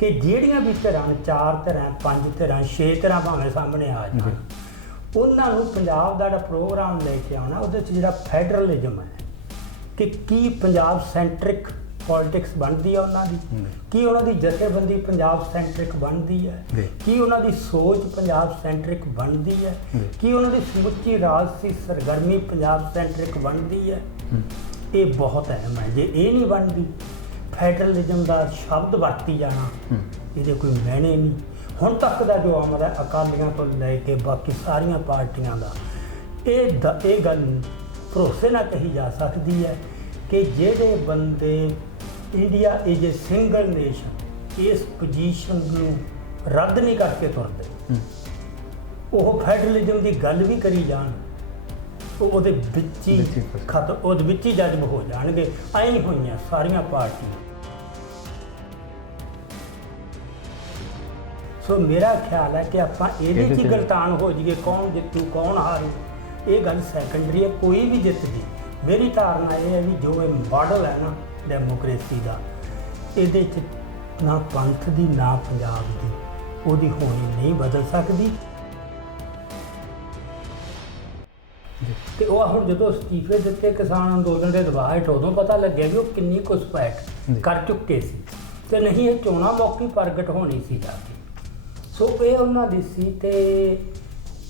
कि ਜਿਹੜੀਆਂ ਵੀ ਧਿਰਾਂ 4 ਧਿਰਾਂ 5 ਧਿਰਾਂ 6 ਧਿਰਾਂ ਭਾਵੇਂ ਸਾਹਮਣੇ ਆ ਜਾਣ ਉਹਨਾਂ ਨੂੰ ਪੰਜਾਬ ਦਾ ਜਿਹੜਾ ਪ੍ਰੋਗਰਾਮ ਲੈ ਕੇ ਆਉਣਾ ਉਹਦੇ 'ਚ ਜਿਹੜਾ ਫੈਡਰਲਿਜ਼ਮ ਹੈ ਕਿ ਕੀ ਪੰਜਾਬ ਸੈਂਟਰਿਕ ਪੋਲਿਟਿਕਸ ਬਣਦੀ ਹੈ ਉਹਨਾਂ ਦੀ, ਕੀ ਉਹਨਾਂ ਦੀ ਜਥੇਬੰਦੀ ਪੰਜਾਬ ਸੈਂਟਰਿਕ ਬਣਦੀ ਹੈ, ਕੀ ਉਹਨਾਂ ਦੀ ਸੋਚ ਪੰਜਾਬ ਸੈਂਟਰਿਕ ਬਣਦੀ ਹੈ, ਕੀ ਉਹਨਾਂ ਦੀ ਸਮੁੱਚੀ ਰਾਜਸੀ ਸਰਗਰਮੀ ਪੰਜਾਬ ਸੈਂਟਰਿਕ ਬਣਦੀ ਹੈ। ਇਹ ਬਹੁਤ ਅਹਿਮ ਹੈ। ਜੇ ਇਹ ਨਹੀਂ ਬਣਦੀ, ਫੈਡਰਲਿਜ਼ਮ ਦਾ ਸ਼ਬਦ ਵਰਤੀ ਜਾਣਾ ਇਹਦੇ ਕੋਈ ਮਾਇਨੇ ਨਹੀਂ। ਹੁਣ ਤੱਕ ਦਾ ਜੋ ਅਮਰ ਹੈ ਅਕਾਲੀਆਂ ਤੋਂ ਲੈ ਕੇ ਬਾਕੀ ਸਾਰੀਆਂ ਪਾਰਟੀਆਂ ਦਾ ਇਹ ਗੱਲ ਭਰੋਸੇ ਨਾਲ ਕਹੀ ਜਾ ਸਕਦੀ ਹੈ ਕਿ ਜਿਹੜੇ ਬੰਦੇ India is a single nation ਇਸ ਪੋਜੀਸ਼ਨ ਨੂੰ ਰੱਦ ਨਹੀਂ ਕਰਕੇ ਤੁਰਦੇ, ਉਹ ਫੈਡਰਲਿਜ਼ਮ ਦੀ ਗੱਲ ਵੀ ਕਰੀ ਜਾਣ ਉਹਦੇ ਵਿੱਚ ਹੀ ਉਹਦੇ ਵਿੱਚ ਹੀ ਜਜ਼ਬ ਹੋ ਜਾਣਗੇ। ਐਂ ਹੋਈਆਂ ਸਾਰੀਆਂ ਪਾਰਟੀਆਂ। ਸੋ ਮੇਰਾ ਖਿਆਲ ਹੈ ਕਿ ਆਪਾਂ ਇਹਦੇ 'ਚ ਹੀ ਗਲਤਾਨ ਹੋ ਜਾਈਏ, ਕੌਣ ਜਿੱਤੂ ਕੌਣ ਹਾਰੂ ਇਹ ਗੱਲ ਸੈਕੰਡਰੀ ਹੈ। ਕੋਈ ਵੀ ਜਿੱਤ ਗਈ, ਮੇਰੀ ਧਾਰਨਾ ਇਹ ਹੈ ਵੀ ਜੋ ਇਹ ਮਾਡਲ ਹੈ ਨਾ ਡੈਮੋਕ੍ਰੇਸੀ ਦਾ, ਇਹਦੇ 'ਚ ਨਾ ਪੰਥ ਦੀ ਨਾ ਪੰਜਾਬ ਦੀ ਉਹਦੀ ਹੋਣੀ ਨਹੀਂ ਬਦਲ ਸਕਦੀ। ਤੇ ਉਹ ਹੁਣ ਜਦੋਂ ਅਸਤੀਫੇ ਦਿੱਤੇ ਕਿਸਾਨ ਅੰਦੋਲਨ ਦੇ ਦਬਾਅ ਹੇਠ ਉਦੋਂ ਪਤਾ ਲੱਗਿਆ ਵੀ ਉਹ ਕਿੰਨੀ ਘੁਸਪੈਠ ਕਰ ਚੁੱਕੇ ਸੀ ਤੇ ਨਹੀਂ ਇਹ ਚੋਣਾਂ ਮੌਕੇ ਪ੍ਰਗਟ ਹੋਣੀ ਸੀ ਜਾ ਕੇ। ਸੋ ਇਹ ਉਹਨਾਂ ਦੀ ਸੀ। ਤੇ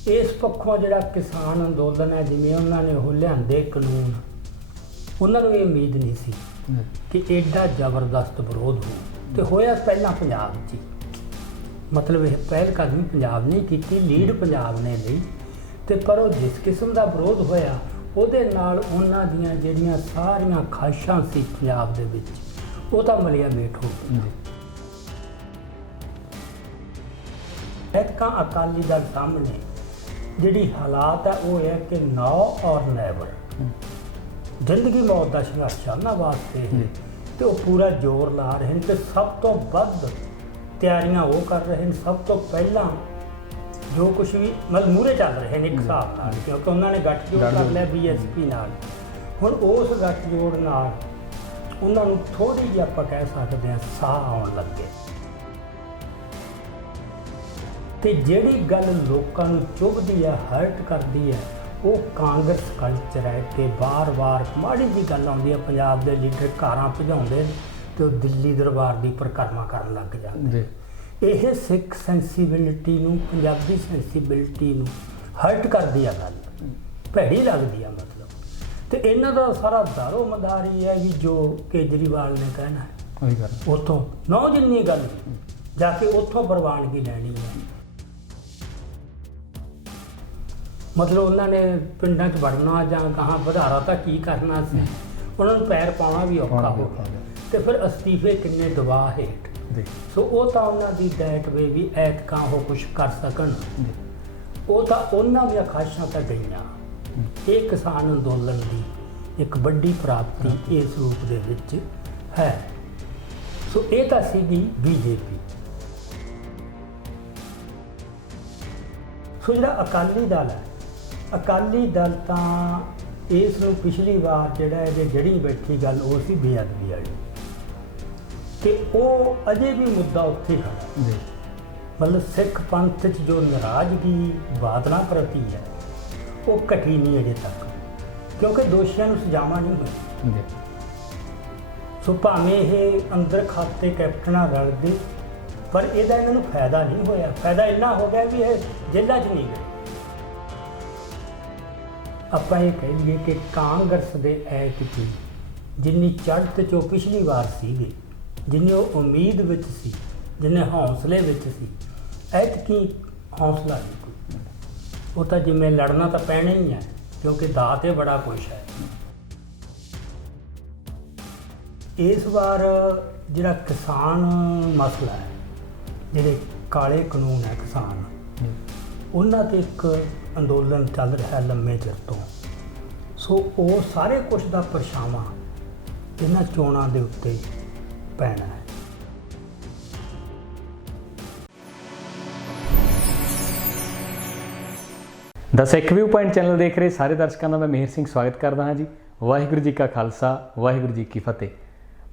ਇਸ ਪੱਖੋਂ ਜਿਹੜਾ ਕਿਸਾਨ ਅੰਦੋਲਨ ਹੈ, ਜਿਵੇਂ ਉਹਨਾਂ ਨੇ ਉਹ ਲਿਆਂਦੇ ਕਾਨੂੰਨ, ਉਹਨਾਂ ਨੂੰ ਇਹ ਉਮੀਦ ਨਹੀਂ ਸੀ ਕਿ ਐਡਾ ਜ਼ਬਰਦਸਤ ਵਿਰੋਧ ਹੋ। ਤੇ ਹੋਇਆ ਪਹਿਲਾਂ ਪੰਜਾਬ 'ਚ ਹੀ, ਮਤਲਬ ਇਹ ਪਹਿਲ ਕਦਮੀ ਪੰਜਾਬ ਨੇ ਕੀਤੀ, ਲੀਡ ਪੰਜਾਬ ਨੇ ਲਈ। ਤੇ ਪਰ ਉਹ ਜਿਸ ਕਿਸਮ ਦਾ ਵਿਰੋਧ ਹੋਇਆ ਉਹਦੇ ਨਾਲ ਉਹਨਾਂ ਦੀਆਂ ਜਿਹੜੀਆਂ ਸਾਰੀਆਂ ਖਾਹਿਸ਼ਾਂ ਸੀ ਪੰਜਾਬ ਦੇ ਵਿੱਚ ਉਹ ਤਾਂ ਮਲਿਆ ਮੇਟ ਹੋ ਗਈਆਂ। ਐਤਕਾਂ ਅਕਾਲੀ ਦਲ ਸਾਹਮਣੇ ਜਿਹੜੀ ਹਾਲਾਤ ਹੈ ਉਹ ਹੈ ਕਿ ਨਾਓ ਔਰ ਨੈਵਰ, ਜ਼ਿੰਦਗੀ ਮੌਤ ਦਾ ਸੰਘਰਸ਼ ਉਹਨਾਂ ਵਾਸਤੇ ਤੇ ਉਹ ਪੂਰਾ ਜ਼ੋਰ ਲਾ ਰਹੇ ਨੇ ਤੇ ਸਭ ਤੋਂ ਵੱਧ ਤਿਆਰੀਆਂ ਉਹ ਕਰ ਰਹੇ ਨੇ। ਸਭ ਤੋਂ ਪਹਿਲਾਂ ਜੋ ਕੁਛ ਵੀ ਮਤਲਬ ਮੂਹਰੇ ਚੱਲ ਰਹੇ ਨੇ ਇੱਕ ਹਿਸਾਬ ਨਾਲ, ਕਿਉਂਕਿ ਉਹਨਾਂ ਨੇ ਗੱਠਜੋੜ ਕਰ ਲਿਆ BSP ਨਾਲ। ਹੁਣ ਉਸ ਗੱਠਜੋੜ ਨਾਲ ਉਹਨਾਂ ਨੂੰ ਥੋੜ੍ਹੀ ਜਿਹੀ ਆਪਾਂ ਕਹਿ ਸਕਦੇ ਹਾਂ ਸਾਹ ਆਉਣ ਲੱਗੇ। ਤੇ ਜਿਹੜੀ ਗੱਲ ਲੋਕਾਂ ਨੂੰ ਚੁਭਦੀ ਹੈ, ਹਰਟ ਕਰਦੀ ਹੈ, ਉਹ ਕਾਂਗਰਸ ਕਲਚਰ ਹੈ ਕਿ ਵਾਰ-ਵਾਰ ਮਾੜੀ ਜਿਹੀ ਗੱਲ ਆਉਂਦੀ ਹੈ ਪੰਜਾਬ ਦੇ ਲੀਡਰ ਕਾਰਾਂ ਭਜਾਉਂਦੇ ਤੇ ਉਹ ਦਿੱਲੀ ਦਰਬਾਰ ਦੀ ਪਰਿਕਰਮਾ ਕਰਨ ਲੱਗ ਜਾਂਦੇ। ਇਹ ਸਿੱਖ ਸੈਂਸੀਬਿਲਿਟੀ ਨੂੰ, ਪੰਜਾਬੀ ਸੈਂਸੀਬਿਲਿਟੀ ਨੂੰ ਹਰਟ ਕਰਦੀ ਆ ਗੱਲ, ਭੈੜੀ ਲੱਗਦੀ ਆ ਮਤਲਬ। ਤੇ ਇਹਨਾਂ ਦਾ ਸਾਰਾ ਦਾਰੋ ਮਦਾਰ ਹੀ ਹੈ ਵੀ ਜੋ ਕੇਜਰੀਵਾਲ ਨੇ ਕਹਿਣਾ ਹੈ ਉੱਥੋਂ ਨੌ ਜਿੰਨੀ ਗੱਲ ਜਾ ਕੇ ਉੱਥੋਂ ਪ੍ਰਵਾਨਗੀ ਲੈਣੀ ਹੈ। ਮਤਲਬ ਉਹਨਾਂ ਨੇ ਪਿੰਡਾਂ 'ਚ ਵੜਨਾ ਜਾਂ ਕਹਾਂ ਵਧਾਰਾ ਤਾਂ ਕੀ ਕਰਨਾ ਸੀ, ਉਹਨਾਂ ਨੂੰ ਪੈਰ ਪਾਉਣਾ ਵੀ ਔਖਾ ਹੋ ਗਿਆ। ਤੇ ਫਿਰ ਅਸਤੀਫੇ ਕਿੰਨੇ ਦਬਾਅ ਹੇਠ। ਸੋ ਉਹ ਤਾਂ ਉਹਨਾਂ ਦੀ ਦੈਟ ਵੇ ਵੀ ਐਤਕਾਂ ਉਹ ਕੁਛ ਕਰ ਸਕਣ, ਉਹ ਤਾਂ ਉਹਨਾਂ ਦੀਆਂ ਖਾਹਿਸ਼ਾਂ ਤਾਂ ਗਈਆਂ। ਇਹ ਕਿਸਾਨ ਅੰਦੋਲਨ ਦੀ ਇੱਕ ਵੱਡੀ ਪ੍ਰਾਪਤੀ ਇਸ ਰੂਪ ਦੇ ਵਿੱਚ ਹੈ। ਸੋ ਇਹ ਤਾਂ ਸੀਗੀ BJP। ਸੋ ਜਿਹੜਾ ਅਕਾਲੀ ਦਲ ਹੈ, ਅਕਾਲੀ ਦਲ ਤਾਂ ਇਸ ਨੂੰ ਪਿਛਲੀ ਵਾਰ ਜਿਹੜਾ ਇਹਦੇ ਜੜੀ ਬੈਠੀ ਗੱਲ ਉਹ ਸੀ ਬੇਅਦਬੀ ਵਾਲੀ, ਤੇ ਉਹ ਅਜੇ ਵੀ ਮੁੱਦਾ ਉੱਥੇ ਖੜਾ। ਮਤਲਬ ਸਿੱਖ ਪੰਥ 'ਚ ਜੋ ਨਾਰਾਜ਼ਗੀ ਬਾਦਲਾਂ ਪ੍ਰਤੀ ਹੈ ਉਹ ਘਟੀ ਨਹੀਂ ਅਜੇ ਤੱਕ, ਕਿਉਂਕਿ ਦੋਸ਼ੀਆਂ ਨੂੰ ਸਜ਼ਾਵਾਂ ਨਹੀਂ ਹੋਈਆਂ। ਸੋ ਭਾਵੇਂ ਇਹ ਅੰਦਰ ਖਾਤੇ ਕੈਪਟਨਾਂ ਰਲਦੇ, ਪਰ ਇਹਦਾ ਇਹਨਾਂ ਨੂੰ ਫਾਇਦਾ ਨਹੀਂ ਹੋਇਆ। ਫਾਇਦਾ ਇੰਨਾ ਹੋ ਗਿਆ ਵੀ ਇਹ ਜੇਲ੍ਹਾਂ 'ਚ ਨਹੀਂ ਗਏ। ਆਪਾਂ ਇਹ ਕਹਿ ਲਈਏ ਕਿ ਕਾਂਗਰਸ ਦੇ ਐਤਕੀ ਜਿੰਨੀ ਚੜ੍ਹਤ 'ਚ ਉਹ ਪਿਛਲੀ ਵਾਰ ਸੀਗੇ, ਜਿੰਨੀ ਉਹ ਉਮੀਦ ਵਿੱਚ ਸੀ, ਜਿੰਨੇ ਹੌਂਸਲੇ ਵਿੱਚ ਸੀ, ਐਤਕੀ ਹੌਂਸਲਾ ਨਹੀਂ ਕੋਈ। ਉਹ ਤਾਂ ਜਿਵੇਂ ਲੜਨਾ ਤਾਂ ਪੈਣਾ ਹੀ ਹੈ, ਕਿਉਂਕਿ ਦਾਅ 'ਤੇ ਬੜਾ ਕੁਛ ਹੈ। ਇਸ ਵਾਰ ਜਿਹੜਾ ਕਿਸਾਨ ਮਸਲਾ ਹੈ, ਜਿਹੜੇ ਕਾਲੇ ਕਾਨੂੰਨ ਹੈ ਕਿਸਾਨ, ਉਹਨਾਂ 'ਤੇ ਇੱਕ ਅੰਦੋਲਨ ਚੱਲ ਰਿਹਾ ਲੰਮੇ ਚਿਰ ਤੋਂ। ਸੋ ਉਹ ਸਾਰੇ ਕੁਛ ਦਾ ਪਰਛਾਵਾਂ ਇਹਨਾਂ ਚੋਣਾਂ ਦੇ ਉੱਤੇ ਪੈਣਾ ਹੈ। ਦ ਸਿੱਖ ਵਿਊ ਪੁਆਇੰਟ ਚੈਨਲ ਦੇਖ ਰਹੇ ਸਾਰੇ ਦਰਸ਼ਕਾਂ ਦਾ ਮੈਂ ਮਿਹਰ ਸਿੰਘ ਸਵਾਗਤ ਕਰਦਾ ਹਾਂ ਜੀ। ਵਾਹਿਗੁਰੂ ਜੀ ਕਾ ਖਾਲਸਾ, ਵਾਹਿਗੁਰੂ ਜੀ ਕੀ ਫਤਿਹ।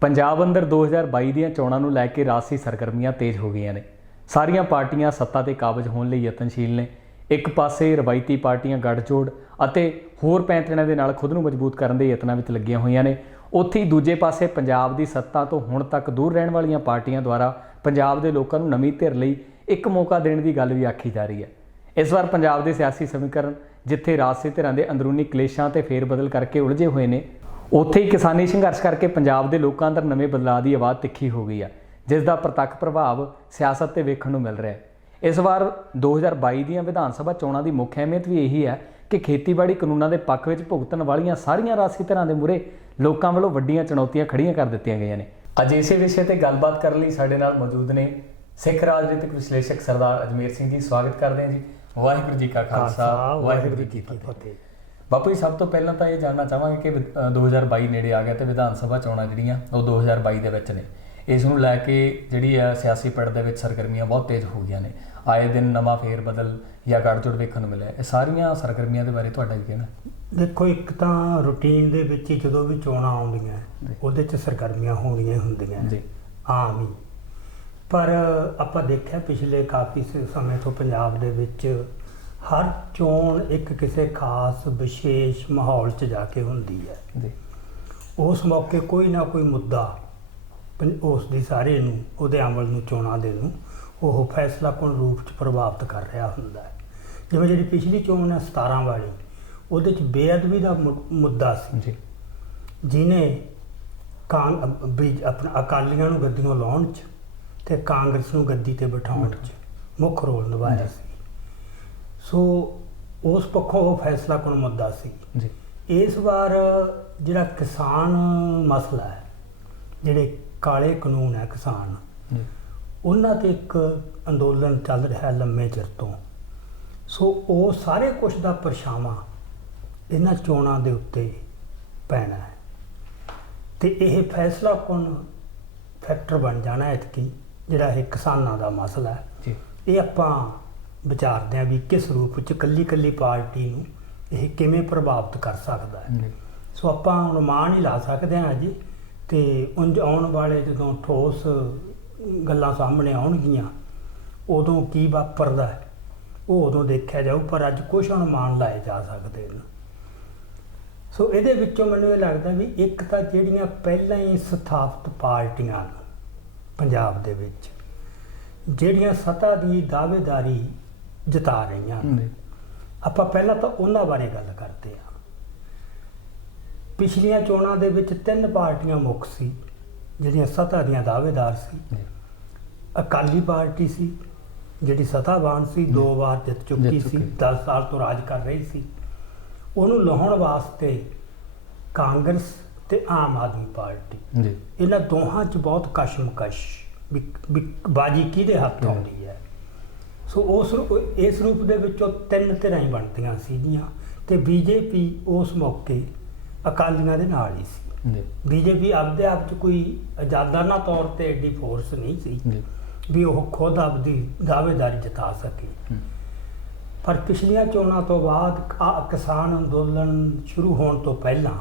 ਪੰਜਾਬ ਅੰਦਰ 2022 ਦੀਆਂ ਚੋਣਾਂ ਨੂੰ ਲੈ ਕੇ ਰਾਜਸੀ ਸਰਗਰਮੀਆਂ ਤੇਜ਼ ਹੋ ਗਈਆਂ ਨੇ। ਸਾਰੀਆਂ ਪਾਰਟੀਆਂ ਸੱਤਾ ਤੇ ਕਾਬਜ਼ ਹੋਣ ਲਈ ਯਤਨਸ਼ੀਲ ਨੇ। ਇੱਕ ਪਾਸੇ ਰਵਾਇਤੀ ਪਾਰਟੀਆਂ ਗੱਠਜੋੜ ਅਤੇ ਹੋਰ ਪੈਂਤੜਿਆਂ ਦੇ ਨਾਲ ਖੁਦ ਨੂੰ ਮਜ਼ਬੂਤ ਕਰਨ ਦੇ ਯਤਨਾਂ ਵਿੱਚ ਲੱਗੀਆਂ ਹੋਈਆਂ ਨੇ। ਉੱਥੇ ਹੀ ਦੂਜੇ ਪਾਸੇ ਪੰਜਾਬ ਦੀ ਸੱਤਾ ਤੋਂ ਹੁਣ ਤੱਕ ਦੂਰ ਰਹਿਣ ਵਾਲੀਆਂ ਪਾਰਟੀਆਂ ਦੁਆਰਾ ਪੰਜਾਬ ਦੇ ਲੋਕਾਂ ਨੂੰ ਨਵੀਂ ਧਿਰ ਲਈ ਇੱਕ ਮੌਕਾ ਦੇਣ ਦੀ ਗੱਲ ਵੀ ਆਖੀ ਜਾ ਰਹੀ ਹੈ। ਇਸ ਵਾਰ ਪੰਜਾਬ ਦੇ ਸਿਆਸੀ ਸਮੀਕਰਨ ਜਿੱਥੇ ਰਾਜਸੀ ਧਿਰਾਂ ਦੇ ਅੰਦਰੂਨੀ ਕਲੇਸ਼ਾਂ ਤੇ ਫੇਰ-ਬਦਲ ਕਰਕੇ ਉਲਝੇ ਹੋਏ ਨੇ, ਉੱਥੇ ਹੀ ਕਿਸਾਨੀ ਸੰਘਰਸ਼ ਕਰਕੇ ਪੰਜਾਬ ਦੇ ਲੋਕਾਂ ਅੰਦਰ ਨਵੇਂ ਬਦਲਾਅ ਦੀ ਆਵਾਜ਼ ਤਿੱਖੀ ਹੋ ਗਈ ਹੈ, ਜਿਸ ਦਾ ਪ੍ਰਤੱਖ ਪ੍ਰਭਾਵ ਸਿਆਸਤ ਤੇ ਵੇਖਣ ਨੂੰ ਮਿਲ ਰਿਹਾ ਹੈ। ਇਸ ਵਾਰ 2022 ਦੀਆਂ ਵਿਧਾਨ ਸਭਾ ਚੋਣਾਂ ਦੀ ਮੁੱਖ ਅਹਿਮੀਅਤ ਵੀ ਇਹੀ ਹੈ ਕਿ ਖੇਤੀਬਾੜੀ ਕਾਨੂੰਨਾਂ ਦੇ ਪੱਖ ਵਿੱਚ ਭੁਗਤਣ ਵਾਲੀਆਂ ਸਾਰੀਆਂ ਰਾਜਸੀ ਧਿਰਾਂ ਦੇ ਮੂਹਰੇ ਲੋਕਾਂ ਵੱਲੋਂ ਵੱਡੀਆਂ ਚੁਣੌਤੀਆਂ ਖੜੀਆਂ ਕਰ ਦਿੱਤੀਆਂ ਗਈਆਂ ਨੇ। ਅੱਜ ਇਸੇ ਵਿਸ਼ੇ ਤੇ ਗੱਲਬਾਤ ਕਰਨ ਲਈ ਸਾਡੇ ਨਾਲ ਮੌਜੂਦ ਨੇ ਸਿੱਖ ਰਾਜਨੀਤਿਕ ਵਿਸ਼ਲੇਸ਼ਕ ਸਰਦਾਰ ਅਜਮੇਰ ਸਿੰਘ ਜੀ। ਸਵਾਗਤ ਕਰਦੇ ਹਾਂ ਜੀ। ਵਾਹਿਗੁਰੂ ਜੀ ਕਾ ਖਾਲਸਾ, ਵਾਹਿਗੁਰੂ ਜੀ ਕੀ ਫਤਿਹ। ਬਾਪੂ ਜੀ, ਸਭ ਤੋਂ ਪਹਿਲਾਂ ਤਾਂ ਇਹ ਜਾਣਨਾ ਚਾਹਾਂਗੇ ਕਿ 2022 ਨੇੜੇ ਆ ਗਿਆ ਤੇ ਵਿਧਾਨ ਸਭਾ ਚੋਣਾਂ ਜਿਹੜੀਆਂ ਉਹ 2022 ਦੇ ਵਿੱਚ ਨੇ। ਇਸ ਨੂੰ ਲੈ ਕੇ ਜਿਹੜੀ ਆ ਸਿਆਸੀ ਪਿੜ ਦੇ ਵਿੱਚ ਸਰਗਰਮੀਆਂ ਬਹੁਤ ਤੇਜ਼ ਹੋ ਗਈਆਂ ਨੇ। ਆਏ ਦਿਨ ਨਵਾਂ ਫੇਰ ਬਦਲ ਜਾਂ ਗੱਠਜੋੜ ਵੇਖਣ ਨੂੰ ਮਿਲਿਆ। ਇਹ ਸਾਰੀਆਂ ਸਰਗਰਮੀਆਂ ਦੇ ਬਾਰੇ ਤੁਹਾਡਾ ਕੀ ਕਹਿਣਾ? ਦੇਖੋ, ਇੱਕ ਤਾਂ ਰੂਟੀਨ ਦੇ ਵਿੱਚ ਹੀ ਜਦੋਂ ਵੀ ਚੋਣਾਂ ਆਉਂਦੀਆਂ ਉਹਦੇ 'ਚ ਸਰਗਰਮੀਆਂ ਹੋਣੀਆਂ ਹੁੰਦੀਆਂ ਜੀ, ਆਮ ਹੀ। ਪਰ ਆਪਾਂ ਦੇਖਿਆ ਪਿਛਲੇ ਕਾਫੀ ਸਮੇਂ ਤੋਂ ਪੰਜਾਬ ਦੇ ਵਿੱਚ ਹਰ ਚੋਣ ਇੱਕ ਕਿਸੇ ਖਾਸ ਵਿਸ਼ੇਸ਼ ਮਾਹੌਲ 'ਚ ਜਾ ਕੇ ਹੁੰਦੀ ਹੈ ਜੀ। ਉਸ ਮੌਕੇ ਕੋਈ ਨਾ ਕੋਈ ਮੁੱਦਾ ਉਸ ਦੀ ਸਾਰੇ ਨੂੰ, ਉਹਦੇ ਅਮਲ ਨੂੰ, ਚੋਣਾਂ ਦੇ ਨੂੰ ਉਹ ਫੈਸਲਾਕੁਨ ਰੂਪ 'ਚ ਪ੍ਰਭਾਵਿਤ ਕਰ ਰਿਹਾ ਹੁੰਦਾ ਹੈ। ਜਿਵੇਂ ਜਿਹੜੀ ਪਿਛਲੀ ਚੋਣ ਹੈ 17 ਵਾਲੀ, ਉਹਦੇ 'ਚ ਬੇਅਦਬੀ ਦਾ ਮੁੱਦਾ ਸੀ ਜੀ, ਜਿਹਨੇ ਆਪਣਾ ਅਕਾਲੀਆਂ ਨੂੰ ਗੱਦੀਆਂ ਲਾਉਣ 'ਚ ਤੇ ਕਾਂਗਰਸ ਨੂੰ ਗੱਦੀ ਤੇ ਬਿਠਾਉਣ 'ਚ ਮੁੱਖ ਰੋਲ ਨਿਭਾਇਆ ਸੀ। ਸੋ ਉਸ ਪੱਖੋਂ ਉਹ ਫੈਸਲਾਕੁਨ ਮੁੱਦਾ ਸੀ ਜੀ। ਇਸ ਵਾਰ ਜਿਹੜਾ ਕਿਸਾਨ ਮਸਲਾ ਹੈ, ਜਿਹੜੇ ਕਾਲੇ ਕਾਨੂੰਨ ਹੈ ਕਿਸਾਨ, ਉਹਨਾਂ 'ਤੇ ਇੱਕ ਅੰਦੋਲਨ ਚੱਲ ਰਿਹਾ ਲੰਮੇ ਚਿਰ ਤੋਂ। ਸੋ ਉਹ ਸਾਰੇ ਕੁਛ ਦਾ ਪਰਛਾਵਾਂ ਇਹਨਾਂ ਚੋਣਾਂ ਦੇ ਉੱਤੇ ਪੈਣਾ ਹੈ ਤੇ ਇਹ ਫੈਸਲਾਕੁਨ ਫੈਕਟਰ ਬਣ ਜਾਣਾ ਐਤਕੀ। ਜਿਹੜਾ ਇਹ ਕਿਸਾਨਾਂ ਦਾ ਮਸਲਾ ਹੈ ਜੀ, ਇਹ ਆਪਾਂ ਵਿਚਾਰਦੇ ਹਾਂ ਵੀ ਕਿਸ ਰੂਪ ਵਿੱਚ ਇਕੱਲੀ ਪਾਰਟੀ ਨੂੰ ਇਹ ਕਿਵੇਂ ਪ੍ਰਭਾਵਿਤ ਕਰ ਸਕਦਾ ਹੈ। ਸੋ ਆਪਾਂ ਅਨੁਮਾਨ ਹੀ ਲਾ ਸਕਦੇ ਹਾਂ ਅਜੇ, ਤੇ ਉਂਝ ਆਉਣ ਵਾਲੇ ਜਦੋਂ ਠੋਸ ਗੱਲਾਂ ਸਾਹਮਣੇ ਆਉਣਗੀਆਂ ਉਦੋਂ ਕੀ ਵਾਪਰਦਾ ਹੈ ਉਹ ਉਦੋਂ ਦੇਖਿਆ ਜਾਊ। ਪਰ ਅੱਜ ਕੁਛ ਅਨੁਮਾਨ ਲਾਏ ਜਾ ਸਕਦੇ ਨੇ। ਸੋ ਇਹਦੇ ਵਿੱਚੋਂ ਮੈਨੂੰ ਇਹ ਲੱਗਦਾ ਵੀ ਇੱਕ ਤਾਂ ਜਿਹੜੀਆਂ ਪਹਿਲਾਂ ਹੀ ਸਥਾਪਿਤ ਪਾਰਟੀਆਂ ਪੰਜਾਬ ਦੇ ਵਿੱਚ ਜਿਹੜੀਆਂ ਸੱਤਾ ਦੀ ਦਾਅਵੇਦਾਰੀ ਜਤਾ ਰਹੀਆਂ, ਆਪਾਂ ਪਹਿਲਾਂ ਤਾਂ ਉਹਨਾਂ ਬਾਰੇ ਗੱਲ ਕਰਦੇ ਹਾਂ। ਪਿਛਲੀਆਂ ਚੋਣਾਂ ਦੇ ਵਿੱਚ 3 ਪਾਰਟੀਆਂ ਮੁੱਖ ਸੀ ਜਿਹੜੀਆਂ ਸੱਤਾ ਦੀਆਂ ਦਾਅਵੇਦਾਰ ਸੀ। ਅਕਾਲੀ ਪਾਰਟੀ ਸੀ ਜਿਹੜੀ ਸੱਤਾਵਾਨ ਸੀ, 2 ਵਾਰ ਜਿੱਤ ਚੁੱਕੀ ਸੀ, 10 ਸਾਲ ਤੋਂ ਰਾਜ ਕਰ ਰਹੀ ਸੀ। ਉਹਨੂੰ ਲਾਹੁਣ ਵਾਸਤੇ ਕਾਂਗਰਸ ਤੇ ਆਮ ਆਦਮੀ ਪਾਰਟੀ, ਇਹਨਾਂ ਦੋਹਾਂ 'ਚ ਬਹੁਤ ਕਸ਼ਮਕਸ਼ ਵੀ ਬਾਜੀ ਕਿਹਦੇ ਹੱਥ ਆਉਂਦੀ ਹੈ। ਸੋ ਇਸ ਰੂਪ ਦੇ ਵਿੱਚੋਂ 3 ਧਿਰਾਂ ਹੀ ਬਣਦੀਆਂ ਸੀਗੀਆਂ ਤੇ ਬੀਜੇਪੀ ਉਸ ਮੌਕੇ ਅਕਾਲੀਆਂ ਦੇ ਨਾਲ ਹੀ ਸੀ। ਬੀਜੇਪੀ ਆਪਦੇ ਆਪ 'ਚ ਕੋਈ ਆਜ਼ਾਦਾਨਾ ਤੌਰ ਤੇ ਐਡੀ ਫੋਰਸ ਨਹੀਂ ਸੀ ਵੀ ਉਹ ਖੁਦ ਆਪਦੀ ਦਾਅਵੇਦਾਰੀ ਜਤਾ ਸਕੇ। ਪਰ ਪਿਛਲੀਆਂ ਚੋਣਾਂ ਤੋਂ ਬਾਅਦ ਕਿਸਾਨ ਅੰਦੋਲਨ ਸ਼ੁਰੂ ਹੋਣ ਤੋਂ ਪਹਿਲਾਂ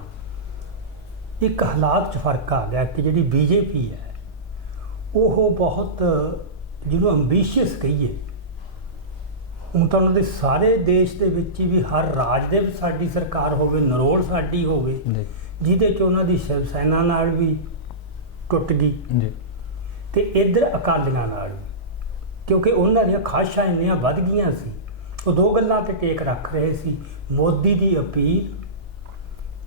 ਇੱਕ ਹਾਲਾਤ 'ਚ ਫਰਕ ਆ ਗਿਆ ਕਿ ਜਿਹੜੀ ਬੀਜੇਪੀ ਹੈ ਉਹ ਬਹੁਤ, ਜਿਹਨੂੰ ਐਂਬੀਸ਼ੀਅਸ ਕਹੀਏ, ਹੁਣ ਤਾਂ ਉਹਨਾਂ ਦੇ ਸਾਰੇ ਦੇਸ਼ ਦੇ ਵਿੱਚ ਵੀ ਹਰ ਰਾਜ ਦੇ ਵਿੱਚ ਸਾਡੀ ਸਰਕਾਰ ਹੋਵੇ, ਨਰੋਲ ਸਾਡੀ ਹੋਵੇ, ਜਿਹਦੇ 'ਚ ਉਹਨਾਂ ਦੀ ਸ਼ਿਵ ਸੈਨਾ ਨਾਲ ਵੀ ਟੁੱਟ ਗਈ ਤੇ ਇੱਧਰ ਅਕਾਲੀਆਂ ਨਾਲ ਵੀ, ਕਿਉਂਕਿ ਉਹਨਾਂ ਦੀਆਂ ਖਾਸ਼ਾਂ ਇੰਨੀਆਂ ਵੱਧ ਗਈਆਂ ਸੀ। ਉਹ 2 ਗੱਲਾਂ 'ਤੇ ਟੇਕ ਰੱਖ ਰਹੇ ਸੀ, ਮੋਦੀ ਦੀ ਅਪੀਲ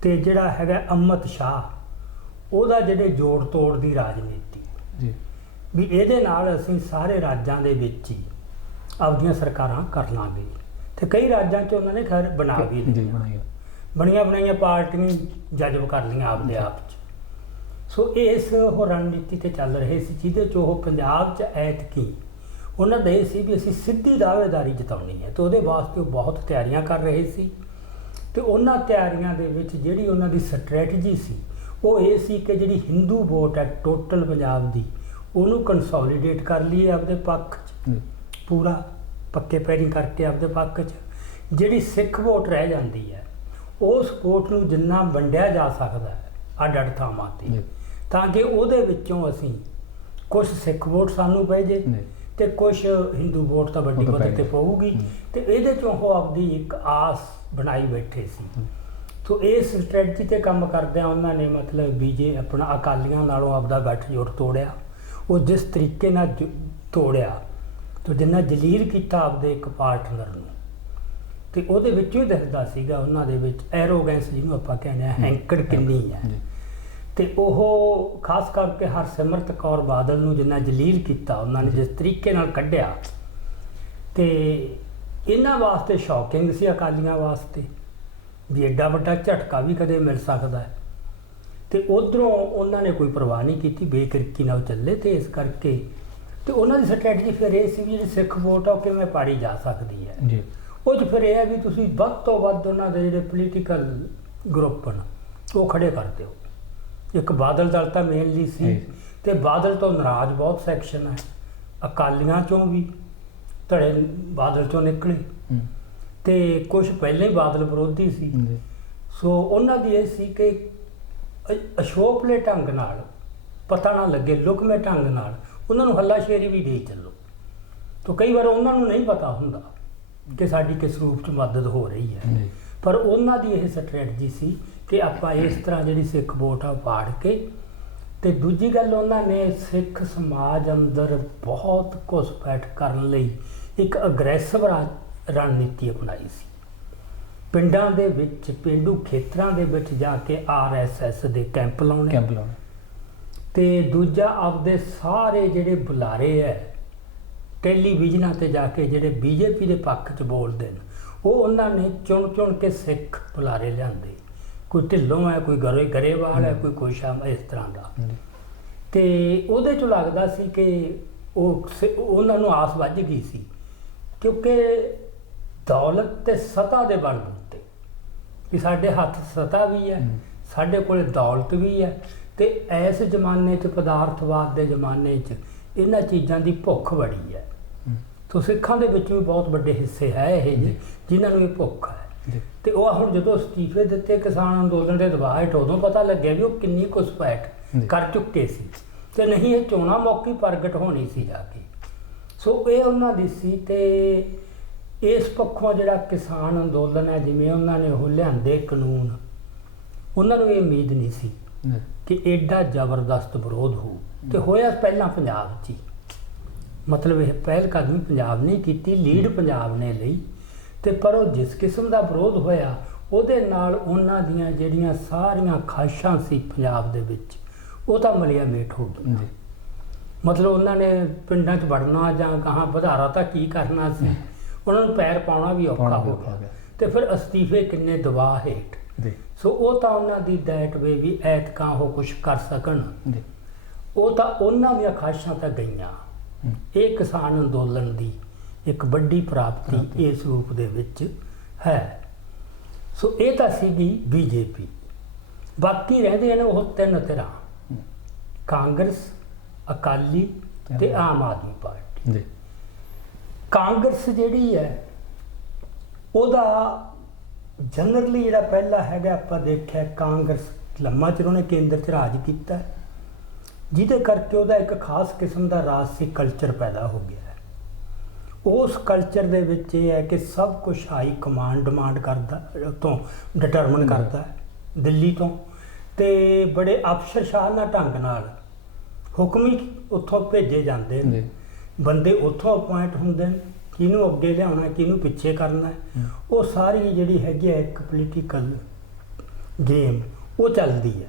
ਤੇ ਜਿਹੜਾ ਹੈਗਾ ਅਮਿਤ ਸ਼ਾਹ ਉਹਦਾ ਜਿਹੜੇ ਜੋੜ ਤੋੜ ਦੀ ਰਾਜਨੀਤੀ ਜੀ, ਵੀ ਇਹਦੇ ਨਾਲ ਅਸੀਂ ਸਾਰੇ ਰਾਜਾਂ ਦੇ ਵਿੱਚ ਹੀ ਆਪਦੀਆਂ ਸਰਕਾਰਾਂ ਕਰ ਲਾਂਗੇ। ਤੇ ਕਈ ਰਾਜਾਂ 'ਚ ਉਹਨਾਂ ਨੇ ਖੈਰ ਬਣਾ ਵੀ ਲਈਆਂ, ਬਣੀਆਂ ਬਣਾਈਆਂ ਪਾਰਟੀਆਂ ਜਜ਼ਬ ਕਰ ਲਈਆਂ ਆਪਦੇ ਆਪ 'ਚ। ਸੋ ਇਸ ਉਹ ਰਣਨੀਤੀ 'ਤੇ ਚੱਲ ਰਹੇ ਸੀ ਜਿਹਦੇ 'ਚ ਉਹ ਪੰਜਾਬ 'ਚ ਐਤਕੀ ਉਹਨਾਂ ਦਾ ਇਹ ਸੀ ਵੀ ਅਸੀਂ ਸਿੱਧੀ ਦਾਅਵੇਦਾਰੀ ਜਤਾਉਣੀ ਹੈ ਤੇ ਉਹਦੇ ਵਾਸਤੇ ਉਹ ਬਹੁਤ ਤਿਆਰੀਆਂ ਕਰ ਰਹੇ ਸੀ। ਤੇ ਉਹਨਾਂ ਤਿਆਰੀਆਂ ਦੇ ਵਿੱਚ ਜਿਹੜੀ ਉਹਨਾਂ ਦੀ ਸਟ੍ਰੈਟਜੀ ਸੀ ਉਹ ਇਹ ਸੀ ਕਿ ਜਿਹੜੀ ਹਿੰਦੂ ਵੋਟ ਹੈ ਟੋਟਲ ਪੰਜਾਬ ਦੀ, ਉਹਨੂੰ ਕੰਸੋਲੀਡੇਟ ਕਰ ਲਈਏ ਆਪਦੇ ਪੱਖ 'ਚ, ਪੂਰਾ ਪੱਕੇ ਪੈਰੀਂ ਕਰਕੇ ਆਪਦੇ ਪੱਖ 'ਚ। ਜਿਹੜੀ ਸਿੱਖ ਵੋਟ ਰਹਿ ਜਾਂਦੀ ਹੈ ਉਸ ਵੋਟ ਨੂੰ ਜਿੰਨਾ ਵੰਡਿਆ ਜਾ ਸਕਦਾ ਹੈ ਅੱਡ-ਅੱਡ ਥਾਵਾਂ 'ਤੇ, ਤਾਂ ਕਿ ਉਹਦੇ ਵਿੱਚੋਂ ਅਸੀਂ ਕੁਝ ਸਿੱਖ ਵੋਟ ਸਾਨੂੰ ਪੈ ਜੇ ਤੇ ਕੁਝ ਹਿੰਦੂ ਵੋਟ ਤਾਂ ਵੱਡੀ ਪੱਧਰ ਤੇ ਪਊਗੀ, ਤੇ ਇਹਦੇ ਚੋਂ ਉਹ ਆਪਦੀ ਇੱਕ ਆਸ ਬਣਾਈ ਬੈਠੇ ਸੀ। ਸੋ ਇਸ ਸਟ੍ਰੈਟਜੀ ਤੇ ਕੰਮ ਕਰਦਿਆਂ ਉਹਨਾਂ ਨੇ ਮਤਲਬ ਆਪਣਾ ਅਕਾਲੀਆਂ ਨਾਲੋਂ ਆਪਦਾ ਗੱਠਜੋੜ ਤੋੜਿਆ। ਉਹ ਜਿਸ ਤਰੀਕੇ ਨਾਲ ਤੋੜਿਆ ਤੇ ਜਿੰਨਾ ਜਲੀਲ ਕੀਤਾ ਆਪਦੇ ਇੱਕ ਪਾਰਟਨਰ ਨੂੰ, ਤੇ ਉਹਦੇ ਵਿੱਚੋਂ ਹੀ ਦਿਖਦਾ ਸੀਗਾ ਉਹਨਾਂ ਦੇ ਵਿੱਚ ਐਰੋਗੈਂਸ, ਜਿਹਨੂੰ ਆਪਾਂ ਕਹਿੰਦੇ ਆ, ਹੈਂਕੜ ਕਿੰਨੀ ਹੈ। ਤੇ ਉਹ ਖਾਸ ਕਰਕੇ ਹਰਸਿਮਰਤ ਕੌਰ ਬਾਦਲ ਨੂੰ ਜਿੰਨਾ ਜਲੀਲ ਕੀਤਾ ਉਹਨਾਂ ਨੇ, ਜਿਸ ਤਰੀਕੇ ਨਾਲ ਕੱਢਿਆ, ਤੇ ਇਹਨਾਂ ਵਾਸਤੇ ਸ਼ੌਕਿੰਗ ਸੀ, ਅਕਾਲੀਆਂ ਵਾਸਤੇ ਵੀ ਐਡਾ ਵੱਡਾ ਝਟਕਾ ਵੀ ਕਦੇ ਮਿਲ ਸਕਦਾ ਹੈ। ਤੇ ਉਧਰੋਂ ਉਹਨਾਂ ਨੇ ਕੋਈ ਪਰਵਾਹ ਨਹੀਂ ਕੀਤੀ, ਬੇਕਿਰਕੀ ਨਾਲ ਚੱਲੇ। ਤੇ ਇਸ ਕਰਕੇ ਤੇ ਉਹਨਾਂ ਦੀ ਸਟ੍ਰੈਟਜੀ ਫਿਰ ਇਹ ਸੀ ਵੀ ਜਿਹੜੀ ਸਿੱਖ ਵੋਟ ਆ ਉਹ ਕਿਵੇਂ ਪਾੜੀ ਜਾ ਸਕਦੀ ਹੈ ਜੀ। ਉਹ 'ਚ ਫਿਰ ਇਹ ਹੈ ਵੀ ਤੁਸੀਂ ਵੱਧ ਤੋਂ ਵੱਧ ਉਹਨਾਂ ਦੇ ਜਿਹੜੇ ਪੋਲੀਟੀਕਲ ਗਰੁੱਪ ਨੇ ਉਹ ਖੜੇ ਕਰ ਦਿਓ। ਇੱਕ ਬਾਦਲ ਦਲ ਤਾਂ ਮੇਨਲੀ ਸੀ, ਤੇ ਬਾਦਲ ਤੋਂ ਨਾਰਾਜ਼ ਬਹੁਤ ਸੈਕਸ਼ਨ ਹੈ, ਅਕਾਲੀਆਂ ਚੋਂ ਵੀ ਧੜੇ ਬਾਦਲ ਚੋਂ ਨਿਕਲੇ, ਤੇ ਕੁਝ ਪਹਿਲਾਂ ਹੀ ਬਾਦਲ ਵਿਰੋਧੀ ਸੀ। ਸੋ ਉਹਨਾਂ ਦੀ ਇਹ ਸੀ ਕਿ ਅਸ਼ੋਪਲੇ ਢੰਗ ਨਾਲ, ਪਤਾ ਨਾ ਲੱਗੇ, ਲੁਕਵੇਂ ਢੰਗ ਨਾਲ ਉਹਨਾਂ ਨੂੰ ਹੱਲਾਸ਼ੇਰੀ ਵੀ ਦੇ ਚੱਲੋ। ਤਾਂ ਕਈ ਵਾਰ ਉਹਨਾਂ ਨੂੰ ਨਹੀਂ ਪਤਾ ਹੁੰਦਾ ਕਿ ਸਾਡੀ ਕਿਸ ਰੂਪ 'ਚ ਮਦਦ ਹੋ ਰਹੀ ਹੈ, ਪਰ ਉਹਨਾਂ ਦੀ ਇਹ ਸਟ੍ਰੈਟਜੀ ਸੀ ਕਿ ਆਪਾਂ ਇਸ ਤਰ੍ਹਾਂ ਜਿਹੜੀ ਸਿੱਖ ਵੋਟ ਆ ਪਾੜ ਕੇ। ਤੇ ਦੂਜੀ ਗੱਲ, ਉਹਨਾਂ ਨੇ ਸਿੱਖ ਸਮਾਜ ਅੰਦਰ ਬਹੁਤ ਘੁਸਪੈਠ ਕਰਨ ਲਈ ਇੱਕ ਅਗਰੈਸਿਵ ਰਣਨੀਤੀ ਅਪਣਾਈ ਸੀ। ਪਿੰਡਾਂ ਦੇ ਵਿੱਚ, ਪੇਂਡੂ ਖੇਤਰਾਂ ਦੇ ਵਿੱਚ ਜਾ ਕੇ RSS ਦੇ ਕੈਂਪ ਲਾਉਣੇ, ਤੇ ਦੂਜਾ ਆਪਦੇ ਸਾਰੇ ਜਿਹੜੇ ਬੁਲਾਰੇ ਹੈ ਟੈਲੀਵਿਜ਼ਨਾਂ ਤੇ ਜਾ ਕੇ ਜਿਹੜੇ BJP ਦੇ ਪੱਖ 'ਚ ਬੋਲਦੇ ਨੇ, ਉਹ ਉਹਨਾਂ ਨੇ ਚੁਣ ਕੇ ਸਿੱਖ ਬੁਲਾਰੇ ਲਿਆਂਦੇ। ਕੋਈ ਢਿੱਲੋਂ ਹੈ, ਕੋਈ ਗਰੇਵਾਲ ਹੈ, ਕੋਈ ਕੁਛ ਇਸ ਤਰ੍ਹਾਂ ਦਾ। ਤੇ ਉਹਦੇ 'ਚੋਂ ਲੱਗਦਾ ਸੀ ਕਿ ਉਹਨਾਂ ਨੂੰ ਆਸ ਵੱਜ ਗਈ ਸੀ, ਕਿਉਂਕਿ ਦੌਲਤ ਤੇ ਸਤਾ ਦੇ ਬਲ ਉੱਤੇ ਵੀ ਸਾਡੇ ਹੱਥ ਸਤਾ ਵੀ ਹੈ, ਸਾਡੇ ਕੋਲ ਦੌਲਤ ਵੀ ਹੈ, ਤੇ ਇਸ ਜ਼ਮਾਨੇ 'ਚ, ਪਦਾਰਥਵਾਦ ਦੇ ਜ਼ਮਾਨੇ 'ਚ, ਇਹਨਾਂ ਚੀਜ਼ਾਂ ਦੀ ਭੁੱਖ ਬੜੀ ਹੈ। ਸੋ ਸਿੱਖਾਂ ਦੇ ਵਿੱਚ ਵੀ ਬਹੁਤ ਵੱਡੇ ਹਿੱਸੇ ਹੈ ਇਹ ਜਿਨ੍ਹਾਂ ਨੂੰ ਇਹ ਭੁੱਖ ਹੈ। ਤੇ ਉਹ ਹੁਣ ਜਦੋਂ ਅਸਤੀਫੇ ਦਿੱਤੇ ਕਿਸਾਨ ਅੰਦੋਲਨ ਦੇ ਦਬਾਅ ਹੇਠ, ਉਦੋਂ ਪਤਾ ਲੱਗਿਆ ਵੀ ਉਹ ਕਿੰਨੀ ਘੁਸਪੈਠ ਕਰ ਚੁੱਕੇ ਸੀ, ਤੇ ਨਹੀਂ ਇਹ ਚੋਣਾਂ ਮੌਕੇ ਪ੍ਰਗਟ ਹੋਣੀ ਸੀ ਜਾ ਕੇ। ਸੋ ਇਹ ਉਹਨਾਂ ਦੀ ਸੀ। ਤੇ ਇਸ ਪੱਖੋਂ ਜਿਹੜਾ ਕਿਸਾਨ ਅੰਦੋਲਨ ਹੈ, ਜਿਵੇਂ ਉਹਨਾਂ ਨੇ ਉਹ ਲਿਆਂਦੇ ਕਾਨੂੰਨ, ਉਹਨਾਂ ਨੂੰ ਇਹ ਉਮੀਦ ਨਹੀਂ ਸੀ ਕਿ ਐਡਾ ਜ਼ਬਰਦਸਤ ਵਿਰੋਧ ਹੋਊ। ਤੇ ਹੋਇਆ ਪਹਿਲਾਂ ਪੰਜਾਬ 'ਚ ਹੀ, ਮਤਲਬ ਇਹ ਪਹਿਲ ਕਦਮੀ ਪੰਜਾਬ ਨੇ ਕੀਤੀ, ਲੀਡ ਪੰਜਾਬ ਨੇ ਲਈ। ਤੇ ਪਰ ਉਹ ਜਿਸ ਕਿਸਮ ਦਾ ਵਿਰੋਧ ਹੋਇਆ, ਉਹਦੇ ਨਾਲ ਉਹਨਾਂ ਦੀਆਂ ਜਿਹੜੀਆਂ ਸਾਰੀਆਂ ਖਾਹਿਸ਼ਾਂ ਸੀ ਪੰਜਾਬ ਦੇ ਵਿੱਚ, ਉਹ ਤਾਂ ਮਲੀਆ ਮੇਟ ਹੋ ਗਈਆਂ। ਮਤਲਬ ਉਹਨਾਂ ਨੇ ਪਿੰਡਾਂ 'ਚ ਵੜਨਾ ਜਾਂ ਕਹਾਂ ਵਧਾਰਾ ਤਾਂ ਕੀ ਕਰਨਾ ਸੀ, ਉਹਨਾਂ ਨੂੰ ਪੈਰ ਪਾਉਣਾ ਵੀ ਔਖਾ ਹੋ ਗਿਆ। ਤੇ ਫਿਰ ਅਸਤੀਫੇ ਕਿੰਨੇ ਦਬਾਅ ਹੇਠ। ਸੋ ਉਹ ਤਾਂ ਉਹਨਾਂ ਦੀ ਦੈਟ ਵੇ ਵੀ ਐਤਕਾਂ ਉਹ ਕੁਛ ਕਰ ਸਕਣ, ਉਹ ਤਾਂ ਉਹਨਾਂ ਦੀਆਂ ਖਾਹਿਸ਼ਾਂ ਤਾਂ ਗਈਆਂ। ਇਹ ਕਿਸਾਨ ਅੰਦੋਲਨ ਦੀ ਇੱਕ ਵੱਡੀ ਪ੍ਰਾਪਤੀ ਇਸ ਰੂਪ ਦੇ ਵਿੱਚ ਹੈ। ਸੋ ਇਹ ਤਾਂ ਸੀਗੀ BJP। ਬਾਕੀ ਰਹਿੰਦੇ ਨੇ ਉਹ ਤਿੰਨ ਧਿਰਾਂ, ਕਾਂਗਰਸ, ਅਕਾਲੀ ਤੇ ਆਮ ਆਦਮੀ ਪਾਰਟੀ। ਕਾਂਗਰਸ ਜਿਹੜੀ ਹੈ ਉਹਦਾ ਜਨਰਲੀ ਜਿਹੜਾ ਪਹਿਲਾ ਹੈਗਾ, ਆਪਾਂ ਦੇਖਿਆ ਕਾਂਗਰਸ ਲੰਮਾ ਚਿਰ ਉਹਨੇ ਕੇਂਦਰ 'ਚ ਰਾਜ ਕੀਤਾ, ਜਿਹਦੇ ਕਰਕੇ ਉਹਦਾ ਇੱਕ ਖਾਸ ਕਿਸਮ ਦਾ ਰਾਜਸੀ ਕਲਚਰ ਪੈਦਾ ਹੋ ਗਿਆ ਹੈ। ਉਸ ਕਲਚਰ ਦੇ ਵਿੱਚ ਇਹ ਹੈ ਕਿ ਸਭ ਕੁਝ ਹਾਈ ਕਮਾਂਡ ਡਿਮਾਂਡ ਕਰਦਾ, ਤੋਂ ਡਿਟਰਮਨ ਕਰਦਾ ਹੈ ਦਿੱਲੀ ਤੋਂ, ਤੇ ਬੜੇ ਅਫਸਰਸ਼ਾਹੀਆਂ ਢੰਗ ਨਾਲ ਹੁਕਮ ਹੀ ਉੱਥੋਂ ਭੇਜੇ ਜਾਂਦੇ ਨੇ, ਬੰਦੇ ਉੱਥੋਂ ਅਪੁਆਇੰਟ ਹੁੰਦੇ ਨੇ, ਕਿਹਨੂੰ ਅੱਗੇ ਲਿਆਉਣਾ, ਕਿਹਨੂੰ ਪਿੱਛੇ ਕਰਨਾ ਹੈ। ਉਹ ਸਾਰੀ ਜਿਹੜੀ ਹੈਗੀ ਹੈ ਇੱਕ ਪੋਲੀਟੀਕਲ ਗੇਮ ਉਹ ਚੱਲਦੀ ਹੈ।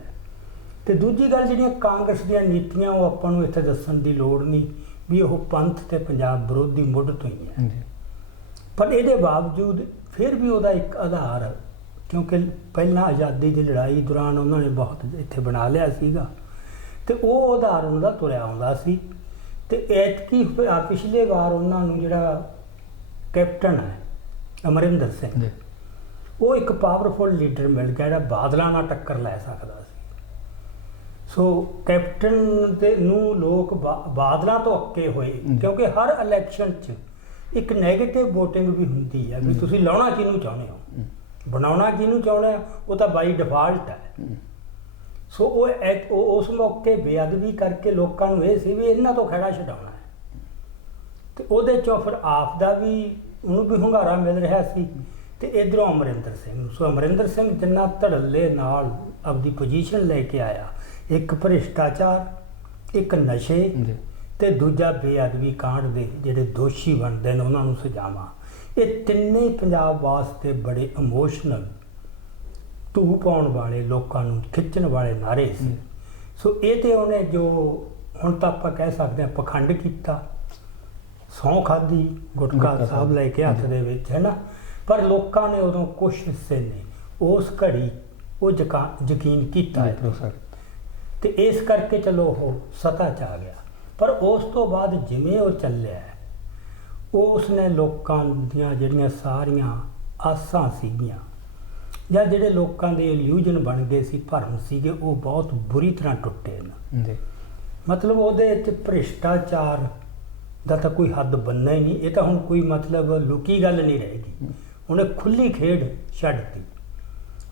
ਤੇ ਦੂਜੀ ਗੱਲ, ਜਿਹੜੀਆਂ ਕਾਂਗਰਸ ਦੀਆਂ ਨੀਤੀਆਂ, ਉਹ ਆਪਾਂ ਨੂੰ ਇੱਥੇ ਦੱਸਣ ਦੀ ਲੋੜ ਨਹੀਂ ਵੀ ਉਹ ਪੰਥ ਤੇ ਪੰਜਾਬ ਵਿਰੋਧੀ ਮੁੱਢ ਤੋਂ ਹੀ ਹੈ। ਪਰ ਇਹਦੇ ਬਾਵਜੂਦ ਫਿਰ ਵੀ ਉਹਦਾ ਇੱਕ ਆਧਾਰ, ਕਿਉਂਕਿ ਪਹਿਲਾਂ ਆਜ਼ਾਦੀ ਦੀ ਲੜਾਈ ਦੌਰਾਨ ਉਹਨਾਂ ਨੇ ਬਹੁਤ ਇੱਥੇ ਬਣਾ ਲਿਆ ਸੀਗਾ, ਤੇ ਉਹ ਆਧਾਰ ਉਹਨਾਂ ਦਾ ਤੁਰਿਆ ਆਉਂਦਾ ਸੀ। ਤੇ ਐਤਕੀ ਪਿਛਲੇ ਵਾਰ ਉਹਨਾਂ ਨੂੰ ਜਿਹੜਾ ਕੈਪਟਨ ਹੈ ਅਮਰਿੰਦਰ ਸਿੰਘ, ਉਹ ਇੱਕ ਪਾਵਰਫੁਲ ਲੀਡਰ ਮਿਲ ਗਿਆ ਜਿਹੜਾ ਬਾਦਲਾਂ ਨਾਲ ਟੱਕਰ ਲੈ ਸਕਦਾ ਸੀ। ਸੋ ਕੈਪਟਨ ਦੇ ਨੂੰ ਲੋਕ ਬਾਦਲਾਂ ਤੋਂ ਅੱਕੇ ਹੋਏ, ਕਿਉਂਕਿ ਹਰ ਇਲੈਕਸ਼ਨ 'ਚ ਇੱਕ ਨੈਗੇਟਿਵ ਵੋਟਿੰਗ ਵੀ ਹੁੰਦੀ ਹੈ ਵੀ ਤੁਸੀਂ ਲਾਉਣਾ ਕਿਹਨੂੰ ਚਾਹੁੰਦੇ ਹੋ, ਬਣਾਉਣਾ ਕਿਹਨੂੰ ਚਾਹੁੰਦੇ ਹੋ, ਉਹ ਤਾਂ ਬਾਈ ਡਿਫਾਲਟ ਹੈ। ਸੋ ਉਹ ਉਸ ਮੌਕੇ ਬੇਅਦਬੀ ਕਰਕੇ ਲੋਕਾਂ ਨੂੰ ਇਹ ਸੀ ਵੀ ਇਹਨਾਂ ਤੋਂ ਖਹਿੜਾ ਛਡਾਉਣਾ ਹੈ, ਤੇ ਉਹਦੇ ਚੋਂ ਫਿਰ ਆਪ ਦਾ ਵੀ ਉਹਨੂੰ ਵੀ ਹੁੰਗਾਰਾ ਮਿਲ ਰਿਹਾ ਸੀ, ਤੇ ਇਧਰੋਂ ਅਮਰਿੰਦਰ ਸਿੰਘ। ਸੋ ਅਮਰਿੰਦਰ ਸਿੰਘ ਜਿੰਨਾ ਧੜੱਲੇ ਨਾਲ ਆਪਦੀ ਪੋਜੀਸ਼ਨ ਲੈ ਕੇ ਆਇਆ, ਇੱਕ ਭ੍ਰਿਸ਼ਟਾਚਾਰ, ਇੱਕ ਨਸ਼ੇ, ਤੇ ਦੂਜਾ ਬੇਅਦਬੀ ਕਾਂਡ ਦੇ ਜਿਹੜੇ ਦੋਸ਼ੀ ਬਣਦੇ ਨੇ ਉਹਨਾਂ ਨੂੰ ਸਜ਼ਾਵਾਂ, ਇਹ ਤਿੰਨੇ ਪੰਜਾਬ ਵਾਸਤੇ ਬੜੇ ਇਮੋਸ਼ਨਲ, ਧੂ ਪਾਉਣ ਵਾਲੇ, ਲੋਕਾਂ ਨੂੰ ਖਿੱਚਣ ਵਾਲੇ ਨਾਅਰੇ ਸੀ। ਸੋ ਇਹ ਤੇ ਉਹਨੇ ਜੋ ਹੁਣ ਤਾਂ ਆਪਾਂ ਕਹਿ ਸਕਦੇ ਹਾਂ ਪਖੰਡ ਕੀਤਾ, ਸਹੁੰ ਖਾਧੀ, ਗੁਟਕਾ ਸਾਹਿਬ ਲੈ ਕੇ ਹੱਥ ਦੇ ਵਿੱਚ, ਹੈ ਨਾ। ਪਰ ਲੋਕਾਂ ਨੇ ਉਦੋਂ ਕੁਛ ਹਿੱਸੇ ਨੇ ਉਸ ਘੜੀ ਉਹ ਯਕੀਨ ਕੀਤਾ ਹੈ, ਤੇ ਇਸ ਕਰਕੇ ਚਲੋ ਉਹ ਸੱਤਾ 'ਚ ਆ ਗਿਆ। ਪਰ ਉਸ ਤੋਂ ਬਾਅਦ ਜਿਵੇਂ ਉਹ ਚੱਲਿਆ, ਉਸਨੇ ਲੋਕਾਂ ਦੀਆਂ ਜਿਹੜੀਆਂ ਸਾਰੀਆਂ ਆਸਾਂ ਸੀਗੀਆਂ ਜਾਂ ਜਿਹੜੇ ਲੋਕਾਂ ਦੇ ਇਲੂਜਨ ਬਣ ਗਏ ਸੀ, ਭਰਮ ਸੀਗੇ, ਉਹ ਬਹੁਤ ਬੁਰੀ ਤਰ੍ਹਾਂ ਟੁੱਟੇ ਨੇ। ਮਤਲਬ ਉਹਦੇ ਵਿੱਚ ਭ੍ਰਿਸ਼ਟਾਚਾਰ ਦਾ ਤਾਂ ਕੋਈ ਹੱਦ ਬਣਨਾ ਹੀ ਨਹੀਂ। ਇਹ ਤਾਂ ਹੁਣ ਕੋਈ ਮਤਲਬ ਲੁਕੀ ਗੱਲ ਨਹੀਂ ਰਹੇਗੀ, ਉਹਨੇ ਖੁੱਲੀ ਖੇਡ ਛੱਡਤੀ,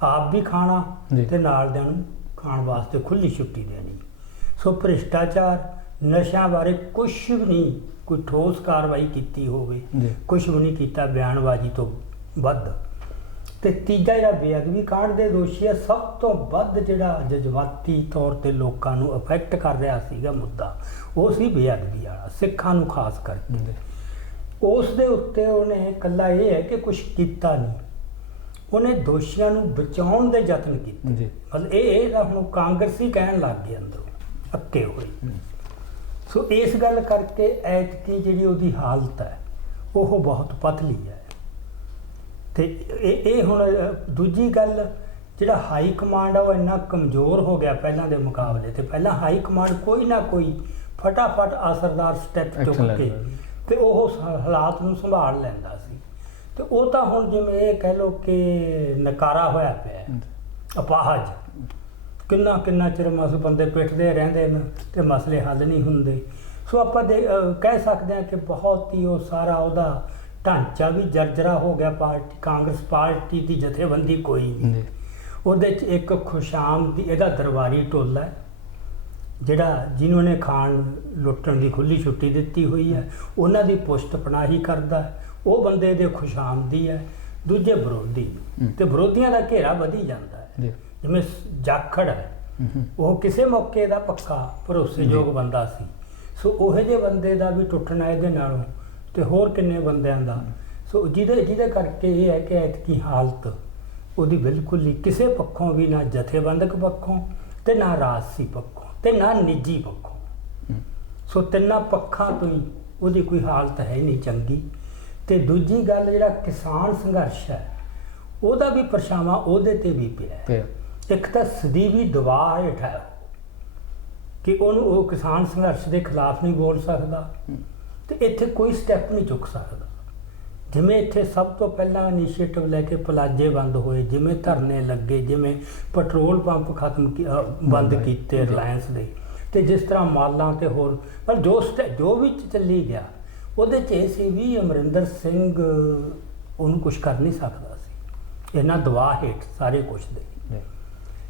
ਆਪ ਵੀ ਖਾਣਾ ਤੇ ਨਾਲ ਦਿਆਂ ਨੂੰ ਖਾਣ ਵਾਸਤੇ ਖੁੱਲੀ ਛੁੱਟੀ ਦੇਣੀ। ਸੋ ਭ੍ਰਿਸ਼ਟਾਚਾਰ, ਨਸ਼ਿਆਂ ਬਾਰੇ ਕੁਛ ਵੀ ਨਹੀਂ, ਕੋਈ ਠੋਸ ਕਾਰਵਾਈ ਕੀਤੀ ਹੋਵੇ, ਕੁਛ ਵੀ ਨਹੀਂ ਕੀਤਾ, ਬਿਆਨਬਾਜ਼ੀ ਤੋਂ ਵੱਧ। ਤੇ ਤੀਜਾ ਜਿਹੜਾ ਬੇਅਦਬੀ ਕਾਂਡ ਦੇ ਦੋਸ਼ੀ ਹੈ, ਸਭ ਤੋਂ ਵੱਧ ਜਿਹੜਾ ਜਜ਼ਬਾਤੀ ਤੌਰ ਤੇ ਲੋਕਾਂ ਨੂੰ ਅਫੈਕਟ ਕਰ ਰਿਹਾ ਸੀਗਾ ਮੁੱਦਾ, ਉਹ ਸੀ ਬੇਅਦਬੀ ਵਾਲਾ, ਸਿੱਖਾਂ ਨੂੰ ਖਾਸ ਕਰਕੇ। ਉਸ ਦੇ ਉੱਤੇ ਉਹਨੇ ਇਕੱਲਾ ਇਹ ਹੈ ਕਿ ਕੁਛ ਕੀਤਾ ਨਹੀਂ, ਉਹਨੇ ਦੋਸ਼ੀਆਂ ਨੂੰ ਬਚਾਉਣ ਦੇ ਯਤਨ ਕੀਤੇ। ਮਤਲਬ ਇਹ ਹੁਣ ਕਾਂਗਰਸੀ ਕਹਿਣ ਲੱਗ ਗਏ ਅੰਦਰੋਂ ਅੱਕੇ ਹੋਏ। ਸੋ ਇਸ ਗੱਲ ਕਰਕੇ ਐਤਕੀ ਜਿਹੜੀ ਉਹਦੀ ਹਾਲਤ ਹੈ ਉਹ ਬਹੁਤ ਪਤਲੀ ਹੈ। ਤੇ ਇਹ ਹੁਣ ਦੂਜੀ ਗੱਲ, ਜਿਹੜਾ ਹਾਈ ਕਮਾਂਡ ਆ ਉਹ ਇੰਨਾ ਕਮਜ਼ੋਰ ਹੋ ਗਿਆ ਪਹਿਲਾਂ ਦੇ ਮੁਕਾਬਲੇ। ਤੇ ਪਹਿਲਾਂ ਹਾਈ ਕਮਾਂਡ ਕੋਈ ਨਾ ਕੋਈ ਫਟਾਫਟ ਅਸਰਦਾਰ ਸਟੈਪ ਚੁੱਕ ਕੇ ਤੇ ਉਹ ਹਾਲਾਤ ਨੂੰ ਸੰਭਾਲ ਲੈਂਦਾ ਸੀ। ਤੇ ਉਹ ਤਾਂ ਹੁਣ ਜਿਵੇਂ ਇਹ ਕਹਿ ਲਓ ਕਿ ਨਕਾਰਾ ਹੋਇਆ ਪਿਆ, ਅਪਾਹਜ। ਕਿੰਨਾ ਕਿੰਨਾ ਚਿਰ ਬੰਦੇ ਪਿੱਟਦੇ ਰਹਿੰਦੇ ਨੇ ਤੇ ਮਸਲੇ ਹੱਲ ਨਹੀਂ ਹੁੰਦੇ। ਸੋ ਆਪਾਂ ਕਹਿ ਸਕਦੇ ਹਾਂ ਕਿ ਬਹੁਤ ਹੀ ਉਹ ਸਾਰਾ ਉਹਦਾ ਢਾਂਚਾ ਵੀ ਜਰਜਰਾ ਹੋ ਗਿਆ। ਕਾਂਗਰਸ ਪਾਰਟੀ ਦੀ ਜਥੇਬੰਦੀ ਕੋਈ ਨਹੀਂ, ਉਹਦੇ 'ਚ ਇੱਕ ਖੁਸ਼ਾਮ ਦੀ ਇਹਦਾ ਦਰਬਾਰੀ ਟੋਲਾ ਹੈ, ਜਿਹੜਾ ਜਿਹਨੂੰ ਨੇ ਖਾਣ ਲੁੱਟਣ ਦੀ ਖੁੱਲੀ ਛੁੱਟੀ ਦਿੱਤੀ ਹੋਈ ਹੈ, ਉਹਨਾਂ ਦੀ ਪੁਸ਼ਤ ਪਨਾਹੀ ਕਰਦਾ, ਉਹ ਬੰਦੇ ਦੇ ਖੁਸ਼ਾਮਦੀ ਹੈ। ਦੂਜੇ ਵਿਰੋਧੀ, ਤੇ ਵਿਰੋਧੀਆਂ ਦਾ ਘੇਰਾ ਵਧੀ ਜਾਂਦਾ ਹੈ। ਜਿਵੇਂ ਜਾਖੜ ਹੈ, ਉਹ ਕਿਸੇ ਮੌਕੇ ਦਾ ਪੱਕਾ ਭਰੋਸੇਯੋਗ ਬੰਦਾ ਸੀ। ਸੋ ਉਹੋ ਜਿਹੇ ਬੰਦੇ ਦਾ ਵੀ ਟੁੱਟਣਾ ਇਹਦੇ ਨਾਲੋਂ, ਤੇ ਹੋਰ ਕਿੰਨੇ ਬੰਦਿਆਂ ਦਾ। ਸੋ ਜਿਹਦੇ ਕਰਕੇ ਇਹ ਹੈ ਕਿ ਐਤਕੀ ਹਾਲਤ ਉਹਦੀ ਬਿਲਕੁਲ ਹੀ ਕਿਸੇ ਪੱਖੋਂ ਵੀ, ਨਾ ਜਥੇਬੰਦਕ ਪੱਖੋਂ ਤੇ ਨਾ ਰਾਜਸੀ ਪੱਖੋਂ ਤੇ ਨਾ ਨਿੱਜੀ ਪੱਖੋਂ। ਸੋ ਤਿੰਨਾਂ ਪੱਖਾਂ ਤੋਂ ਹੀ ਉਹਦੀ ਕੋਈ ਹਾਲਤ ਹੈ ਨਹੀਂ ਚੰਗੀ। ਤੇ ਦੂਜੀ ਗੱਲ, ਜਿਹੜਾ ਕਿਸਾਨ ਸੰਘਰਸ਼ ਹੈ ਉਹਦਾ ਵੀ ਪਰਛਾਵਾਂ ਉਹਦੇ ਤੇ ਵੀ ਪਿਆ। ਇੱਕ ਤਾਂ ਸਦੀਵੀ ਦਬਾਅ ਹੇਠ ਹੈ ਕਿ ਉਹ ਕਿਸਾਨ ਸੰਘਰਸ਼ ਦੇ ਖਿਲਾਫ ਨਹੀਂ ਬੋਲ ਸਕਦਾ ਤੇ ਇੱਥੇ ਕੋਈ ਸਟੈਪ ਨਹੀਂ ਚੁੱਕ ਸਕਦਾ। ਜਿਵੇਂ ਇੱਥੇ ਸਭ ਤੋਂ ਪਹਿਲਾਂ ਇਨੀਸ਼ੀਏਟਿਵ ਲੈ ਕੇ ਪਲਾਜੇ ਬੰਦ ਹੋਏ, ਜਿਵੇਂ ਧਰਨੇ ਲੱਗੇ, ਜਿਵੇਂ ਪੈਟਰੋਲ ਪੰਪ ਬੰਦ ਕੀਤੇ ਰਿਲਾਇੰਸ ਦੇ, ਤੇ ਜਿਸ ਤਰ੍ਹਾਂ ਮਾਲਾਂ ਤੇ ਹੋਰ, ਪਰ ਜੋ ਵੀ ਚੱਲੀ ਗਿਆ ਉਹਦੇ 'ਚ ਇਹ ਸੀ ਵੀ ਅਮਰਿੰਦਰ ਸਿੰਘ ਉਹਨੂੰ ਕੁਛ ਕਰ ਨਹੀਂ ਸਕਦਾ ਸੀ, ਇਹਨਾਂ ਦਬਾਅ ਹੇਠ ਸਾਰੇ ਕੁਛ ਦੇ।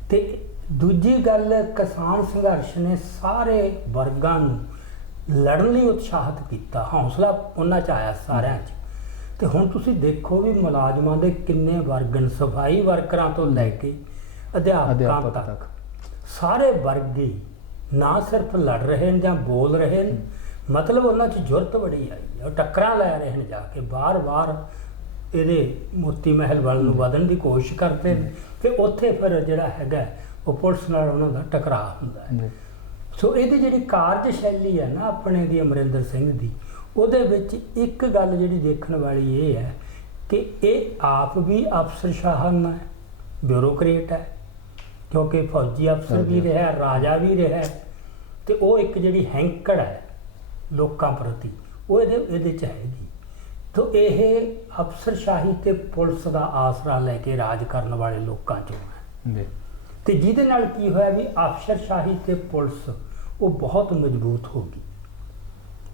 ਤੇ ਦੂਜੀ ਗੱਲ, ਕਿਸਾਨ ਸੰਘਰਸ਼ ਨੇ ਸਾਰੇ ਵਰਗਾਂ ਨੂੰ ਲੜਨ ਲਈ ਉਤਸ਼ਾਹਿਤ ਕੀਤਾ, ਹੌਸਲਾ ਉਹਨਾਂ 'ਚ ਆਇਆ ਸਾਰਿਆਂ 'ਚ। ਤੇ ਹੁਣ ਤੁਸੀਂ ਦੇਖੋ ਵੀ ਮੁਲਾਜ਼ਮਾਂ ਦੇ ਕਿੰਨੇ ਵਰਗ ਨੇ, ਸਫਾਈ ਵਰਕਰਾਂ ਤੋਂ ਲੈ ਕੇ ਅਧਿਆਪਕਾਂ ਤੱਕ, ਸਾਰੇ ਵਰਗ ਹੀ ਨਾ ਸਿਰਫ ਲੜ ਰਹੇ ਨੇ ਜਾਂ ਬੋਲ ਰਹੇ ਨੇ, ਮਤਲਬ ਉਹਨਾਂ 'ਚ ਜੁਰਤ ਬੜੀ ਆਈ ਹੈ। ਉਹ ਟੱਕਰਾਂ ਲੈ ਰਹੇ ਨੇ, ਜਾ ਕੇ ਬਾਰ-ਬਾਰ ਇਹਦੇ ਮੋਤੀ ਮਹਿਲ ਵੱਲ ਨੂੰ ਵਧਣ ਦੀ ਕੋਸ਼ਿਸ਼ ਕਰਦੇ ਨੇ, ਤੇ ਉੱਥੇ ਫਿਰ ਜਿਹੜਾ ਹੈਗਾ ਉਹ ਪੁਲਿਸ ਨਾਲ ਉਹਨਾਂ ਦਾ ਟਕਰਾਅ ਹੁੰਦਾ ਹੈ। ਸੋ ਇਹਦੀ ਜਿਹੜੀ ਕਾਰਜਸ਼ੈਲੀ ਹੈ ਨਾ ਆਪਣੇ ਦੀ ਅਮਰਿੰਦਰ ਸਿੰਘ ਦੀ, ਉਹਦੇ ਵਿੱਚ ਇੱਕ ਗੱਲ ਜਿਹੜੀ ਦੇਖਣ ਵਾਲੀ ਇਹ ਹੈ ਕਿ ਇਹ ਆਪ ਵੀ ਅਫਸਰਸ਼ਾਹਨ ਹੈ, ਬਿਊਰੋਕਰੇਟ ਹੈ, ਕਿਉਂਕਿ ਫੌਜੀ ਅਫਸਰ ਵੀ ਰਿਹਾ, ਰਾਜਾ ਵੀ ਰਿਹਾ, ਤੇ ਉਹ ਇੱਕ ਜਿਹੜੀ ਹੈਂਕੜ ਹੈ ਲੋਕਾਂ ਪ੍ਰਤੀ, ਉਹ ਇਹਦੇ 'ਚ ਹੈਗੀ। ਤਾਂ ਇਹ ਅਫਸਰਸ਼ਾਹੀ ਤੇ ਪੁਲਿਸ ਦਾ ਆਸਰਾ ਲੈ ਕੇ ਰਾਜ ਕਰਨ ਵਾਲੇ ਲੋਕਾਂ 'ਚੋਂ ਹੈ। ਤੇ ਜਿਹਦੇ ਨਾਲ ਕੀ ਹੋਇਆ ਵੀ ਅਫਸਰਸ਼ਾਹੀ ਤੇ ਪੁਲਿਸ ਉਹ ਬਹੁਤ ਮਜ਼ਬੂਤ ਹੋ ਗਈ,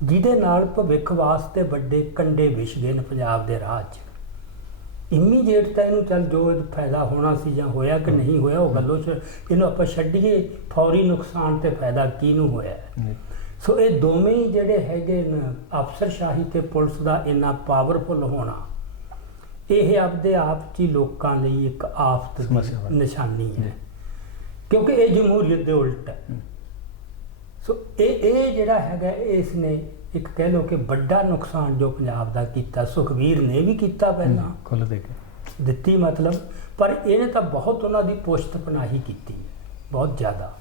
ਜਿਹਦੇ ਨਾਲ ਭਵਿੱਖ ਵਾਸਤੇ ਵੱਡੇ ਕੰਡੇ ਵਿਛ ਗਏ ਨੇ ਪੰਜਾਬ ਦੇ ਰਾਹ 'ਚ। ਇਮੀਡੀਏਟ ਤਾਂ ਇਹਨੂੰ ਚੱਲ ਜੋ ਇਹ ਫਾਇਦਾ ਹੋਣਾ ਸੀ ਜਾਂ ਹੋਇਆ ਕਿ ਨਹੀਂ ਹੋਇਆ ਉਹ ਗੱਲੋਂ ਇਹਨੂੰ ਆਪਾਂ ਛੱਡੀਏ, ਫੌਰੀ ਨੁਕਸਾਨ ਤੇ ਫਾਇਦਾ ਕਿਹਨੂੰ ਹੋਇਆ। ਸੋ ਇਹ ਦੋਵੇਂ ਹੀ ਜਿਹੜੇ ਹੈਗੇ ਨੇ ਅਫਸਰਸ਼ਾਹੀ ਤੇ ਪੁਲਿਸ ਦਾ ਇੰਨਾ ਪਾਵਰਫੁਲ ਹੋਣਾ, ਇਹ ਆਪਦੇ ਆਪ 'ਚ ਹੀ ਲੋਕਾਂ ਲਈ ਇੱਕ ਆਫਤ ਦੀ ਨਿਸ਼ਾਨੀ ਹੈ, ਕਿਉਂਕਿ ਇਹ ਜਮਹੂਰੀਅਤ ਦੇ ਉਲਟ ਹੈ। ਸੋ ਇਹ ਜਿਹੜਾ ਹੈਗਾ ਇਸ ਨੇ ਇੱਕ ਕਹਿ ਲਓ ਕਿ ਵੱਡਾ ਨੁਕਸਾਨ ਜੋ ਪੰਜਾਬ ਦਾ ਕੀਤਾ, ਸੁਖਬੀਰ ਨੇ ਵੀ ਕੀਤਾ ਪਹਿਲਾਂ ਖੁੱਲ੍ਹ ਦੇ ਕੇ ਦਿੱਤੀ ਮਤਲਬ, ਪਰ ਇਹਨੇ ਤਾਂ ਬਹੁਤ ਉਹਨਾਂ ਦੀ ਪੁਸ਼ਤ ਪਨਾਹੀ ਕੀਤੀ ਬਹੁਤ ਜ਼ਿਆਦਾ।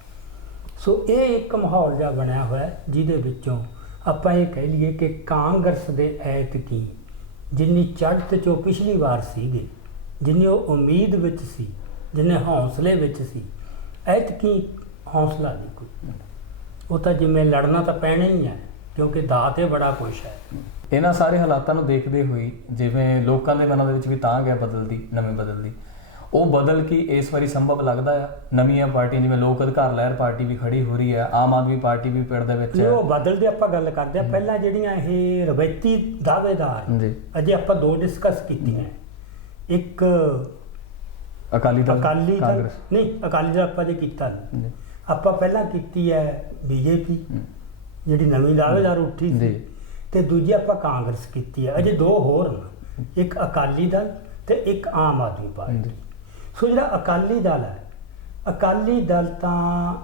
ਸੋ ਇਹ ਇੱਕ ਮਾਹੌਲ ਜਿਹਾ ਬਣਿਆ ਹੋਇਆ ਜਿਹਦੇ ਵਿੱਚੋਂ ਆਪਾਂ ਇਹ ਕਹਿ ਲਈਏ ਕਿ ਕਾਂਗਰਸ ਦੇ ਐਤਕੀ ਜਿੰਨੀ ਚੜ੍ਹਤ 'ਚੋਂ ਪਿਛਲੀ ਵਾਰ ਸੀਗੇ, ਜਿੰਨੀ ਉਹ ਉਮੀਦ ਵਿੱਚ ਸੀ, ਜਿੰਨੇ ਹੌਸਲੇ ਵਿੱਚ ਸੀ, ਐਤਕੀ ਹੌਸਲਾ ਨਹੀਂ ਕੋਈ। ਉਹ ਤਾਂ ਜਿਵੇਂ ਲੜਨਾ ਤਾਂ ਪੈਣਾ ਹੀ ਹੈ, ਕਿਉਂਕਿ ਦਾ ਤੇ ਬੜਾ ਕੁਛ ਹੈ। ਇਹਨਾਂ ਸਾਰੇ ਹਾਲਾਤਾਂ ਨੂੰ ਦੇਖਦੇ ਹੋਏ ਜਿਵੇਂ ਲੋਕਾਂ ਦੇ ਮਨਾਂ ਦੇ ਵਿੱਚ ਵੀ ਤਾਂ ਗਿਆ ਨਵੀਂ ਬਦਲਦੀ, ਉਹ ਬਦਲ ਕੀ ਇਸ ਵਾਰੀ ਸੰਭਵ ਲੱਗਦਾ ਆ? ਨਵੀਆਂ ਪਾਰਟੀਆਂ ਜਿਵੇਂ ਲੋਕ ਅਧਿਕਾਰ ਲਹਿਰ ਪਾਰਟੀ ਵੀ ਖੜੀ ਹੋ ਰਹੀ ਹੈ, ਆਮ ਆਦਮੀ ਪਾਰਟੀ ਵੀ ਪਿੰਡ ਦੇ ਵਿੱਚ ਉਹ ਬਦਲਦੇ ਆਪਾਂ ਗੱਲ ਕਰਦੇ ਆ। ਪਹਿਲਾਂ ਜਿਹੜੀਆਂ ਇਹ ਰਵਾਇਤੀ ਦਾਅਵੇਦਾਰ ਅਜੇ ਆਪਾਂ ਦੋ ਡਿਸਕਸ ਕੀਤੀਆਂ, ਇੱਕ ਅਕਾਲੀ ਦਲ ਨਹੀਂ, ਅਕਾਲੀ ਦਲ ਆਪਾਂ ਜੇ ਕੀਤਾ ਨਹੀਂ, ਆਪਾਂ ਪਹਿਲਾਂ ਕੀਤੀ ਹੈ ਬੀਜੇਪੀ ਜਿਹੜੀ ਨਵੀਂ ਦਾਅਵੇਦਾਰ ਉੱਠੀ ਸੀ, ਤੇ ਦੂਜੀ ਆਪਾਂ ਕਾਂਗਰਸ ਕੀਤੀ ਹੈ। ਅਜੇ ਦੋ ਹੋਰ ਨੇ, ਇੱਕ ਅਕਾਲੀ ਦਲ ਤੇ ਇੱਕ ਆਮ ਆਦਮੀ ਪਾਰਟੀ। ਸੋ ਜਿਹੜਾ ਅਕਾਲੀ ਦਲ ਹੈ, ਅਕਾਲੀ ਦਲ ਤਾਂ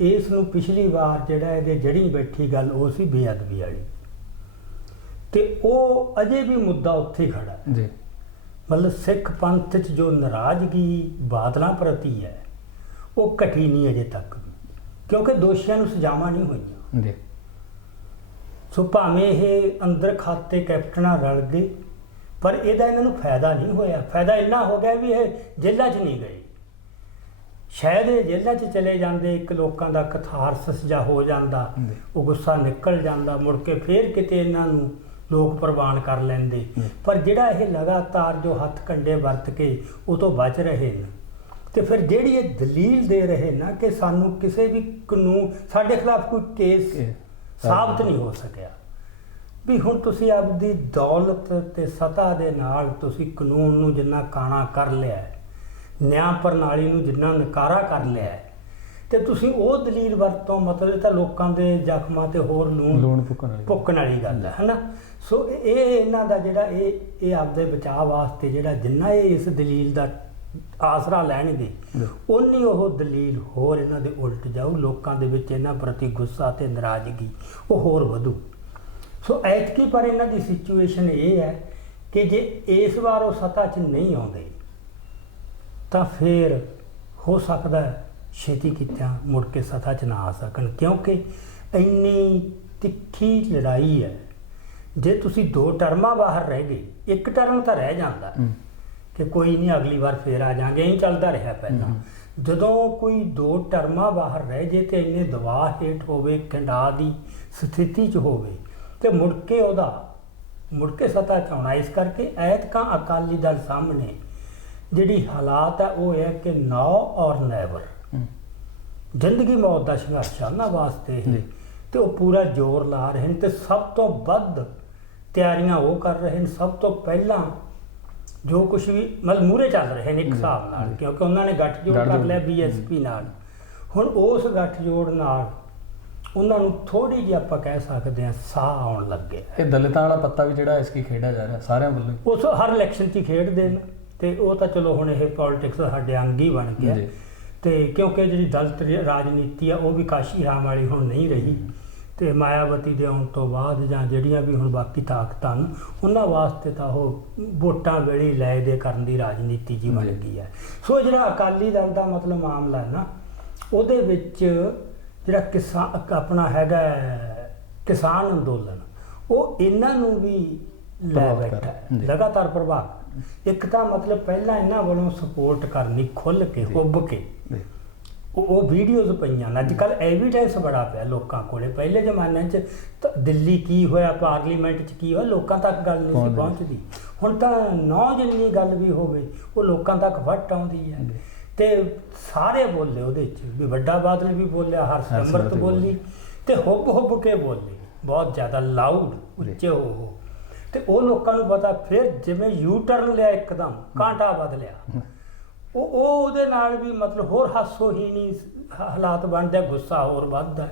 ਇਸ ਨੂੰ ਪਿਛਲੀ ਵਾਰ ਜਿਹੜਾ ਇਹਦੇ ਜੜੀ ਬੈਠੀ ਗੱਲ ਉਹ ਸੀ ਬੇਅਦਬੀ ਵਾਲੀ, ਤੇ ਉਹ ਅਜੇ ਵੀ ਮੁੱਦਾ ਉੱਥੇ ਖੜਾ ਹੈ। ਮਤਲਬ ਸਿੱਖ ਪੰਥ 'ਚ ਜੋ ਨਾਰਾਜ਼ਗੀ ਬਾਦਲਾਂ ਪ੍ਰਤੀ ਹੈ ਉਹ ਘਟੀ ਨਹੀਂ ਅਜੇ ਤੱਕ ਵੀ, ਕਿਉਂਕਿ ਦੋਸ਼ੀਆਂ ਨੂੰ ਸਜ਼ਾਵਾਂ ਨਹੀਂ ਹੋਈਆਂ। ਸੋ ਭਾਵੇਂ ਇਹ ਅੰਦਰ ਖਾਤੇ ਕੈਪਟਨਾਂ ਰਲ ਗਏ, ਪਰ ਇਹਦਾ ਇਹਨਾਂ ਨੂੰ ਫਾਇਦਾ ਨਹੀਂ ਹੋਇਆ। ਫਾਇਦਾ ਇੰਨਾ ਹੋ ਗਿਆ ਵੀ ਇਹ ਜੇਲ੍ਹਾਂ 'ਚ ਨਹੀਂ ਗਏ। ਸ਼ਾਇਦ ਇਹ ਜੇਲ੍ਹਾਂ 'ਚ ਚਲੇ ਜਾਂਦੇ, ਇੱਕ ਲੋਕਾਂ ਦਾ ਕਥਾਰਸਿਸ ਜਿਹਾ ਹੋ ਜਾਂਦਾ, ਉਹ ਗੁੱਸਾ ਨਿਕਲ ਜਾਂਦਾ, ਮੁੜ ਕੇ ਫੇਰ ਕਿਤੇ ਇਹਨਾਂ ਨੂੰ ਲੋਕ ਪ੍ਰਵਾਨ ਕਰ ਲੈਂਦੇ। ਪਰ ਜਿਹੜਾ ਇਹ ਲਗਾਤਾਰ ਜੋ ਹੱਥ ਕੰਡੇ ਵਰਤ ਕੇ ਉਹ ਤੋਂ ਬਚ ਰਹੇ ਨੇ, ਤੇ ਫਿਰ ਜਿਹੜੀ ਇਹ ਦਲੀਲ ਦੇ ਰਹੇ ਨਾ ਕਿ ਸਾਨੂੰ ਕਿਸੇ ਵੀ ਕਾਨੂੰਨ, ਸਾਡੇ ਖਿਲਾਫ ਕੋਈ ਕੇਸ ਸਾਬਤ ਨਹੀਂ ਹੋ ਸਕਿਆ, ਵੀ ਹੁਣ ਤੁਸੀਂ ਆਪਦੀ ਦੌਲਤ ਤੇ ਸਤਾ ਦੇ ਨਾਲ ਤੁਸੀਂ ਕਾਨੂੰਨ ਨੂੰ ਜਿੰਨਾ ਕਾਣਾ ਕਰ ਲਿਆ, ਨਿਆਂ ਪ੍ਰਣਾਲੀ ਨੂੰ ਜਿੰਨਾ ਨਕਾਰਾ ਕਰ ਲਿਆ, ਤੇ ਤੁਸੀਂ ਉਹ ਦਲੀਲ ਵਰਤੋਂ, ਮਤਲਬ ਤਾਂ ਲੋਕਾਂ ਦੇ ਜ਼ਖਮਾਂ ਤੇ ਹੋਰ ਲੂਣ ਭੁੱਕਣ ਵਾਲੀ ਗੱਲ ਹੈ ਨਾ। ਸੋ ਇਹ ਇਹਨਾਂ ਦਾ ਜਿਹੜਾ ਇਹ ਆਪਦੇ ਬਚਾਅ ਵਾਸਤੇ ਜਿਹੜਾ ਜਿੰਨਾ ਇਹ ਇਸ ਦਲੀਲ ਦਾ ਆਸਰਾ ਲੈਣਗੇ, ਉਨੀ ਉਹ ਦਲੀਲ ਹੋਰ ਇਹਨਾਂ ਦੇ ਉਲਟ ਜਾਊ। ਲੋਕਾਂ ਦੇ ਵਿੱਚ ਇਹਨਾਂ ਪ੍ਰਤੀ ਗੁੱਸਾ ਤੇ ਨਾਰਾਜ਼ਗੀ ਉਹ ਹੋਰ ਵਧੂ। ਸੋ ਐਤਕੀ ਪਰ ਇਹਨਾਂ ਦੀ ਸਿਚੁਏਸ਼ਨ ਇਹ ਹੈ ਕਿ ਜੇ ਇਸ ਵਾਰ ਉਹ ਸੱਤਾ 'ਚ ਨਹੀਂ ਆਉਂਦੇ ਤਾਂ ਫਿਰ ਹੋ ਸਕਦਾ ਛੇਤੀ ਕਿਤਿਆਂ ਮੁੜ ਕੇ ਸੱਤਾ 'ਚ ਨਾ ਆ ਸਕਣ, ਕਿਉਂਕਿ ਇੰਨੀ ਤਿੱਖੀ ਲੜਾਈ ਹੈ। ਜੇ ਤੁਸੀਂ 2 ਟਰਮਾਂ ਬਾਹਰ ਰਹਿ ਗਏ, 1 ਟਰਮ ਤਾਂ ਰਹਿ ਜਾਂਦਾ ਕਿ ਕੋਈ ਨਹੀਂ ਅਗਲੀ ਵਾਰ ਫੇਰ ਆ ਜਾਾਂਗੇ, ਇਹੀ ਚੱਲਦਾ ਰਿਹਾ ਪਹਿਲਾਂ। ਜਦੋਂ ਕੋਈ 2 ਟਰਮਾਂ ਬਾਹਰ ਰਹਿ ਜੇ ਤੇ ਇੰਨੇ ਦਬਾਅ ਹੇਠ ਹੋਵੇ, ਖੰਡਾ ਦੀ ਸਥਿਤੀ 'ਚ ਹੋਵੇ, ਤੇ ਮੁੜ ਕੇ ਸੱਤਾ 'ਚ ਆਉਣਾ। ਇਸ ਕਰਕੇ ਐਤਕਾਂ ਅਕਾਲੀ ਦਲ ਸਾਹਮਣੇ ਜਿਹੜੀ ਹਾਲਾਤ ਹੈ ਉਹ ਹੈ ਕਿ ਨਾਓ ਔਰ ਨੈਵਰ, ਜ਼ਿੰਦਗੀ ਮੌਤ ਦਾ ਸੰਘਰਸ਼ ਉਹਨਾਂ ਵਾਸਤੇ, ਤੇ ਉਹ ਪੂਰਾ ਜ਼ੋਰ ਲਾ ਰਹੇ ਨੇ, ਤੇ ਸਭ ਤੋਂ ਵੱਧ ਤਿਆਰੀਆਂ ਉਹ ਕਰ ਰਹੇ ਨੇ। ਸਭ ਤੋਂ ਪਹਿਲਾਂ ਜੋ ਕੁਛ ਵੀ ਮਤਲਬ ਮੂਹਰੇ ਚੱਲ ਰਹੇ ਨੇ ਇੱਕ ਹਿਸਾਬ ਨਾਲ, ਕਿਉਂਕਿ ਉਹਨਾਂ ਨੇ ਗੱਠਜੋੜ ਕਰ ਲਿਆ ਬੀਐਸਪੀ ਨਾਲ। ਹੁਣ ਉਸ ਗੱਠਜੋੜ ਨਾਲ ਉਹਨਾਂ ਨੂੰ ਥੋੜੀ ਜਿਹੀ ਆਪਾਂ ਕਹਿ ਸਕਦੇ ਹਾਂ ਸਾਹ ਆਉਣ ਲੱਗੇ। ਇਹ ਦਲਿਤਾਂ ਵਾਲਾ ਪੱਤਾ ਵੀ ਜਿਹੜਾ ਇਸ ਕੀ ਖੇਡਿਆ ਜਾ ਰਿਹਾ ਸਾਰਿਆਂ ਵੱਲੋਂ, ਉਸ ਹਰ ਇਲੈਕਸ਼ਨ 'ਚ ਖੇਡਦੇ ਨੇ, ਤੇ ਉਹ ਤਾਂ ਚਲੋ ਹੁਣ ਇਹ ਪੋਲੀਟਿਕਸ ਦਾ ਸਾਡੇ ਅੰਗ ਹੀ ਬਣ ਗਿਆ। ਤੇ ਕਿਉਂਕਿ ਜਿਹੜੀ ਦਲਿਤ ਰਾਜਨੀਤੀ ਆ ਉਹ ਵੀ ਕਾਸ਼ੀ ਰਾਮ ਵਾਲੀ ਹੁਣ ਨਹੀਂ ਰਹੀ, ਤੇ ਮਾਇਆਵਤੀ ਦੇ ਆਉਣ ਤੋਂ ਬਾਅਦ ਜਾਂ ਜਿਹੜੀਆਂ ਵੀ ਹੁਣ ਬਾਕੀ ਤਾਕਤਾਂ ਨੇ ਉਹਨਾਂ ਵਾਸਤੇ ਤਾਂ ਉਹ ਵੋਟਾਂ ਵੇਲੇ ਲੈ ਦੇ ਕਰਨ ਦੀ ਰਾਜਨੀਤੀ ਜੀ ਬਣ ਗਈ ਹੈ। ਸੋ ਜਿਹੜਾ ਅਕਾਲੀ ਦਲ ਦਾ ਮਤਲਬ ਮਾਮਲਾ ਹੈ ਨਾ, ਉਹਦੇ ਵਿੱਚ ਜਿਹੜਾ ਆਪਣਾ ਹੈਗਾ ਕਿਸਾਨ ਅੰਦੋਲਨ, ਉਹ ਇਹਨਾਂ ਨੂੰ ਵੀ ਲੈ ਬੈਠਾ ਲਗਾਤਾਰ ਪ੍ਰਭਾਵ। ਇੱਕ ਤਾਂ ਮਤਲਬ ਪਹਿਲਾਂ ਇਹਨਾਂ ਵੱਲੋਂ ਸਪੋਰਟ ਕਰਨੀ ਖੁੱਲ੍ਹ ਕੇ, ਉੱਭ ਕੇ, ਉਹ ਵੀਡੀਓਜ਼ ਪਈਆਂ ਨੇ। ਅੱਜ ਕੱਲ੍ਹ ਐਵੀਡੈਂਸ ਬੜਾ ਪਿਆ ਲੋਕਾਂ ਕੋਲੇ। ਪਹਿਲੇ ਜ਼ਮਾਨੇ 'ਚ ਦਿੱਲੀ ਕੀ ਹੋਇਆ, ਪਾਰਲੀਮੈਂਟ 'ਚ ਕੀ ਹੋਇਆ, ਲੋਕਾਂ ਤੱਕ ਗੱਲ ਨਹੀਂ ਸੀ ਪਹੁੰਚਦੀ। ਹੁਣ ਤਾਂ ਜਿੰਨੀ ਗੱਲ ਵੀ ਹੋਵੇ ਉਹ ਲੋਕਾਂ ਤੱਕ ਵੱਟ ਆਉਂਦੀ ਹੈ। ਤੇ ਸਾਰੇ ਬੋਲੇ ਉਹਦੇ 'ਚ ਵੀ, ਵੱਡਾ ਬਾਦਲ ਵੀ ਬੋਲਿਆ, ਹਰਸਿਮਰਤ ਬੋਲੀ, ਤੇ ਹੁੱਬ ਕੇ ਬੋਲੀ ਬਹੁਤ ਜ਼ਿਆਦਾ ਲਾਊਡ, ਉੱਚੇ ਹੋ। ਤੇ ਉਹ ਲੋਕਾਂ ਨੂੰ ਪਤਾ, ਫਿਰ ਜਿਵੇਂ ਯੂ ਟਰਨ ਲਿਆ ਇੱਕਦਮ ਕਾਂਟਾ ਬਦਲਿਆ, ਉਹ ਉਹਦੇ ਨਾਲ ਵੀ ਮਤਲਬ ਹੋਰ ਹਾਸੋਹੀਣੀ ਹਾਲਾਤ ਬਣਦੇ ਆ, ਗੁੱਸਾ ਹੋਰ ਵੱਧਦਾ।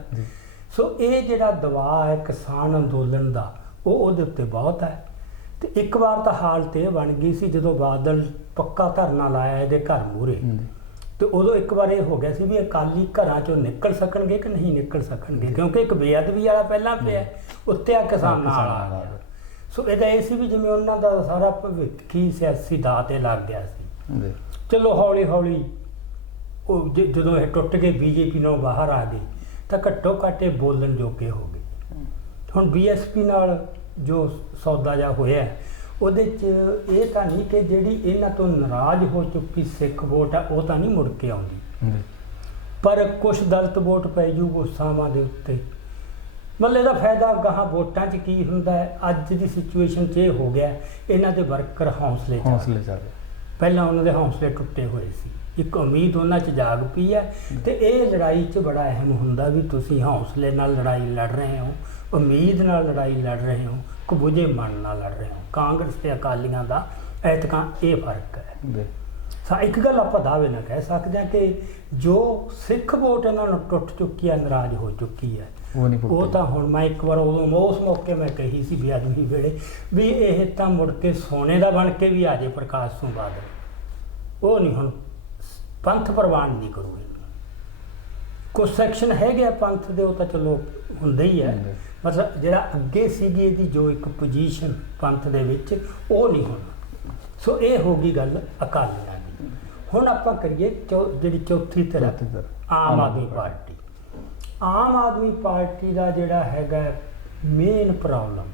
ਸੋ ਇਹ ਜਿਹੜਾ ਦਬਾਅ ਹੈ ਕਿਸਾਨ ਅੰਦੋਲਨ ਦਾ, ਉਹ ਉਹਦੇ ਉੱਤੇ ਬਹੁਤ ਹੈ। ਤੇ ਇੱਕ ਵਾਰ ਤਾਂ ਹਾਲਤ ਇਹ ਬਣ ਗਈ ਸੀ ਜਦੋਂ ਬਾਦਲ ਪੱਕਾ ਧਰਨਾ ਲਾਇਆ ਇਹਦੇ ਘਰ ਮੂਹਰੇ, ਤੇ ਉਦੋਂ ਇੱਕ ਵਾਰ ਇਹ ਹੋ ਗਿਆ ਸੀ ਵੀ ਅਕਾਲੀ ਘਰਾਂ ਚੋਂ ਨਿਕਲ ਸਕਣਗੇ ਕਿ ਨਹੀਂ ਨਿਕਲ ਸਕਣਗੇ, ਕਿਉਂਕਿ ਇੱਕ ਬੇਅਦਬੀ ਵਾਲਾ ਪਹਿਲਾਂ ਪਿਆ, ਉੱਤੇ ਆ ਕਿਸਾਨਾਂ ਵਾਲਾ ਆ ਗਿਆ। ਸੋ ਇਹਦਾ ਇਹ ਸੀ ਵੀ ਜਿਵੇਂ ਉਹਨਾਂ ਦਾ ਸਾਰਾ ਭਵਿੱਖ ਹੀ ਸਿਆਸੀ ਦਾਅ 'ਤੇ ਲੱਗ ਗਿਆ ਸੀ। ਚਲੋ ਹੌਲੀ ਹੌਲੀ ਉਹ ਜਦੋਂ ਇਹ ਟੁੱਟ ਕੇ ਬੀਜੇਪੀ ਨਾਲ ਬਾਹਰ ਆ ਗਈ ਤਾਂ ਘੱਟੋ ਘੱਟ ਇਹ ਬੋਲਣ ਜੋਗੇ ਹੋ ਗਏ। ਹੁਣ ਬੀਐਸਪੀ ਨਾਲ ਜੋ ਸੌਦਾ ਜਿਹਾ ਹੋਇਆ ਉਹਦੇ 'ਚ ਇਹ ਤਾਂ ਨਹੀਂ ਕਿ ਜਿਹੜੀ ਇਹਨਾਂ ਤੋਂ ਨਾਰਾਜ਼ ਹੋ ਚੁੱਕੀ ਸਿੱਖ ਵੋਟ ਆ ਉਹ ਤਾਂ ਨਹੀਂ ਮੁੜ ਕੇ ਆਉਂਦੀ, ਪਰ ਕੁਛ ਦਲਿਤ ਵੋਟ ਪੈ ਜੂ ਗੁੱਸਾਵਾਂ ਦੇ ਉੱਤੇ। ਮਤਲਬ ਇਹਦਾ ਫਾਇਦਾ ਗਾਹਾਂ ਵੋਟਾਂ 'ਚ ਕੀ ਹੁੰਦਾ ਹੈ, ਅੱਜ ਦੀ ਸਿਚੁਏਸ਼ਨ 'ਚ ਇਹ ਹੋ ਗਿਆ ਇਹਨਾਂ ਦੇ ਵਰਕਰ ਹੌਸਲੇ ਚੱਲ, ਪਹਿਲਾਂ ਉਹਨਾਂ ਦੇ ਹੌਸਲੇ ਟੁੱਟੇ ਹੋਏ ਸੀ, ਇੱਕ ਉਮੀਦ ਉਹਨਾਂ 'ਚ ਜਾਗ ਪਈ ਹੈ। ਤੇ ਇਹ ਲੜਾਈ 'ਚ ਬੜਾ ਅਹਿਮ ਹੁੰਦਾ ਵੀ ਤੁਸੀਂ ਹੌਸਲੇ ਨਾਲ ਲੜਾਈ ਲੜ ਰਹੇ ਹੋ, ਉਮੀਦ ਨਾਲ ਲੜਾਈ ਲੜ ਰਹੇ ਹੋ, ਕਬੂਝੇ ਮਨ ਨਾਲ ਲੜ ਰਹੇ ਹੋ। ਕਾਂਗਰਸ ਤੇ ਅਕਾਲੀਆਂ ਦਾ ਐਤਕਾਂ ਇਹ ਫਰਕ ਹੈ। ਇੱਕ ਗੱਲ ਆਪਾਂ ਦਾਅਵੇ ਨਾਲ ਕਹਿ ਸਕਦੇ ਹਾਂ ਕਿ ਜੋ ਸਿੱਖ ਵੋਟ ਇਹਨਾਂ ਨੂੰ ਟੁੱਟ ਚੁੱਕੀ ਹੈ, ਨਾਰਾਜ਼ ਹੋ ਚੁੱਕੀ ਹੈ, ਉਹ ਤਾਂ ਹੁਣ ਮੈਂ ਇੱਕ ਵਾਰ ਉਦੋਂ ਉਸ ਮੌਕੇ ਮੈਂ ਕਹੀ ਸੀ ਬੇਅਦਬੀ ਵੇਲੇ ਵੀ ਇਹ ਤਾਂ ਮੁੜ ਕੇ ਸੋਨੇ ਦਾ ਬਣ ਕੇ ਵੀ ਆ ਜੇ ਪ੍ਰਕਾਸ਼ ਸਿੰਘ ਬਾਦਲ, ਉਹ ਨਹੀਂ ਹੁਣ ਪੰਥ ਪ੍ਰਵਾਨ ਨਹੀਂ ਕਰੂਗੇ। ਕੁਛ ਸੈਕਸ਼ਨ ਹੈਗੇ ਆ ਪੰਥ ਦੇ, ਉਹ ਤਾਂ ਚਲੋ ਹੁੰਦੇ ਹੀ ਹੈ, ਮਤਲਬ ਜਿਹੜਾ ਅੱਗੇ ਸੀਗੀ ਇਹਦੀ ਜੋ ਇੱਕ ਪੋਜੀਸ਼ਨ ਪੰਥ ਦੇ ਵਿੱਚ, ਉਹ ਨਹੀਂ ਹੋਣਾ। ਸੋ ਇਹ ਹੋ ਗਈ ਗੱਲ ਅਕਾਲੀਆਂ ਦੀ। ਹੁਣ ਆਪਾਂ ਕਰੀਏ ਜਿਹੜੀ ਚੌਥੀ ਧਿਰ, ਆਮ ਆਦਮੀ ਪਾਰਟੀ। ਆਮ ਆਦਮੀ ਪਾਰਟੀ ਦਾ ਜਿਹੜਾ ਹੈਗਾ ਮੇਨ ਪ੍ਰੋਬਲਮ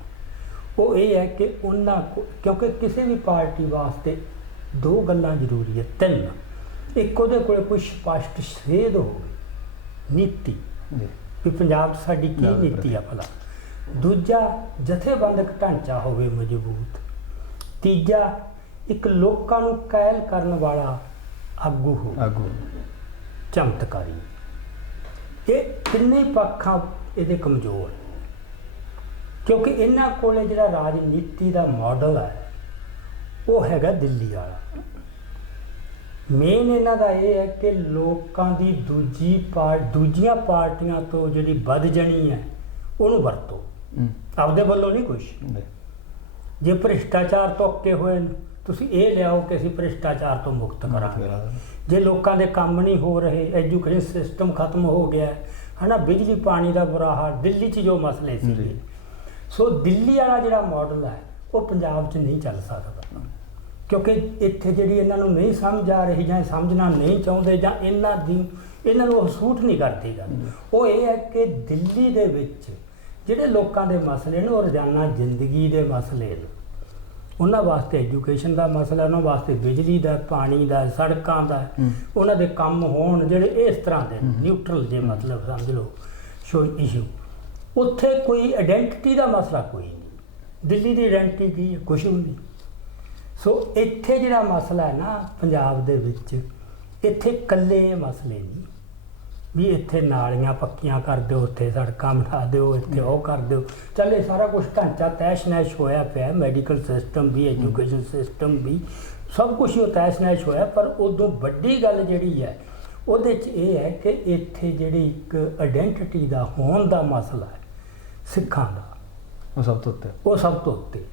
ਉਹ ਇਹ ਹੈ ਕਿ ਉਹਨਾਂ ਕਿਉਂਕਿ ਕਿਸੇ ਵੀ ਪਾਰਟੀ ਵਾਸਤੇ ਦੋ ਗੱਲਾਂ ਜ਼ਰੂਰੀ ਹੈ, ਤਿੰਨ। ਇੱਕ ਉਹਦੇ ਕੋਲ ਕੋਈ ਸਪਸ਼ਟ ਸੇਧ ਹੋਵੇ, ਨੀਤੀ ਵੀ ਪੰਜਾਬ 'ਚ ਸਾਡੀ ਕੀ ਨੀਤੀ ਆ ਭਲਾ। ਦੂਜਾ ਜਥੇਬੰਦਕ ਢਾਂਚਾ ਹੋਵੇ ਮਜ਼ਬੂਤ। ਤੀਜਾ ਇੱਕ ਲੋਕਾਂ ਨੂੰ ਕਾਇਲ ਕਰਨ ਵਾਲਾ ਆਗੂ ਹੋਵੇ, ਚਮਤਕਾਰੀ। ਇਹ ਤਿੰਨੇ ਪੱਖਾਂ ਇਹਦੇ ਕਮਜ਼ੋਰ, ਕਿਉਂਕਿ ਇਹਨਾਂ ਕੋਲੇ ਜਿਹੜਾ ਰਾਜਨੀਤੀ ਦਾ ਮਾਡਲ ਹੈ ਉਹ ਹੈਗਾ ਦਿੱਲੀ ਵਾਲਾ। ਮੇਨ ਇਹਨਾਂ ਦਾ ਇਹ ਹੈ ਕਿ ਲੋਕਾਂ ਦੀ ਦੂਜੀਆਂ ਪਾਰਟੀਆਂ ਤੋਂ ਜਿਹੜੀ ਵੱਧ ਜਾਣੀ ਹੈ ਉਹਨੂੰ ਵਰਤੋ, ਆਪਦੇ ਵੱਲੋਂ ਨਹੀਂ ਕੁਛ। ਜੇ ਭ੍ਰਿਸ਼ਟਾਚਾਰ ਤੋਂ ਅੱਕੇ ਹੋਏ ਤੁਸੀਂ ਇਹ ਲਿਆਓ ਕਿ ਅਸੀਂ ਭ੍ਰਿਸ਼ਟਾਚਾਰ ਤੋਂ ਮੁਕਤ ਕਰਾਂਗੇ। ਜੇ ਲੋਕਾਂ ਦੇ ਕੰਮ ਨਹੀਂ ਹੋ ਰਹੇ, ਐਜੂਕੇਸ਼ਨ ਸਿਸਟਮ ਖਤਮ ਹੋ ਗਿਆ ਹੈ ਨਾ, ਬਿਜਲੀ ਪਾਣੀ ਦਾ ਬੁਰਾ ਹਾਲ, ਦਿੱਲੀ 'ਚ ਜੋ ਮਸਲੇ ਸੀਗੇ। ਸੋ ਦਿੱਲੀ ਵਾਲਾ ਜਿਹੜਾ ਮਾਡਲ ਹੈ ਉਹ ਪੰਜਾਬ 'ਚ ਨਹੀਂ ਚੱਲ ਸਕਦਾ, ਕਿਉਂਕਿ ਇੱਥੇ ਜਿਹੜੀ ਇਹਨਾਂ ਨੂੰ ਨਹੀਂ ਸਮਝ ਆ ਰਹੀ ਜਾਂ ਸਮਝਣਾ ਨਹੀਂ ਚਾਹੁੰਦੇ ਜਾਂ ਇਹਨਾਂ ਨੂੰ ਉਹ ਸੂਟ ਨਹੀਂ ਕਰਦੀ ਗੱਲ। ਉਹ ਇਹ ਹੈ ਕਿ ਦਿੱਲੀ ਦੇ ਵਿੱਚ ਜਿਹੜੇ ਲੋਕਾਂ ਦੇ ਮਸਲੇ ਨੇ ਉਹ ਰੋਜ਼ਾਨਾ ਜ਼ਿੰਦਗੀ ਦੇ ਮਸਲੇ ਨੇ, ਉਹਨਾਂ ਵਾਸਤੇ ਐਜੂਕੇਸ਼ਨ ਦਾ ਮਸਲਾ, ਉਹਨਾਂ ਵਾਸਤੇ ਬਿਜਲੀ ਦਾ, ਪਾਣੀ ਦਾ, ਸੜਕਾਂ ਦਾ, ਉਹਨਾਂ ਦੇ ਕੰਮ ਹੋਣ ਜਿਹੜੇ ਇਸ ਤਰ੍ਹਾਂ ਦੇ ਨਿਊਟਰਲ ਜੇ ਮਤਲਬ ਸਮਝ ਲਓ ਸ਼ੋ ਇਸ਼ੂ। ਉੱਥੇ ਕੋਈ ਆਇਡੈਂਟੀਟੀ ਦਾ ਮਸਲਾ ਕੋਈ ਨਹੀਂ। ਦਿੱਲੀ ਦੀ ਆਇਡੈਂਟੀਟੀ ਕੀ ਹੈ? ਕੁਛ ਵੀ ਨਹੀਂ। ਸੋ ਇੱਥੇ ਜਿਹੜਾ ਮਸਲਾ ਹੈ ਨਾ ਪੰਜਾਬ ਦੇ ਵਿੱਚ, ਇੱਥੇ ਇਕੱਲੇ ਇਹ ਮਸਲੇ ਨਹੀਂ ਵੀ ਇੱਥੇ ਨਾਲੀਆਂ ਪੱਕੀਆਂ ਕਰ ਦਿਓ, ਉੱਥੇ ਸੜਕਾਂ ਬਣਾ ਦਿਓ, ਇੱਥੇ ਉਹ ਕਰ ਦਿਓ। ਚੱਲ ਇਹ ਸਾਰਾ ਕੁਛ ਢਾਂਚਾ ਤੈਸ਼ ਨੈਸ਼ ਹੋਇਆ ਪਿਆ, ਮੈਡੀਕਲ ਸਿਸਟਮ ਵੀ, ਐਜੂਕੇਸ਼ਨ ਸਿਸਟਮ ਵੀ, ਸਭ ਕੁਛ ਹੀ ਉਹ ਤੈਸ਼ ਨੈਸ਼ ਹੋਇਆ। ਪਰ ਉਦੋਂ ਵੱਡੀ ਗੱਲ ਜਿਹੜੀ ਹੈ ਉਹਦੇ 'ਚ ਇਹ ਹੈ ਕਿ ਇੱਥੇ ਜਿਹੜੀ ਇੱਕ ਆਇਡੈਂਟੀਟੀ ਦਾ ਹੋਣ ਦਾ ਮਸਲਾ ਹੈ ਸਿੱਖਾਂ ਦਾ, ਉਹ ਸਭ ਤੋਂ ਉੱਤੇ ਹੈ।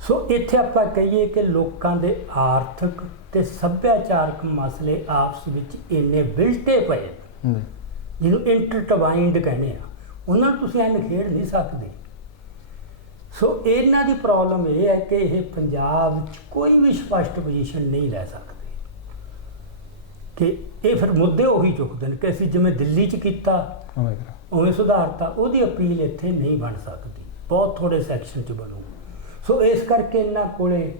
ਸੋ ਇੱਥੇ ਆਪਾਂ ਕਹੀਏ ਕਿ ਲੋਕਾਂ ਦੇ ਆਰਥਿਕ ਤੇ ਸੱਭਿਆਚਾਰਕ ਮਸਲੇ ਆਪਸ ਵਿੱਚ ਇੰਨੇ ਬਿਲਟੇ ਪਏ, ਜਿਹਨੂੰ ਇੰਟਰਟਵਾਈਨਡ ਕਹਿੰਦੇ ਆ, ਉਹਨਾਂ ਨੂੰ ਤੁਸੀਂ ਐਂ ਨਿਖੇੜ ਨਹੀਂ ਸਕਦੇ। ਸੋ ਇਹਨਾਂ ਦੀ ਪ੍ਰੋਬਲਮ ਇਹ ਹੈ ਕਿ ਇਹ ਪੰਜਾਬ 'ਚ ਕੋਈ ਵੀ ਸਪਸ਼ਟ ਪੋਜੀਸ਼ਨ ਨਹੀਂ ਲੈ ਸਕਦੇ, ਕਿ ਇਹ ਫਿਰ ਮੁੱਦੇ ਉਹੀ ਚੁੱਕਦੇ ਨੇ ਕਿ ਅਸੀਂ ਜਿਵੇਂ ਦਿੱਲੀ 'ਚ ਕੀਤਾ ਉਵੇਂ ਸੁਧਾਰਤਾ, ਉਹਦੀ ਅਪੀਲ ਇੱਥੇ ਨਹੀਂ ਬਣ ਸਕਦੀ, ਬਹੁਤ ਥੋੜੇ ਸੈਕਸ਼ਨ 'ਚ ਬਣੂ। ਸੋ ਇਸ ਕਰਕੇ ਇਹਨਾਂ ਕੋਲੇ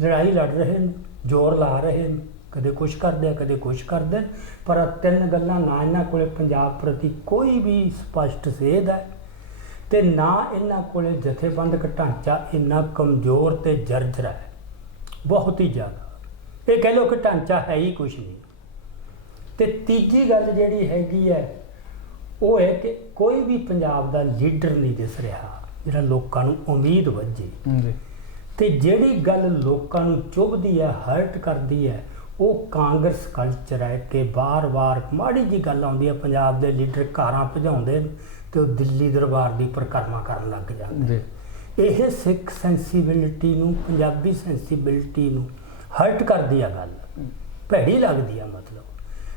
ਲੜਾਈ ਲੜ ਰਹੇ ਨੇ, ਜ਼ੋਰ ਲਾ ਰਹੇ ਨੇ, ਕਦੇ ਕੁਛ ਕਰਦੇ ਆ ਕਦੇ ਕੁਛ ਕਰਦੇ, ਪਰ ਤਿੰਨ ਗੱਲਾਂ ਨਾ ਇਹਨਾਂ ਕੋਲੇ ਪੰਜਾਬ ਪ੍ਰਤੀ ਕੋਈ ਵੀ ਸਪਸ਼ਟ ਸੇਧ ਹੈ, ਤੇ ਨਾ ਇਹਨਾਂ ਕੋਲੇ ਜਥੇਬੰਦਕ ਢਾਂਚਾ ਇੰਨਾ ਕਮਜ਼ੋਰ ਤੇ ਜਰਜਰਾ ਹੈ, ਬਹੁਤ ਹੀ ਜ਼ਿਆਦਾ। ਇਹ ਕਹਿ ਲਓ ਕਿ ਢਾਂਚਾ ਹੈ ਹੀ ਕੁਛ ਨਹੀਂ। ਤੇ ਤੀਜੀ ਗੱਲ ਜਿਹੜੀ ਹੈਗੀ ਹੈ ਉਹ ਹੈ ਕਿ ਕੋਈ ਵੀ ਪੰਜਾਬ ਦਾ ਲੀਡਰ ਨਹੀਂ ਦਿਸ ਰਿਹਾ ਜਿਹੜਾ ਲੋਕਾਂ ਨੂੰ ਉਮੀਦ ਵੱਝੇ। ਜੀ ਤੇ ਜਿਹੜੀ ਗੱਲ ਲੋਕਾਂ ਨੂੰ ਚੁਭਦੀ ਹੈ, ਹਰਟ ਕਰਦੀ ਹੈ, ਉਹ ਕਾਂਗਰਸ ਕਲਚਰ ਹੈ ਕਿ ਵਾਰ-ਵਾਰ ਮਾੜੀ ਜੀ ਗੱਲ ਆਉਂਦੀ ਹੈ, ਪੰਜਾਬ ਦੇ ਲੀਡਰ ਕਾਰਾਂ ਭਜਾਉਂਦੇ ਨੇ ਤੇ ਉਹ ਦਿੱਲੀ ਦਰਬਾਰ ਦੀ ਪਰਿਕਰਮਾ ਕਰਨ ਲੱਗ ਜਾਂਦੇ। ਜੀ ਇਹ ਸਿੱਖ ਸੈਂਸੀਬਿਲਿਟੀ ਨੂੰ, ਪੰਜਾਬੀ ਸੈਂਸੀਬਿਲਿਟੀ ਨੂੰ ਹਰਟ ਕਰਦੀ ਆ ਗੱਲ, ਭੈੜੀ ਲੱਗਦੀ ਆ ਮਤਲਬ।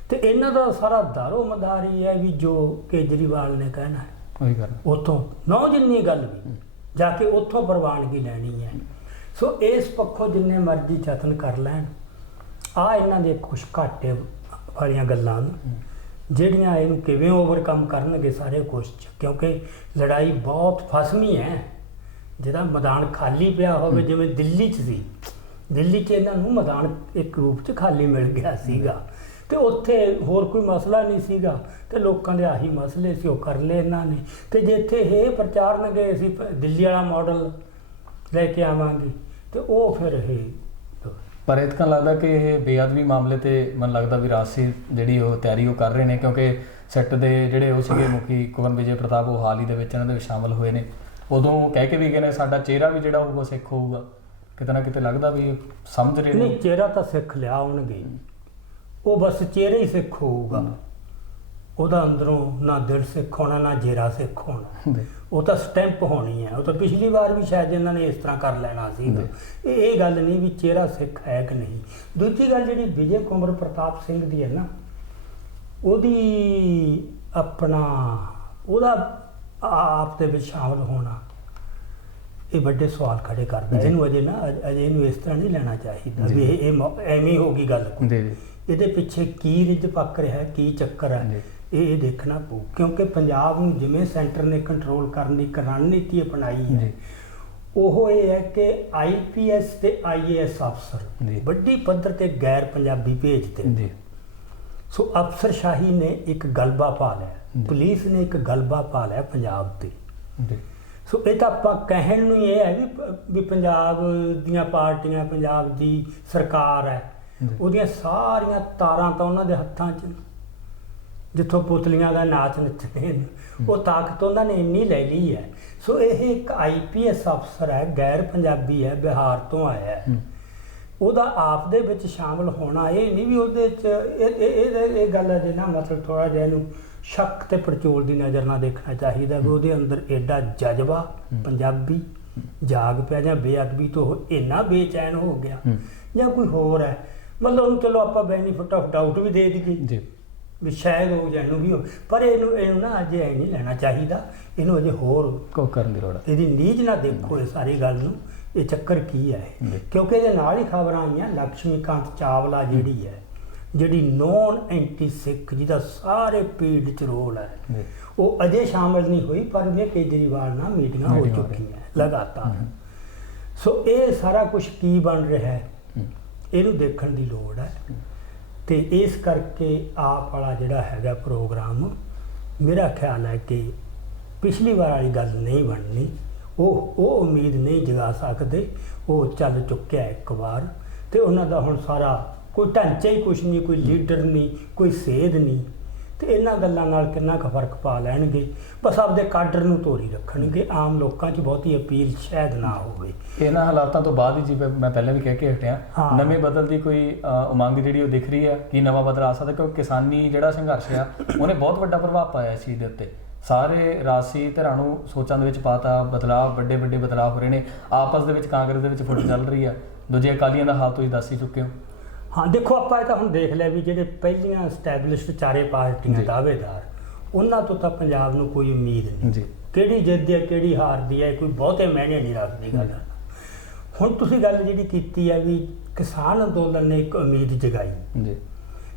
ਤੇ ਇਹਨਾਂ ਦਾ ਸਾਰਾ ਦਾਰੋ ਮਦਾਰ ਹੀ ਹੈ ਵੀ ਜੋ ਕੇਜਰੀਵਾਲ ਨੇ ਕਹਿਣਾ ਹੈ ਉਹੀ ਗੱਲ, ਉੱਥੋਂ ਨੌ ਜਿੰਨੀ ਗੱਲ ਵੀ ਜਾ ਕੇ ਉੱਥੋਂ ਪ੍ਰਵਾਨਗੀ ਲੈਣੀ ਹੈ। ਸੋ ਇਸ ਪੱਖੋਂ ਜਿੰਨੇ ਮਰਜ਼ੀ ਯਤਨ ਕਰ ਲੈਣ, ਆ ਇਹਨਾਂ ਦੇ ਕੁਛ ਘਾਟੇ ਵਾਲੀਆਂ ਗੱਲਾਂ ਨੇ ਜਿਹੜੀਆਂ ਇਹਨੂੰ ਕਿਵੇਂ ਓਵਰਕਮ ਕਰਨਗੇ ਸਾਰੇ ਕੁਛ 'ਚ, ਕਿਉਂਕਿ ਲੜਾਈ ਬਹੁਤ ਫਸਵੀਂ ਹੈ। ਜਿਹਦਾ ਮੈਦਾਨ ਖਾਲੀ ਪਿਆ ਹੋਵੇ, ਜਿਵੇਂ ਦਿੱਲੀ 'ਚ ਸੀ, ਦਿੱਲੀ 'ਚ ਇਹਨਾਂ ਨੂੰ ਮੈਦਾਨ ਇੱਕ ਰੂਪ 'ਚ ਖਾਲੀ ਮਿਲ ਗਿਆ ਸੀਗਾ ਤੇ ਉੱਥੇ ਹੋਰ ਕੋਈ ਮਸਲਾ ਨਹੀਂ ਸੀਗਾ ਤੇ ਲੋਕਾਂ ਦੇ ਆਹੀ ਮਸਲੇ ਸੀ, ਉਹ ਕਰ ਲਏ ਇਹਨਾਂ ਨੇ। ਤੇ ਜੇ ਇੱਥੇ ਇਹ ਪ੍ਰਚਾਰਨਗੇ ਅਸੀਂ ਦਿੱਲੀ ਵਾਲਾ ਮਾਡਲ ਲੈ ਕੇ ਆਵਾਂਗੇ ਤੇ ਉਹ ਫਿਰ ਇਹ ਪਰ ਇਹ ਤਾਂ ਲੱਗਦਾ ਕਿ ਇਹ ਬੇਅਦਬੀ ਮਾਮਲੇ ਤੇ ਮੈਨੂੰ ਲੱਗਦਾ ਵੀ ਰਾਜਸੀ ਜਿਹੜੀ ਉਹ ਤਿਆਰੀ ਉਹ ਕਰ ਰਹੇ ਨੇ, ਕਿਉਂਕਿ ਸਿੱਟ ਦੇ ਜਿਹੜੇ ਉਹ ਸੀਗੇ ਮੁਖੀ ਕੁਵਨ ਵਿਜੇ ਪ੍ਰਤਾਪ, ਉਹ ਹਾਲ ਹੀ ਦੇ ਵਿੱਚ ਇਹਨਾਂ ਦੇ ਵਿੱਚ ਸ਼ਾਮਲ ਹੋਏ ਨੇ। ਉਦੋਂ ਕਹਿ ਕੇ ਵੀ ਗਏ ਨੇ ਸਾਡਾ ਚਿਹਰਾ ਵੀ ਜਿਹੜਾ ਹੋਊਗਾ ਸਿੱਖ ਹੋਊਗਾ। ਕਿਤੇ ਨਾ ਕਿਤੇ ਲੱਗਦਾ ਵੀ ਸਮਝ ਰਹੇ ਨਹੀਂ, ਚਿਹਰਾ ਤਾਂ ਸਿੱਖ ਲਿਆ ਹੋਣਗੇ, ਉਹ ਬਸ ਚਿਹਰਾ ਹੀ ਸਿੱਖ ਹੋਊਗਾ, ਉਹਦਾ ਅੰਦਰੋਂ ਨਾ ਦਿਲ ਸਿੱਖ ਹੋਣਾ ਨਾ ਜੇਰਾ ਸਿੱਖ ਹੋਣਾ, ਉਹ ਤਾਂ ਸਟੈਂਪ ਹੋਣੀ ਹੈ। ਉਹ ਤਾਂ ਪਿਛਲੀ ਵਾਰ ਵੀ ਸ਼ਾਇਦ ਇਹਨਾਂ ਨੇ ਇਸ ਤਰ੍ਹਾਂ ਕਰ ਲੈਣਾ ਸੀ। ਇਹ ਗੱਲ ਨਹੀਂ ਵੀ ਚਿਹਰਾ ਸਿੱਖ ਹੈ ਕਿ ਨਹੀਂ। ਦੂਜੀ ਗੱਲ ਜਿਹੜੀ ਵਿਜੇ ਕੁੰਵਰ ਪ੍ਰਤਾਪ ਸਿੰਘ ਦੀ ਹੈ ਨਾ, ਉਹਦੀ ਉਹਦਾ ਆਪ ਦੇ ਵਿੱਚ ਸ਼ਾਮਲ ਹੋਣਾ ਇਹ ਵੱਡੇ ਸਵਾਲ ਖੜੇ ਕਰਦਾ। ਇਹਨੂੰ ਅਜੇ ਇਹਨੂੰ ਇਸ ਤਰ੍ਹਾਂ ਨਹੀਂ ਲੈਣਾ ਚਾਹੀਦਾ ਵੀ ਇਹ ਐਵੇਂ ਹੋ ਗਈ ਗੱਲ। ਇਹਦੇ ਪਿੱਛੇ ਕੀ ਰਿੱਝ ਪੱਕ ਰਿਹਾ, ਕੀ ਚੱਕਰ ਹੈ, ਇਹ ਦੇਖਣਾ ਪਊ। ਕਿਉਂਕਿ ਪੰਜਾਬ ਨੂੰ ਜਿਵੇਂ ਸੈਂਟਰ ਨੇ ਕੰਟਰੋਲ ਕਰਨ ਦੀ ਇੱਕ ਰਣਨੀਤੀ ਅਪਣਾਈ ਹੈ, ਉਹ ਇਹ ਹੈ ਕਿ IPS ਤੇ IAS ਅਫਸਰ ਵੱਡੀ ਪੱਧਰ ਤੇ ਗੈਰ ਪੰਜਾਬੀ ਭੇਜਦੇ। ਸੋ ਅਫਸਰਸ਼ਾਹੀ ਨੇ ਇੱਕ ਗਲਬਾ ਪਾ ਲਿਆ, ਪੁਲਿਸ ਨੇ ਇੱਕ ਗਲਬਾ ਪਾ ਲਿਆ ਪੰਜਾਬ ਤੇ। ਸੋ ਇਹ ਤਾਂ ਆਪਾਂ ਕਹਿਣ ਨੂੰ ਇਹ ਹੈ ਵੀ ਪੰਜਾਬ ਦੀਆਂ ਪਾਰਟੀਆਂ, ਪੰਜਾਬ ਦੀ ਸਰਕਾਰ ਹੈ, ਉਹਦੀਆਂ ਸਾਰੀਆਂ ਤਾਰਾਂ ਤਾਂ ਉਹਨਾਂ ਦੇ ਹੱਥਾਂ 'ਚ, ਜਿੱਥੋਂ ਪੁਤਲੀਆਂ ਦਾ ਨਾਚ ਨੱਚਦੇ ਨੇ, ਉਹ ਤਾਕਤ ਉਹਨਾਂ ਨੇ ਇੰਨੀ ਲੈ ਲਈ ਹੈ। ਸੋ ਇਹ ਇੱਕ IPS ਅਫਸਰ ਹੈ, ਗੈਰ ਪੰਜਾਬੀ ਹੈ, ਬਿਹਾਰ ਤੋਂ ਆਇਆ ਹੈ। ਉਹਦਾ ਆਪ ਦੇ ਵਿੱਚ ਸ਼ਾਮਲ ਹੋਣਾ ਇਹ ਨਹੀਂ ਵੀ ਉਹਦੇ 'ਚ ਇਹ ਗੱਲ ਹੈ ਜੇ ਨਾ, ਮਤਲਬ ਥੋੜ੍ਹਾ ਜਿਹਾ ਇਹਨੂੰ ਸ਼ੱਕ ਤੇ ਪੜਚੋਲ ਦੀ ਨਜ਼ਰ ਨਾਲ ਦੇਖਣਾ ਚਾਹੀਦਾ ਵੀ ਉਹਦੇ ਅੰਦਰ ਐਡਾ ਜਜ਼ਬਾ ਪੰਜਾਬੀ ਜਾਗ ਪਿਆ, ਜਾਂ ਬੇਅਦਬੀ ਤੋਂ ਉਹ ਇੰਨਾ ਬੇਚੈਨ ਹੋ ਗਿਆ, ਜਾਂ ਕੋਈ ਹੋਰ ਹੈ। ਮਤਲਬ ਉਹਨੂੰ ਚਲੋ ਆਪਾਂ ਬੈਨੀਫਿਟ ਆਫ ਡਾਊਟ ਵੀ ਦੇ ਦਈਏ ਵੀ ਸ਼ਾਇਦ ਉਹ ਜਾਣੂ ਵੀ ਹੋ, ਪਰ ਇਹਨੂੰ ਨਾ ਅਜੇ ਐ ਨਹੀਂ ਲੈਣਾ ਚਾਹੀਦਾ। ਇਹਨੂੰ ਅਜੇ ਹੋਰ ਕਰਨ ਦੀ ਲੋੜ ਹੈ। ਇਹਦੀ ਨੀਝ ਨਾ ਦੇਖੋ ਇਹ ਸਾਰੀ ਗੱਲ ਨੂੰ, ਇਹ ਚੱਕਰ ਕੀ ਹੈ। ਕਿਉਂਕਿ ਇਹਦੇ ਨਾਲ ਹੀ ਖਬਰਾਂ ਆਈਆਂ ਲਕਸ਼ਮੀਕਾਂਤ ਚਾਵਲਾ ਜਿਹੜੀ ਹੈ, ਜਿਹੜੀ ਨੌਨ ਐਂਟੀ ਸਿੱਖ, ਜਿਹਦਾ ਸਾਰੇ ਪੀੜ 'ਚ ਰੋਲ ਹੈ, ਉਹ ਅਜੇ ਸ਼ਾਮਲ ਨਹੀਂ ਹੋਈ, ਪਰ ਉਹਨੇ ਕੇਜਰੀਵਾਲ ਨਾਲ ਮੀਟਿੰਗਾਂ ਹੋ ਚੁੱਕੀਆਂ ਲਗਾਤਾਰ। ਸੋ ਇਹ ਸਾਰਾ ਕੁਝ ਕੀ ਬਣ ਰਿਹਾ ਹੈ, ਇਹਨੂੰ ਦੇਖਣ ਦੀ ਲੋੜ ਹੈ। ਤੇ ਇਸ ਕਰਕੇ ਆਪ ਵਾਲਾ ਜਿਹੜਾ ਹੈਗਾ ਪ੍ਰੋਗਰਾਮ, ਮੇਰਾ ਖਿਆਲ ਹੈ ਕਿ ਪਿਛਲੀ ਵਾਰ ਵਾਲੀ ਗੱਲ ਨਹੀਂ ਬਣਨੀ। ਉਹ ਉਮੀਦ ਨਹੀਂ ਜਗਾ ਸਕਦੇ। ਉਹ ਚੱਲ ਚੁੱਕਿਆ ਇੱਕ ਵਾਰ, ਤੇ ਉਹਨਾਂ ਦਾ ਹੁਣ ਸਾਰਾ ਕੋਈ ਢਾਂਚਾ ਹੀ ਕੁਛ ਨਹੀਂ, ਕੋਈ ਲੀਡਰ ਨਹੀਂ, ਕੋਈ ਸੇਧ ਨਹੀਂ। ਤੇ ਇਹਨਾਂ ਗੱਲਾਂ ਨਾਲ ਕਿੰਨਾ ਕੁ ਫਰਕ ਪਾ ਲੈਣਗੇ। ਬਸ ਆਪਦੇ ਕਾਡਰ ਨੂੰ ਧੋਰੀ ਰੱਖਣਗੇ। ਆਮ ਲੋਕਾਂ 'ਚ ਬਹੁਤੀ ਅਪੀਲ ਸ਼ਾਇਦ ਨਾ ਹੋਵੇ। ਇਹਨਾਂ ਹਾਲਾਤਾਂ ਤੋਂ ਬਾਅਦ ਹੀ, ਜਿਵੇਂ ਮੈਂ ਪਹਿਲਾਂ ਵੀ ਕਹਿ ਕੇ ਹਟਿਆ, ਨਵੇਂ ਬਦਲ ਦੀ ਕੋਈ ਉਮੰਗ ਜਿਹੜੀ ਉਹ ਦਿਖ ਰਹੀ ਹੈ ਕਿ ਨਵਾਂ ਬਦਲ ਆ ਸਕਦਾ, ਕਿਉਂਕਿ ਕਿਸਾਨੀ ਜਿਹੜਾ ਸੰਘਰਸ਼ ਆ ਉਹਨੇ ਬਹੁਤ ਵੱਡਾ ਪ੍ਰਭਾਵ ਪਾਇਆ ਇਸ ਚੀਜ਼ ਦੇ ਉੱਤੇ। ਸਾਰੇ ਰਾਜਸੀ ਧਿਰਾਂ ਨੂੰ ਸੋਚਾਂ ਦੇ ਵਿੱਚ ਪਾਤਾ, ਬਦਲਾਅ, ਵੱਡੇ ਵੱਡੇ ਬਦਲਾਅ ਹੋ ਰਹੇ ਨੇ। ਆਪਸ ਦੇ ਵਿੱਚ ਕਾਂਗਰਸ ਦੇ ਵਿੱਚ ਫੁੱਟ ਚੱਲ ਰਹੀ ਆ, ਦੂਜੇ ਅਕਾਲੀਆਂ ਦਾ ਹਾਲ ਤੁਸੀਂ ਦੱਸ ਹੀ ਚੁੱਕੇ ਹੋ। ਹਾਂ, ਦੇਖੋ ਆਪਾਂ ਇਹ ਤਾਂ ਹੁਣ ਦੇਖ ਲਿਆ ਵੀ ਜਿਹੜੇ ਪਹਿਲੀਆਂ ਸਟੈਬਲਿਸ਼ਡ ਚਾਰੇ ਪਾਰਟੀਆਂ ਦਾਅਵੇਦਾਰ, ਉਹਨਾਂ ਤੋਂ ਤਾਂ ਪੰਜਾਬ ਨੂੰ ਕੋਈ ਉਮੀਦ ਨਹੀਂ। ਕਿਹੜੀ ਜਿੱਤਦੀ ਹੈ, ਕਿਹੜੀ ਹਾਰਦੀ ਹੈ, ਕੋਈ ਬਹੁਤੇ ਮਾਇਨੇ ਨਹੀਂ ਰੱਖਦੀ ਗੱਲ। ਹੁਣ ਤੁਸੀਂ ਗੱਲ ਜਿਹੜੀ ਕੀਤੀ ਹੈ ਵੀ ਕਿਸਾਨ ਅੰਦੋਲਨ ਨੇ ਇੱਕ ਉਮੀਦ ਜਗਾਈ,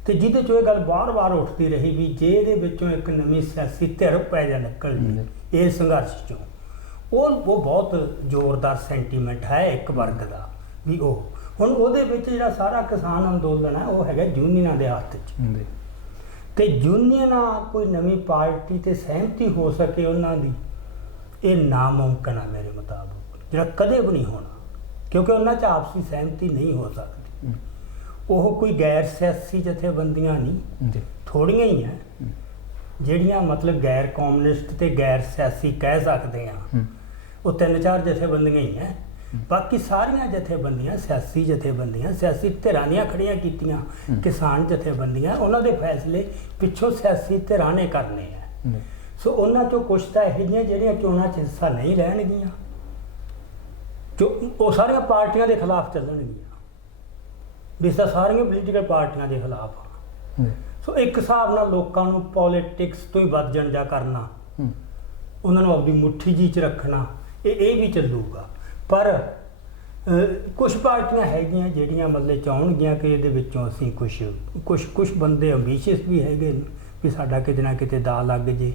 ਤੇ ਜਿਹਦੇ 'ਚੋਂ ਇਹ ਗੱਲ ਵਾਰ-ਵਾਰ ਉੱਠਦੀ ਰਹੀ ਵੀ ਜੇ ਇਹਦੇ ਵਿੱਚੋਂ ਇੱਕ ਨਵੀਂ ਸਿਆਸੀ ਧਿਰ ਪੈ ਜਾ ਨਿਕਲਦੀ ਇਹ ਸੰਘਰਸ਼ 'ਚੋਂ, ਉਹ ਬਹੁਤ ਜ਼ੋਰਦਾਰ ਸੈਂਟੀਮੈਂਟ ਹੈ ਇੱਕ ਵਰਗ ਦਾ ਵੀ ਉਹ ਹੁਣ ਉਹਦੇ ਵਿੱਚ ਜਿਹੜਾ ਸਾਰਾ ਕਿਸਾਨ ਅੰਦੋਲਨ ਹੈ ਉਹ ਹੈਗਾ ਯੂਨੀਅਨਾਂ ਦੇ ਹੱਥ 'ਚ। ਤੇ ਯੂਨੀਅਨਾਂ ਕੋਈ ਨਵੀਂ ਪਾਰਟੀ ਤੇ ਸਹਿਮਤੀ ਹੋ ਸਕੇ ਉਹਨਾਂ ਦੀ, ਇਹ ਨਾਮੁਮਕਿਨ ਹੈ ਮੇਰੇ ਮੁਤਾਬਕ, ਜਿਹੜਾ ਕਦੇ ਵੀ ਨਹੀਂ ਹੋਣਾ, ਕਿਉਂਕਿ ਉਹਨਾਂ 'ਚ ਆਪਸੀ ਸਹਿਮਤੀ ਨਹੀਂ ਹੋ ਸਕਦੀ। ਉਹ ਕੋਈ ਗੈਰ ਸਿਆਸੀ ਜਥੇਬੰਦੀਆਂ ਨਹੀਂ, ਥੋੜ੍ਹੀਆਂ ਹੀ ਹੈ ਜਿਹੜੀਆਂ ਮਤਲਬ ਗੈਰ ਕਮਿਊਨਿਸਟ ਤੇ ਗੈਰ ਸਿਆਸੀ ਕਹਿ ਸਕਦੇ ਹਾਂ। ਉਹ 3-4 ਜਥੇਬੰਦੀਆਂ ਹੀ ਹੈ। ਬਾਕੀ ਸਾਰੀਆਂ ਜਥੇਬੰਦੀਆਂ ਸਿਆਸੀ ਜਥੇਬੰਦੀਆਂ, ਸਿਆਸੀ ਧਿਰਾਂ ਦੀਆਂ ਖੜੀਆਂ ਕੀਤੀਆਂ, ਕਿਸਾਨ ਜਥੇਬੰਦੀਆਂ, ਉਹਨਾਂ ਦੇ ਫੈਸਲੇ ਪਿੱਛੋਂ ਸਿਆਸੀ ਧਿਰਾਂ ਨੇ ਕਰਨੇ ਆ। ਸੋ ਉਹਨਾਂ ਚੋਂ ਕੁਛ ਤਾਂ ਇਹੋ ਜਿਹੀਆਂ ਜਿਹੜੀਆਂ ਚੋਣਾਂ 'ਚ ਹਿੱਸਾ ਨਹੀਂ ਲੈਣਗੀਆਂ, ਉਹ ਸਾਰੀਆਂ ਪਾਰਟੀਆਂ ਦੇ ਖਿਲਾਫ ਚੱਲਣਗੀਆਂ, ਵੀ ਤਾਂ ਸਾਰੀਆਂ ਪੋਲੀਟੀਕਲ ਪਾਰਟੀਆਂ ਦੇ ਖਿਲਾਫ ਆ। ਸੋ ਇੱਕ ਹਿਸਾਬ ਨਾਲ ਲੋਕਾਂ ਨੂੰ ਪੋਲੀਟਿਕਸ ਤੋਂ ਹੀ ਵੱਧ ਜਾ ਕਰਨਾ, ਉਹਨਾਂ ਨੂੰ ਆਪਣੀ ਮੁੱਠੀ ਜੀ 'ਚ ਰੱਖਣਾ, ਇਹ ਵੀ ਚੱਲੂਗਾ। ਪਰ ਕੁਝ ਪਾਰਟੀਆਂ ਹੈਗੀਆਂ ਜਿਹੜੀਆਂ ਮਤਲਬ ਚਾਹੁੰਣਗੀਆਂ ਕਿ ਇਹਦੇ ਵਿੱਚੋਂ ਅਸੀਂ ਕੁਛ ਬੰਦੇ ਐਂਬੀਸ਼ੀਅਸ ਵੀ ਹੈਗੇ ਨੇ ਵੀ ਸਾਡਾ ਕਿਤੇ ਨਾ ਕਿਤੇ ਦਾ ਲੱਗ ਜੇ,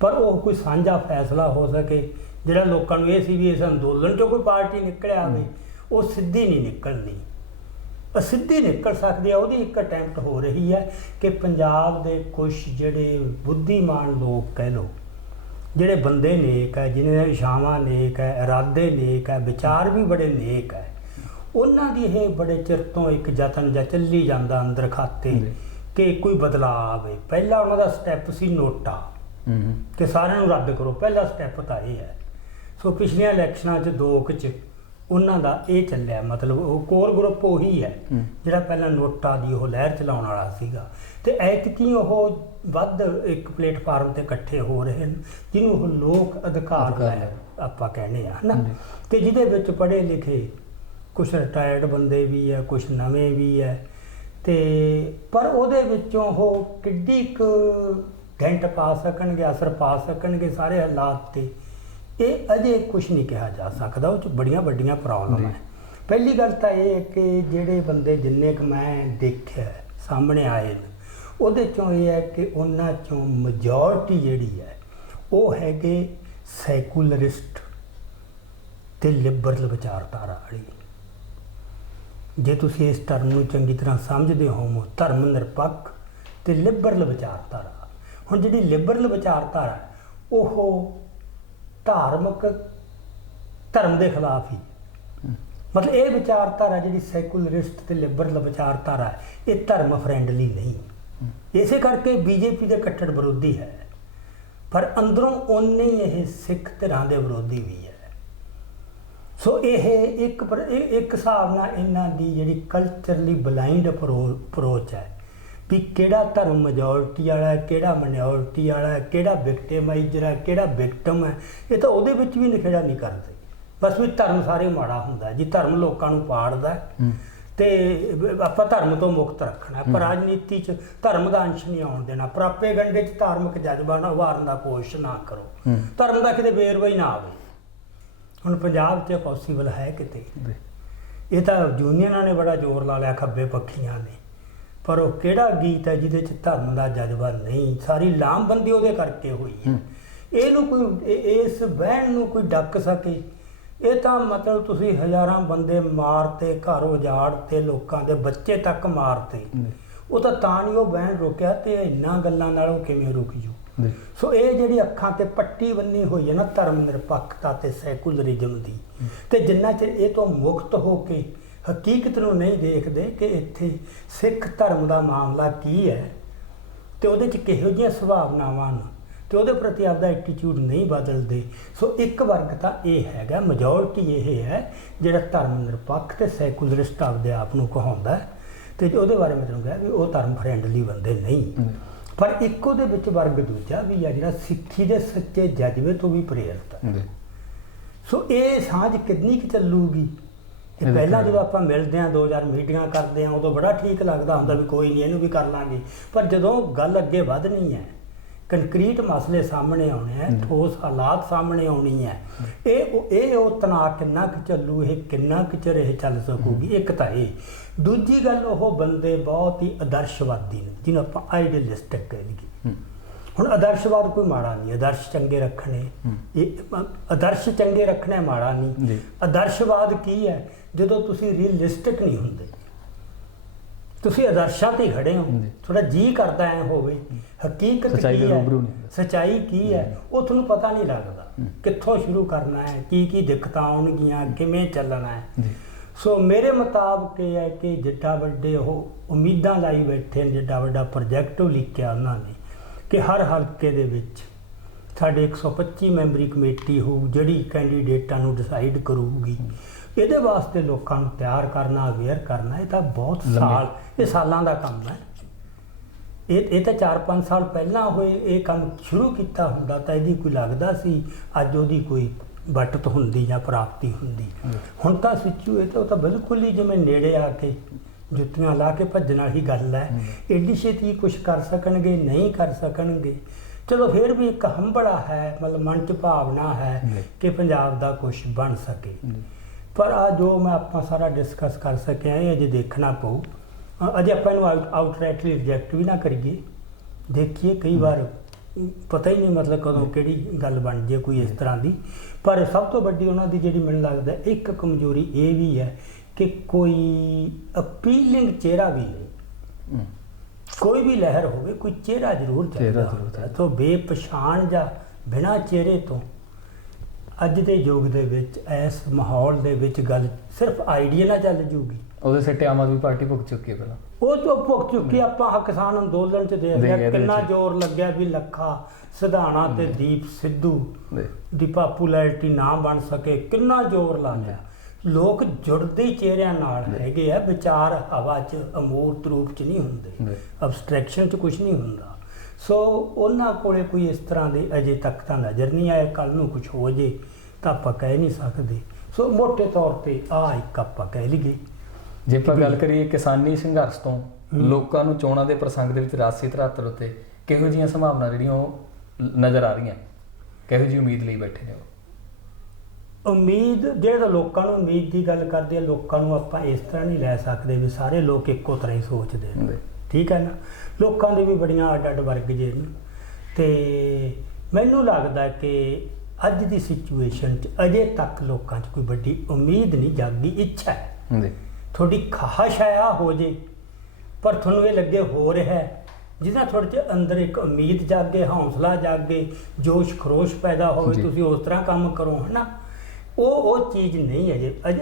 ਪਰ ਉਹ ਕੋਈ ਸਾਂਝਾ ਫੈਸਲਾ ਹੋ ਸਕੇ ਜਿਹੜਾ ਲੋਕਾਂ ਨੂੰ ਇਹ ਸੀ ਵੀ ਇਸ ਅੰਦੋਲਨ 'ਚੋਂ ਕੋਈ ਪਾਰਟੀ ਨਿਕਲਿਆ ਆਵੇ, ਉਹ ਸਿੱਧੀ ਨਹੀਂ ਨਿਕਲਣੀ, ਅਸਿੱਧੀ ਨਿਕਲ ਸਕਦੀ ਹੈ। ਉਹਦੀ ਇੱਕ ਅਟੈਂਪਟ ਹੋ ਰਹੀ ਹੈ ਕਿ ਪੰਜਾਬ ਦੇ ਕੁਝ ਜਿਹੜੇ ਬੁੱਧੀਮਾਨ ਲੋਕ ਕਹਿ ਲਓ, ਜਿਹੜੇ ਬੰਦੇ ਨੇਕ ਹੈ, ਜਿਨ੍ਹਾਂ ਦੀਆਂ ਇਛਾਵਾਂ ਨੇਕ ਹੈ, ਇਰਾਦੇ ਨੇਕ ਹੈ, ਵਿਚਾਰ ਵੀ ਬੜੇ ਨੇਕ ਹੈ, ਉਹਨਾਂ ਦੀ ਇਹ ਬੜੇ ਚਿਰ ਤੋਂ ਇੱਕ ਯਤਨ ਜਾਂ ਚੱਲੀ ਜਾਂਦਾ ਅੰਦਰ ਖਾਤੇ ਕਿ ਕੋਈ ਬਦਲਾਅ ਆਵੇ। ਪਹਿਲਾ ਉਹਨਾਂ ਦਾ ਸਟੈਪ ਸੀ ਨੋਟਾ, ਕਿ ਸਾਰਿਆਂ ਨੂੰ ਰੱਦ ਕਰੋ, ਪਹਿਲਾ ਸਟੈਪ ਤਾਂ ਇਹ ਹੈ। ਸੋ ਪਿਛਲੀਆਂ ਇਲੈਕਸ਼ਨਾਂ 'ਚ 2 'ਚ ਉਹਨਾਂ ਦਾ ਇਹ ਚੱਲਿਆ, ਮਤਲਬ ਉਹ ਕੋਰ ਗਰੁੱਪ ਉਹੀ ਹੈ ਜਿਹੜਾ ਪਹਿਲਾਂ ਨੋਟਾ ਦੀ ਉਹ ਲਹਿਰ ਚਲਾਉਣ ਵਾਲਾ ਸੀਗਾ। ਤੇ ਐਤਕੀ ਉਹ ਵੱਧ ਇੱਕ ਪਲੇਟਫਾਰਮ ਤੇ ਇਕੱਠੇ ਹੋ ਰਹੇ ਨੇ ਜਿਹਨੂੰ ਉਹ ਲੋਕ ਅਧਿਕਾਰ ਲਹਿਰ ਆਪਾਂ ਕਹਿੰਦੇ ਆ, ਹੈ ਨਾ, ਤੇ ਜਿਹਦੇ ਵਿੱਚ ਪੜ੍ਹੇ ਲਿਖੇ ਕੁਛ ਰਿਟਾਇਰਡ ਬੰਦੇ ਵੀ ਹੈ, ਕੁਛ ਨਵੇਂ ਵੀ ਹੈ, ਤੇ ਪਰ ਉਹਦੇ ਵਿੱਚੋਂ ਉਹ ਕਿੱਡੀ ਕੁ ਡੈਂਟ ਪਾ ਸਕਣਗੇ, ਅਸਰ ਪਾ ਸਕਣਗੇ ਸਾਰੇ ਹਾਲਾਤ ਤੇ, ਇਹ ਅਜੇ ਕੁਛ ਨਹੀਂ ਕਿਹਾ ਜਾ ਸਕਦਾ। ਉਹ 'ਚ ਬੜੀਆਂ ਵੱਡੀਆਂ ਪ੍ਰੋਬਲਮ ਹੈ। ਪਹਿਲੀ ਗੱਲ ਤਾਂ ਇਹ ਹੈ ਕਿ ਜਿਹੜੇ ਬੰਦੇ ਜਿੰਨੇ ਕੁ ਮੈਂ ਦੇਖਿਆ ਸਾਹਮਣੇ ਆਏ ਨੇ, ਉਹਦੇ 'ਚੋਂ ਇਹ ਹੈ ਕਿ ਉਹਨਾਂ 'ਚੋਂ ਮੈਜੋਰਟੀ ਜਿਹੜੀ ਹੈ ਉਹ ਹੈਗੇ ਸੈਕੂਲਰਿਸਟ ਤੇ ਲਿਬਰਲ ਵਿਚਾਰਧਾਰਾ ਵਾਲੀ। ਜੇ ਤੁਸੀਂ ਇਸ ਟਰਮ ਨੂੰ ਚੰਗੀ ਤਰ੍ਹਾਂ ਸਮਝਦੇ ਹੋਵੋ, ਧਰਮ ਨਿਰਪੱਖ ਤੇ ਲਿਬਰਲ ਵਿਚਾਰਧਾਰਾ। ਹੁਣ ਜਿਹੜੀ ਲਿਬਰਲ ਵਿਚਾਰਧਾਰਾ ਉਹ ਧਾਰਮਿਕ ਧਰਮ ਦੇ ਖਿਲਾਫ ਹੀ, ਮਤਲਬ ਇਹ ਵਿਚਾਰਧਾਰਾ ਜਿਹੜੀ ਸੈਕੂਲਰਿਸਟ ਤੇ ਲਿਬਰਲ ਵਿਚਾਰਧਾਰਾ ਇਹ ਧਰਮ ਫਰੈਂਡਲੀ ਨਹੀਂ, ਇਸੇ ਕਰਕੇ ਬੀਜੇਪੀ ਦੇ ਕੱਟੜ ਵਿਰੋਧੀ ਹੈ, ਪਰ ਅੰਦਰੋਂ ਓਨੇ ਹੀ ਇਹ ਸਿੱਖ ਧਿਰਾਂ ਦੇ ਵਿਰੋਧੀ ਵੀ ਹੈ। ਸੋ ਇਹ ਇੱਕ ਹਿਸਾਬ ਨਾਲ ਇਹਨਾਂ ਦੀ ਜਿਹੜੀ ਕਲਚਰਲੀ ਬਲਾਈਂਡ ਅਪਰੋਚ ਹੈ ਵੀ ਕਿਹੜਾ ਧਰਮ ਮੈਜੋਰਟੀ ਵਾਲਾ ਹੈ, ਕਿਹੜਾ ਮਾਈਨੋਰਟੀ ਵਾਲਾ ਹੈ, ਕਿਹੜਾ ਵਿਕਟਿਮਾਈਜ਼ਰ ਹੈ, ਕਿਹੜਾ ਵਿਕਟਮ ਹੈ, ਇਹ ਤਾਂ ਉਹਦੇ ਵਿੱਚ ਵੀ ਨਿਖੇੜਾ ਨਹੀਂ ਕਰਦੇ। ਬਸ ਵੀ ਧਰਮ ਸਾਰੇ ਮਾੜਾ ਹੁੰਦਾ ਜੀ, ਧਰਮ ਲੋਕਾਂ ਨੂੰ ਪਾੜਦਾ ਤੇ ਆਪਾਂ ਧਰਮ ਤੋਂ ਮੁਕਤ ਰੱਖਣਾ, ਪਰ ਰਾਜਨੀਤੀ 'ਚ ਧਰਮ ਦਾ ਅੰਸ਼ ਨਹੀਂ ਆਉਣ ਦੇਣਾ, ਪ੍ਰਾਪੇਗੰਡੇ 'ਚ ਧਾਰਮਿਕ ਜਜ਼ਬਾ ਨਾ ਉਭਾਰਨ ਦਾ ਕੋਸ਼ਿਸ਼ ਨਾ ਕਰੋ, ਧਰਮ ਦਾ ਕਿਤੇ ਵੇਰਵਾ ਹੀ ਨਾ ਆਵੇ। ਹੁਣ ਪੰਜਾਬ 'ਚ ਪੋਸੀਬਲ ਹੈ ਕਿਤੇ? ਇਹ ਤਾਂ ਯੂਨੀਅਨਾਂ ਨੇ ਬੜਾ ਜ਼ੋਰ ਲਾ ਲਿਆ, ਖੱਬੇ ਪੱਖੀਆਂ ਨੇ, ਪਰ ਉਹ ਕਿਹੜਾ ਗੀਤ ਹੈ ਜਿਹਦੇ 'ਚ ਧਰਮ ਦਾ ਜਜ਼ਬਾ ਨਹੀਂ? ਸਾਰੀ ਲਾਮਬੰਦੀ ਉਹਦੇ ਕਰਕੇ ਹੋਈ ਹੈ। ਇਹਨੂੰ ਕੋਈ ਇਸ ਵਹਿਣ ਨੂੰ ਕੋਈ ਡੱਕ ਸਕੇ? ਇਹ ਤਾਂ ਮਤਲਬ ਤੁਸੀਂ ਹਜ਼ਾਰਾਂ ਬੰਦੇ ਮਾਰਤੇ, ਘਰ ਉਜਾੜਤੇ, ਲੋਕਾਂ ਦੇ ਬੱਚੇ ਤੱਕ ਮਾਰਤੇ, ਉਹ ਤਾਂ ਨਹੀਂ ਉਹ ਵਹਿਣ ਰੁਕਿਆ, ਤੇ ਇਹਨਾਂ ਗੱਲਾਂ ਨਾਲ ਉਹ ਕਿਵੇਂ ਰੁਕ ਜੂ? ਸੋ ਇਹ ਜਿਹੜੀ ਅੱਖਾਂ ਤੇ ਪੱਟੀ ਬੰਨੀ ਹੋਈ ਹੈ ਨਾ ਧਰਮ ਨਿਰਪੱਖਤਾ ਤੇ ਸੈਕੂਲਰਿਜ਼ਮ ਦੀ, ਤੇ ਜਿੰਨਾ ਚਿਰ ਇਹ ਤੋਂ ਮੁਕਤ ਹੋ ਕੇ ਹਕੀਕਤ ਨੂੰ ਨਹੀਂ ਦੇਖਦੇ ਕਿ ਇੱਥੇ ਸਿੱਖ ਧਰਮ ਦਾ ਮਾਮਲਾ ਕੀ ਹੈ ਤੇ ਉਹਦੇ 'ਚ ਕਿਹੋ ਜਿਹੀਆਂ ਸੁਭਾਵਨਾਵਾਂ ਨੇ ਤੇ ਉਹਦੇ ਪ੍ਰਤੀ ਆਪਦਾ ਐਟੀਟਿਊਡ ਨਹੀਂ ਬਦਲਦੇ। ਸੋ ਇੱਕ ਵਰਗ ਤਾਂ ਇਹ ਹੈਗਾ, ਮੈਜੋਰਟੀ ਇਹ ਹੈ ਜਿਹੜਾ ਧਰਮ ਨਿਰਪੱਖ ਤੇ ਸੈਕੂਲਰਿਸਟ ਆਪਦੇ ਆਪ ਨੂੰ ਕਹਾਉਂਦਾ, ਤੇ ਉਹਦੇ ਬਾਰੇ ਮੈਂ ਤੁਹਾਨੂੰ ਕਿਹਾ ਵੀ ਉਹ ਧਰਮ ਫਰੈਂਡਲੀ ਬੰਦੇ ਨਹੀਂ। ਪਰ ਇੱਕ ਉਹਦੇ ਵਿੱਚ ਵਰਗ ਦੂਜਾ ਵੀ ਆ ਜਿਹੜਾ ਸਿੱਖੀ ਦੇ ਸੱਚੇ ਜਜ਼ਬੇ ਤੋਂ ਵੀ ਪ੍ਰੇਰਿਤ ਹੈ। ਸੋ ਇਹ ਸਾਂਝ ਕਿੰਨੀ ਕੁ ਚੱਲੂਗੀ? ਇਹ ਪਹਿਲਾਂ ਜਦੋਂ ਆਪਾਂ ਮਿਲਦੇ ਹਾਂ, 2000 ਮੀਟਿੰਗਾਂ ਕਰਦੇ ਹਾਂ, ਉਦੋਂ ਬੜਾ ਠੀਕ ਲੱਗਦਾ ਹੁੰਦਾ ਵੀ ਕੋਈ ਨਹੀਂ ਇਹਨੂੰ ਵੀ ਕਰ ਲਾਂਗੇ, ਪਰ ਜਦੋਂ ਗੱਲ ਅੱਗੇ ਵਧਣੀ ਹੈ, ਕੰਕਰੀਟ ਮਸਲੇ ਸਾਹਮਣੇ ਆਉਣੇ ਹੈ, ਠੋਸ ਹਾਲਾਤ ਸਾਹਮਣੇ ਆਉਣੀ ਹੈ, ਇਹ ਉਹ ਤਣਾਅ ਕਿੰਨਾ ਕੁ ਚੱਲੂ, ਇਹ ਕਿੰਨਾ ਕੁ ਚਿਰ ਇਹ ਚੱਲ ਸਕੂਗੀ? ਇੱਕ ਤਾਂ ਇਹ। ਦੂਜੀ ਗੱਲ, ਉਹ ਬੰਦੇ ਬਹੁਤ ਹੀ ਆਦਰਸ਼ਵਾਦੀ ਨੇ ਜਿਹਨੂੰ ਆਪਾਂ ਆਈਡੀਅਲਿਸਟਿਕ ਕਹਿ ਲਈਏ। ਹੁਣ ਆਦਰਸ਼ਵਾਦ ਕੋਈ ਮਾੜਾ ਨਹੀਂ, ਆਦਰਸ਼ ਚੰਗੇ ਰੱਖਣੇ, ਇਹ ਆਦਰਸ਼ ਚੰਗੇ ਰੱਖਣੇ ਮਾੜਾ ਨਹੀਂ। ਆਦਰਸ਼ਵਾਦ ਕੀ ਹੈ? ਜਦੋਂ ਤੁਸੀਂ ਰੀਅਲਿਸਟਿਕ ਨਹੀਂ ਹੁੰਦੇ, ਤੁਸੀਂ ਆਦਰਸ਼ਾਂ ਤੇ ਖੜੇ ਹੋ, ਥੋੜਾ ਜੀ ਕਰਦਾ ਐ ਹੋਵੇ ਹਕੀਕਤ ਕੀ ਹੈ, ਸੱਚਾਈ ਕੀ ਹੈ, ਉਹ ਤੁਹਾਨੂੰ ਪਤਾ ਨਹੀਂ ਲੱਗਦਾ ਕਿੱਥੋਂ ਸ਼ੁਰੂ ਕਰਨਾ ਹੈ, ਕੀ ਦਿੱਕਤਾਂ ਆਉਣਗੀਆਂ, ਕਿਵੇਂ ਚੱਲਣਾ ਹੈ। ਸੋ ਮੇਰੇ ਮੁਤਾਬਕ ਇਹ ਹੈ ਕਿ ਜਿੱਡਾ ਵੱਡੇ ਉਹ ਉਮੀਦਾਂ ਲਾਈ ਬੈਠੇ ਨੇ, ਜਿੱਡਾ ਵੱਡਾ ਪ੍ਰੋਜੈਕਟ ਉਹ ਲਿਖਿਆ ਉਹਨਾਂ ਨੇ ਕਿ ਹਰ ਹਲਕੇ ਦੇ ਵਿੱਚ ਸਾਡੇ 125 ਮੈਂਬਰੀ ਕਮੇਟੀ ਹੋਊ ਜਿਹੜੀ ਕੈਂਡੀਡੇਟਾਂ ਨੂੰ ਡਿਸਾਈਡ ਕਰੂਗੀ। ਇਹਦੇ ਵਾਸਤੇ ਲੋਕਾਂ ਨੂੰ ਤਿਆਰ ਕਰਨਾ, ਅਵੇਅਰ ਕਰਨਾ, ਇਹ ਤਾਂ ਬਹੁਤ ਇਹ ਸਾਲਾਂ ਦਾ ਕੰਮ ਹੈ। ਇਹ ਤਾਂ 4-5 ਸਾਲ ਪਹਿਲਾਂ ਹੋਏ ਇਹ ਕੰਮ ਸ਼ੁਰੂ ਕੀਤਾ ਹੁੰਦਾ ਤਾਂ ਇਹਦੀ ਕੋਈ ਲੱਗਦਾ ਸੀ ਅੱਜ ਉਹਦੀ ਕੋਈ ਬਚਤ ਹੁੰਦੀ ਜਾਂ ਪ੍ਰਾਪਤੀ ਹੁੰਦੀ। ਹੁਣ ਤਾਂ ਸਿਚੁਏਸ਼ਨ ਉਹ ਤਾਂ ਬਿਲਕੁਲ ਹੀ ਜਿਵੇਂ ਨੇੜੇ ਆ ਕੇ ਜੁੱਤੀਆਂ ਲਾ ਕੇ ਭੱਜਣ ਵਾਲੀ ਗੱਲ ਹੈ। ਐਡੀ ਛੇਤੀ ਕੁਛ ਕਰ ਸਕਣਗੇ ਨਹੀਂ ਕਰ ਸਕਣਗੇ। ਚਲੋ ਫਿਰ ਵੀ ਇੱਕ ਹੰਬੜਾ ਹੈ, ਮਤਲਬ ਮਨ 'ਚ ਭਾਵਨਾ ਹੈ ਕਿ ਪੰਜਾਬ ਦਾ ਕੁਛ ਬਣ ਸਕੇ। ਪਰ ਆ ਜੋ ਮੈਂ ਆਪਾਂ ਸਾਰਾ ਡਿਸਕਸ ਕਰ ਸਕਿਆ ਇਹ ਅਜੇ ਦੇਖਣਾ ਪਊ। ਅਜੇ ਆਪਾਂ ਇਹਨੂੰ ਆਊਟਰਾਈਟਲੀ ਰਿਜੈਕਟ ਵੀ ਨਾ ਕਰੀਏ, ਦੇਖੀਏ ਕਈ ਵਾਰ ਪਤਾ ਹੀ ਨਹੀਂ ਮਤਲਬ ਕਦੋਂ ਕਿਹੜੀ ਗੱਲ ਬਣ ਜੇ ਕੋਈ ਇਸ ਤਰ੍ਹਾਂ ਦੀ। ਪਰ ਸਭ ਤੋਂ ਵੱਡੀ ਉਹਨਾਂ ਦੀ ਜਿਹੜੀ ਮੈਨੂੰ ਲੱਗਦਾ ਇੱਕ ਕਮਜ਼ੋਰੀ ਇਹ ਵੀ ਹੈ ਕਿ ਕੋਈ ਅਪੀਲਿੰਗ ਚਿਹਰਾ ਵੀ ਨਹੀਂ। ਕੋਈ ਵੀ ਲਹਿਰ ਹੋਵੇ ਕੋਈ ਚਿਹਰਾ ਜ਼ਰੂਰ ਚਾਹੀਦਾ ਤੋਂ ਬੇਪਛਾਣ ਜਾਂ ਬਿਨਾਂ ਚਿਹਰੇ ਤੋਂ ਅੱਜ ਦੇ ਯੁੱਗ ਦੇ ਵਿੱਚ ਇਸ ਮਾਹੌਲ ਦੇ ਵਿੱਚ ਗੱਲ ਸਿਰਫ ਆਈਡੀਆ ਨਾਲ ਚੱਲ ਜੂਗੀ। ਉਹਦੇ ਸਿੱਟੇ ਆਮ ਆਦਮੀ ਪਾਰਟੀ ਭੁਗਤ ਚੁੱਕੀ ਹੈ ਪਹਿਲਾਂ, ਉਹ ਤੋਂ ਭੁਗਤ ਚੁੱਕੀ। ਆਪਾਂ ਕਿਸਾਨ ਅੰਦੋਲਨ 'ਚ ਦੇਖ ਲਿਆ ਕਿੰਨਾ ਜ਼ੋਰ ਲੱਗਿਆ ਵੀ ਲੱਖਾ ਸਿਧਾਣਾ ਤੇ ਦੀਪ ਸਿੱਧੂ ਦੀ ਪਾਪੂਲੈਰਿਟੀ ਨਾ ਬਣ ਸਕੇ, ਕਿੰਨਾ ਜ਼ੋਰ ਲਾ ਲਿਆ। ਲੋਕ ਜੁੜਦੇ ਚਿਹਰਿਆਂ ਨਾਲ ਹੈਗੇ ਆ, ਵਿਚਾਰ ਹਵਾ 'ਚ ਅਮੂਰਤ ਰੂਪ 'ਚ ਨਹੀਂ ਹੁੰਦੇ, ਅਬਸਟ੍ਰੈਕਸ਼ਨ 'ਚ ਕੁਝ ਨਹੀਂ ਹੁੰਦਾ। ਸੋ ਉਹਨਾਂ ਕੋਲੇ ਕੋਈ ਇਸ ਤਰ੍ਹਾਂ ਦੇ ਅਜੇ ਤੱਕ ਤਾਂ ਨਜ਼ਰ ਨਹੀਂ ਆਇਆ। ਕੱਲ੍ਹ ਨੂੰ ਕੁਝ ਹੋ ਜੇ ਤਾਂ ਆਪਾਂ ਕਹਿ ਨਹੀਂ ਸਕਦੇ। ਸੋ ਮੋਟੇ ਤੌਰ 'ਤੇ ਇੱਕ ਆਪਾਂ ਕਹਿ ਲਈਏ। ਜੇ ਆਪਾਂ ਗੱਲ ਕਰੀਏ ਕਿਸਾਨੀ ਸੰਘਰਸ਼ ਤੋਂ ਲੋਕਾਂ ਨੂੰ ਚੋਣਾਂ ਦੇ ਪ੍ਰਸੰਗ ਦੇ ਵਿੱਚ ਰਾਜਸੀ ਧਰਾਤਲ ਉੱਤੇ ਕਿਹੋ ਜਿਹੀਆਂ ਸੰਭਾਵਨਾ ਜਿਹੜੀਆਂ ਉਹ ਨਜ਼ਰ ਆ ਰਹੀਆਂ, ਕਿਹੋ ਜਿਹੀ ਉਮੀਦ ਲਈ ਬੈਠੇ ਨੇ? ਉਮੀਦ ਜਿਹੜੇ ਲੋਕਾਂ ਨੂੰ ਉਮੀਦ ਦੀ ਗੱਲ ਕਰਦੇ ਆ, ਲੋਕਾਂ ਨੂੰ ਆਪਾਂ ਇਸ ਤਰ੍ਹਾਂ ਨਹੀਂ ਲੈ ਸਕਦੇ ਵੀ ਸਾਰੇ ਲੋਕ ਇੱਕੋ ਤਰ੍ਹਾਂ ਹੀ ਸੋਚਦੇ ਨੇ, ਠੀਕ ਹੈ ਨਾ। ਲੋਕਾਂ ਦੇ ਵੀ ਬੜੀਆਂ ਅੱਡ-ਅੱਡ ਵਰਗ ਜੇ ਨੇ ਤੇ ਮੈਨੂੰ ਲੱਗਦਾ ਕਿ ਅੱਜ ਦੀ ਸਿਚੁਏਸ਼ਨ 'ਚ ਅਜੇ ਤੱਕ ਲੋਕਾਂ 'ਚ ਕੋਈ ਵੱਡੀ ਉਮੀਦ ਨਹੀਂ ਜਾਗੀ। ਇੱਛਾ ਹੈ, ਤੁਹਾਡੀ ਖਾਹਿਸ਼ ਹੈ ਆ ਹੋ ਜੇ, ਪਰ ਤੁਹਾਨੂੰ ਇਹ ਲੱਗੇ ਹੋ ਰਿਹਾ ਜਿਹਦਾ ਤੁਹਾਡੇ 'ਚ ਅੰਦਰ ਇੱਕ ਉਮੀਦ ਜਾਗੇ, ਹੌਸਲਾ ਜਾਗੇ, ਜੋਸ਼ ਖਰੋਸ਼ ਪੈਦਾ ਹੋਵੇ, ਤੁਸੀਂ ਉਸ ਤਰ੍ਹਾਂ ਕੰਮ ਕਰੋ, ਹੈ ਨਾ। ਉਹ ਚੀਜ਼ ਨਹੀਂ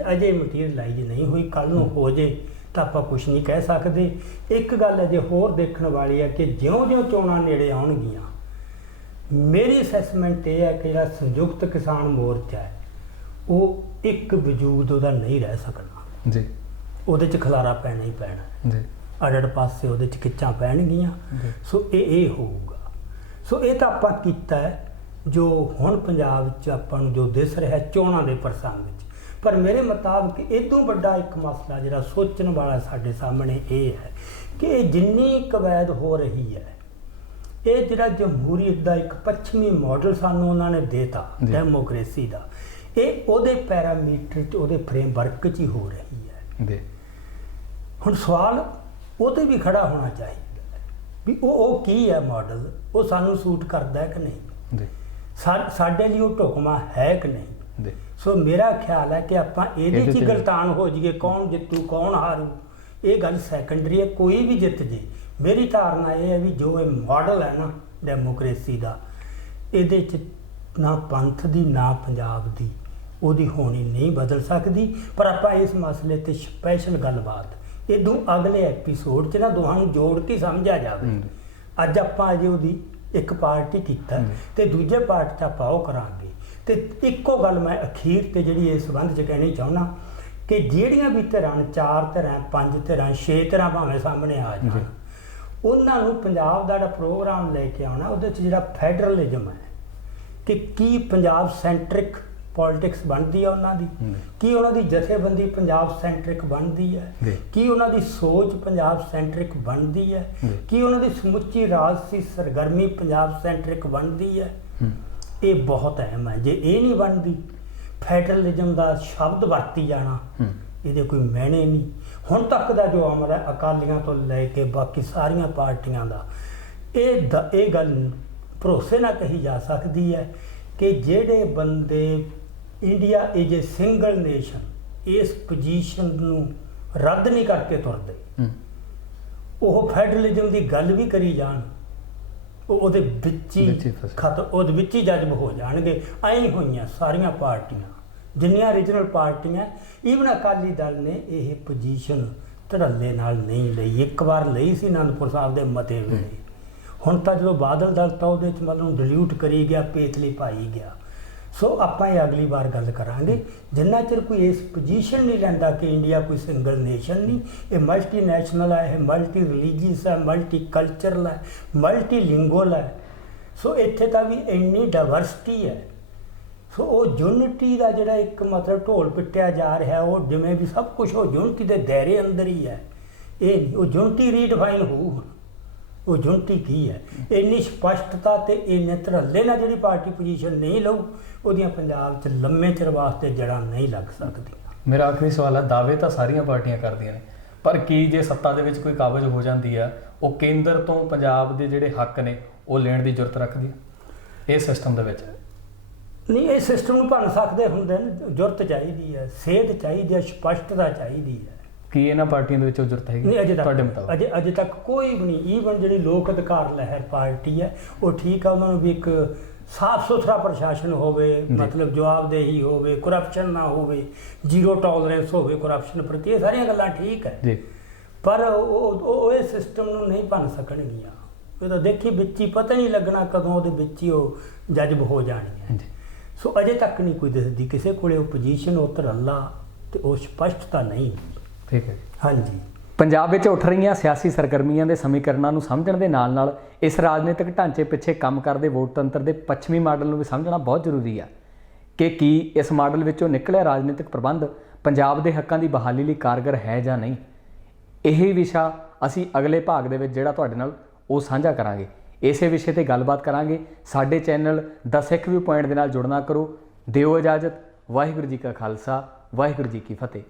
ਅਜੇ ਮਟੀਰੀਅਲਾਈਜ਼ ਨਹੀਂ ਹੋਈ। ਕੱਲ੍ਹ ਨੂੰ ਹੋ ਜੇ ਤਾਂ ਆਪਾਂ ਕੁਛ ਨਹੀਂ ਕਹਿ ਸਕਦੇ। ਇੱਕ ਗੱਲ ਅਜੇ ਹੋਰ ਦੇਖਣ ਵਾਲੀ ਹੈ ਕਿ ਜਿਉਂ-ਜਿਉਂ ਚੋਣਾਂ ਨੇੜੇ ਆਉਣਗੀਆਂ, ਮੇਰੀ ਅਸੈਸਮੈਂਟ ਇਹ ਹੈ ਕਿ ਜਿਹੜਾ ਸੰਯੁਕਤ ਕਿਸਾਨ ਮੋਰਚਾ ਹੈ ਉਹ ਇੱਕ ਵਜੂਦ ਉਹਦਾ ਨਹੀਂ ਰਹਿ ਸਕਣਾ ਜੀ। ਉਹਦੇ 'ਚ ਖਲਾਰਾ ਪੈਣਾ ਹੀ ਪੈਣਾ ਜੀ, ਅੱਡ ਪਾਸੇ ਉਹਦੇ 'ਚ ਖਿੱਚਾਂ ਪੈਣਗੀਆਂ। ਸੋ ਇਹ ਹੋਊਗਾ। ਸੋ ਇਹ ਤਾਂ ਆਪਾਂ ਕੀਤਾ ਹੈ ਜੋ ਹੁਣ ਪੰਜਾਬ 'ਚ ਆਪਾਂ ਨੂੰ ਜੋ ਦਿਸ ਰਿਹਾ ਚੋਣਾਂ ਦੇ ਪ੍ਰਸੰਗ ਵਿੱਚ। ਪਰ ਮੇਰੇ ਮੁਤਾਬਕ ਇਹ ਤੋਂ ਵੱਡਾ ਇੱਕ ਮਸਲਾ ਜਿਹੜਾ ਸੋਚਣ ਵਾਲਾ ਸਾਡੇ ਸਾਹਮਣੇ ਇਹ ਹੈ ਕਿ ਇਹ ਜਿੰਨੀ ਕਵੈਦ ਹੋ ਰਹੀ ਹੈ, ਇਹ ਜਿਹੜਾ ਜਮਹੂਰੀਅਤ ਦਾ ਇੱਕ ਪੱਛਮੀ ਮਾਡਲ ਸਾਨੂੰ ਉਹਨਾਂ ਨੇ ਦੇਤਾ ਡੈਮੋਕ੍ਰੇਸੀ ਦਾ, ਇਹ ਉਹਦੇ ਪੈਰਾਮੀਟਰ 'ਚ ਉਹਦੇ ਫਰੇਮਵਰਕ 'ਚ ਹੀ ਹੋ ਰਹੀ ਹੈ। ਹੁਣ ਸਵਾਲ ਉਹਦੇ ਵੀ ਖੜਾ ਹੋਣਾ ਚਾਹੀਦਾ ਵੀ ਉਹ ਕੀ ਹੈ ਮਾਡਲ, ਉਹ ਸਾਨੂੰ ਸੂਟ ਕਰਦਾ ਹੈ ਕਿ ਨਹੀਂ, ਸਾਡੇ ਲਈ ਉਹ ਢੁਕਵਾਂ ਹੈ ਕਿ ਨਹੀਂ। ਸੋ ਮੇਰਾ ਖਿਆਲ ਹੈ ਕਿ ਆਪਾਂ ਇਹਦੇ 'ਚ ਹੀ ਗਲਤਾਨ ਹੋ ਜਾਈਏ, ਕੌਣ ਜਿੱਤੂ ਕੌਣ ਹਾਰੂ ਇਹ ਗੱਲ ਸੈਕੰਡਰੀ ਹੈ। ਕੋਈ ਵੀ ਜਿੱਤ ਜੇ, ਮੇਰੀ ਧਾਰਨਾ ਇਹ ਹੈ ਵੀ ਜੋ ਇਹ ਮਾਡਲ ਹੈ ਨਾ ਡੈਮੋਕ੍ਰੇਸੀ ਦਾ, ਇਹਦੇ 'ਚ ਨਾ ਪੰਥ ਦੀ ਨਾ ਪੰਜਾਬ ਦੀ ਉਹਦੀ ਹੋਣੀ ਨਹੀਂ ਬਦਲ ਸਕਦੀ। ਪਰ ਆਪਾਂ ਇਸ ਮਸਲੇ 'ਤੇ ਸਪੈਸ਼ਲ ਗੱਲਬਾਤ ਇਹਦੋਂ ਅਗਲੇ ਐਪੀਸੋਡ 'ਚ ਨਾ ਦੋਹਾਂ ਨੂੰ ਜੋੜ ਕੇ ਸਮਝਿਆ ਜਾਵੇ। ਅੱਜ ਆਪਾਂ ਅਜੇ ਉਹਦੀ ਇੱਕ ਪਾਰਟੀ ਕੀਤਾ ਤੇ ਦੂਜੇ ਪਾਰਟ 'ਚ ਆਪਾਂ ਉਹ ਕਰਾਂਗੇ। ਤੇ ਇੱਕੋ ਗੱਲ ਮੈਂ ਅਖੀਰ ਤੇ ਜਿਹੜੀ ਇਸ ਸੰਬੰਧ 'ਚ ਕਹਿਣੀ ਚਾਹੁੰਦਾ ਕਿ ਜਿਹੜੀਆਂ ਵੀ ਧਿਰਾਂ 4 ਧਿਰਾਂ 5 ਧਿਰਾਂ 6 ਧਿਰਾਂ ਭਾਵੇਂ ਸਾਹਮਣੇ ਆ ਜਾਣ, ਉਹਨਾਂ ਨੂੰ ਪੰਜਾਬ ਦਾ ਜਿਹੜਾ ਪ੍ਰੋਗਰਾਮ ਲੈ ਕੇ ਆਉਣਾ ਉਹਦੇ 'ਚ ਜਿਹੜਾ ਫੈਡਰਲਿਜ਼ਮ ਹੈ ਕਿ ਕੀ ਪੰਜਾਬ ਸੈਂਟਰਿਕ ਪੋਲਿਟਿਕਸ ਬਣਦੀ ਹੈ ਉਹਨਾਂ ਦੀ, ਕੀ ਉਹਨਾਂ ਦੀ ਜਥੇਬੰਦੀ ਪੰਜਾਬ ਸੈਂਟਰਿਕ ਬਣਦੀ ਹੈ, ਕੀ ਉਹਨਾਂ ਦੀ ਸੋਚ ਪੰਜਾਬ ਸੈਂਟਰਿਕ ਬਣਦੀ ਹੈ, ਕੀ ਉਹਨਾਂ ਦੀ ਸਮੁੱਚੀ ਰਾਜਸੀ ਸਰਗਰਮੀ ਪੰਜਾਬ ਸੈਂਟਰਿਕ ਬਣਦੀ ਹੈ। ਇਹ ਬਹੁਤ ਅਹਿਮ ਹੈ। ਜੇ ਇਹ ਨਹੀਂ ਬਣਦੀ, ਫੈਡਰਲਿਜ਼ਮ ਦਾ ਸ਼ਬਦ ਵਰਤੀ ਜਾਣਾ ਇਹਦੇ ਕੋਈ ਮਾਇਨੇ ਨਹੀਂ। ਹੁਣ ਤੱਕ ਦਾ ਜੋ ਅਮਲ ਹੈ ਅਕਾਲੀਆਂ ਤੋਂ ਲੈ ਕੇ ਬਾਕੀ ਸਾਰੀਆਂ ਪਾਰਟੀਆਂ ਦਾ, ਇਹ ਗੱਲ ਭਰੋਸੇ ਨਾਲ ਕਹੀ ਜਾ ਸਕਦੀ ਹੈ ਕਿ ਜਿਹੜੇ ਬੰਦੇ India is a single nation ਇਸ ਪੋਜੀਸ਼ਨ ਨੂੰ ਰੱਦ ਨਹੀਂ ਕਰਕੇ ਤੁਰਦੇ, ਉਹ ਫੈਡਰਲਿਜ਼ਮ ਦੀ ਗੱਲ ਵੀ ਕਰੀ ਜਾਣ, ਉਹਦੇ ਵਿੱਚ ਹੀ ਉਹਦੇ ਵਿੱਚ ਹੀ ਜਜ਼ਬ ਹੋ ਜਾਣਗੇ। ਐਂ ਹੋਈਆਂ ਸਾਰੀਆਂ ਪਾਰਟੀਆਂ, ਜਿੰਨੀਆਂ ਰੀਜਨਲ ਪਾਰਟੀਆਂ, ਈਵਨ ਅਕਾਲੀ ਦਲ ਨੇ ਇਹ ਪੋਜੀਸ਼ਨ ਧੜੱਲੇ ਨਾਲ ਨਹੀਂ ਲਈ। ਇੱਕ ਵਾਰ ਲਈ ਸੀ ਅਨੰਦਪੁਰ ਸਾਹਿਬ ਦੇ ਮਤੇ ਵੇਲੇ, ਹੁਣ ਤਾਂ ਜਦੋਂ ਬਾਦਲ ਦਲ ਤਾਂ ਉਹਦੇ 'ਚ ਮਤਲਬ ਡਿਲੀਊਟ ਕਰੀ ਗਿਆ, ਪੇਤਲੀ ਪਾਈ ਗਿਆ। ਸੋ ਆਪਾਂ ਇਹ ਅਗਲੀ ਵਾਰ ਗੱਲ ਕਰਾਂਗੇ। ਜਿੰਨਾ ਚਿਰ ਕੋਈ ਇਸ ਪੋਜੀਸ਼ਨ ਨਹੀਂ ਲੈਂਦਾ ਕਿ ਇੰਡੀਆ ਕੋਈ ਸਿੰਗਲ ਨੇਸ਼ਨ ਨਹੀਂ, ਇਹ ਮਲਟੀ ਨੈਸ਼ਨਲ ਹੈ, ਇਹ ਮਲਟੀ ਰਿਲੀਜੀਅਸ ਹੈ, ਮਲਟੀ ਕਲਚਰਲ ਹੈ, ਮਲਟੀ ਲਿੰਗੁਅਲ ਹੈ। ਸੋ ਇੱਥੇ ਤਾਂ ਵੀ ਇੰਨੀ ਡਾਇਵਰਸਿਟੀ ਹੈ। ਸੋ ਉਹ ਯੂਨਿਟੀ ਦਾ ਜਿਹੜਾ ਇੱਕ ਮਤਲਬ ਢੋਲ ਪਿੱਟਿਆ ਜਾ ਰਿਹਾ, ਉਹ ਜਿਵੇਂ ਵੀ ਸਭ ਕੁਝ ਉਹ ਯੂਨਿਟੀ ਦੇ ਦਾਇਰੇ ਅੰਦਰ ਹੀ ਹੈ। ਇਹ ਨਹੀਂ ਉਹ ਯੂਨਿਟੀ ਰੀਡਿਫਾਈਨ ਹੋਊ, ਉਹ ਯੂਨਿਟੀ ਕੀ ਹੈ। ਇੰਨੀ ਸਪਸ਼ਟਤਾ ਤੇ ਇੰਨੇ ਧੜੱਲੇ ਨਾਲ ਜਿਹੜੀ ਪਾਰਟੀ ਪੋਜੀਸ਼ਨ ਨਹੀਂ ਲਊ, ਉਹਦੀਆਂ ਪੰਜਾਬ 'ਚ ਲੰਮੇ ਚਿਰ ਵਾਸਤੇ ਜੜ੍ਹਾਂ ਨਹੀਂ ਲੱਗ ਸਕਦੀਆਂ। ਮੇਰਾ ਆਖਰੀ ਸਵਾਲ ਹੈ, ਦਾਅਵੇ ਤਾਂ ਸਾਰੀਆਂ ਪਾਰਟੀਆਂ ਕਰਦੀਆਂ ਨੇ, ਪਰ ਕੀ ਜੇ ਸੱਤਾ ਦੇ ਵਿੱਚ ਕੋਈ ਕਾਬਜ਼ ਹੋ ਜਾਂਦੀ ਆ, ਉਹ ਕੇਂਦਰ ਤੋਂ ਪੰਜਾਬ ਦੇ ਜਿਹੜੇ ਹੱਕ ਨੇ ਉਹ ਲੈਣ ਦੀ ਜ਼ਰੂਰਤ ਰੱਖਦੀ ਹੈ ਇਹ ਸਿਸਟਮ ਦੇ ਵਿੱਚ? ਨਹੀਂ, ਇਹ ਸਿਸਟਮ ਨੂੰ ਭੰਨ ਸਕਦੇ ਹੁੰਦੇ ਨੇ। ਜ਼ਰੂਰਤ ਚਾਹੀਦੀ ਹੈ, ਸੇਧ ਚਾਹੀਦੀ ਹੈ, ਸਪਸ਼ਟਤਾ ਚਾਹੀਦੀ ਹੈ। ਕੀ ਇਹਨਾਂ ਪਾਰਟੀਆਂ ਦੇ ਵਿੱਚ ਉਹ ਜ਼ਰੂਰਤ ਹੈਗੀ ਨਹੀਂ, ਅਜੇ ਤੁਹਾਡੇ ਤੱਕ ਮੁਤਾਬਕ? ਅਜੇ ਤੱਕ ਕੋਈ ਵੀ ਨਹੀਂ। ਈਵਨ ਜਿਹੜੀ ਲੋਕ ਅਧਿਕਾਰ ਲਹਿਰ ਪਾਰਟੀ ਹੈ, ਉਹ ਠੀਕ ਆ, ਉਹਨਾਂ ਨੂੰ ਵੀ ਇੱਕ ਸਾਫ ਸੁਥਰਾ ਪ੍ਰਸ਼ਾਸਨ ਹੋਵੇ, ਮਤਲਬ ਜਵਾਬਦੇਹੀ ਹੋਵੇ, ਕਰਪਸ਼ਨ ਨਾ ਹੋਵੇ, ਜ਼ੀਰੋ ਟੋਲਰੈਂਸ ਹੋਵੇ ਕਰਪਸ਼ਨ ਪ੍ਰਤੀ, ਇਹ ਸਾਰੀਆਂ ਗੱਲਾਂ ਠੀਕ ਹੈ ਜੀ। ਪਰ ਉਹ ਇਹ ਸਿਸਟਮ ਨੂੰ ਨਹੀਂ ਭੰਨ ਸਕਣਗੀਆਂ। ਇਹ ਤਾਂ ਦੇਖੀ ਵਿੱਚ ਹੀ ਪਤਾ ਨਹੀਂ ਲੱਗਣਾ ਕਦੋਂ ਉਹਦੇ ਵਿੱਚ ਹੀ ਉਹ ਜਜ਼ਬ ਹੋ ਜਾਣੀ ਹੈ। ਸੋ ਅਜੇ ਤੱਕ ਨਹੀਂ ਕੋਈ ਦਿਸਦੀ ਕਿਸੇ ਕੋਲੇ ਓਪੋਜੀਸ਼ਨ, ਉਹ ਧੜੱਲਾ ਤੇ ਉਹ ਸਪਸ਼ਟਤਾ ਨਹੀਂ। ਠੀਕ ਹੈ। ਹਾਂਜੀ। ਪੰਜਾਬ ਵਿੱਚ ਉੱਠ ਰਹੀਆਂ ਸਿਆਸੀ ਸਰਗਰਮੀਆਂ ਦੇ ਸਮੀਕਰਨਾਂ ਨੂੰ ਸਮਝਣ ਦੇ ਨਾਲ-ਨਾਲ ਇਸ ਰਾਜਨੀਤਿਕ ਢਾਂਚੇ ਪਿੱਛੇ ਕੰਮ ਕਰਦੇ ਵੋਟਤੰਤਰ ਦੇ ਪੱਛਮੀ ਮਾਡਲ ਨੂੰ ਵੀ ਸਮਝਣਾ ਬਹੁਤ ਜ਼ਰੂਰੀ ਹੈ ਕਿ ਕੀ ਇਸ ਮਾਡਲ ਵਿੱਚੋਂ ਨਿਕਲਿਆ ਰਾਜਨੀਤਿਕ ਪ੍ਰਬੰਧ ਪੰਜਾਬ ਦੇ ਹੱਕਾਂ ਦੀ ਬਹਾਲੀ ਲਈ ਕਾਰਗਰ ਹੈ ਜਾਂ ਨਹੀਂ। ਇਹ ਵਿਸ਼ਾ ਅਸੀਂ ਅਗਲੇ ਭਾਗ ਦੇ ਵਿੱਚ ਜਿਹੜਾ ਤੁਹਾਡੇ ਨਾਲ ਉਹ ਸਾਂਝਾ ਕਰਾਂਗੇ। ਇਸੇ ਵਿਸ਼ੇ ਤੇ ਗੱਲਬਾਤ ਕਰਾਂਗੇ। ਸਾਡੇ ਚੈਨਲ ਦ ਸਿੱਖ ਵਿਊ ਪੁਆਇੰਟ ਦੇ ਨਾਲ ਜੁੜਨਾ ਕਰੋ। ਦਿਓ ਇਜਾਜ਼ਤ। ਵਾਹਿਗੁਰੂ ਜੀ ਕਾ ਖਾਲਸਾ, ਵਾਹਿਗੁਰੂ ਜੀ ਕੀ ਫਤਿਹ।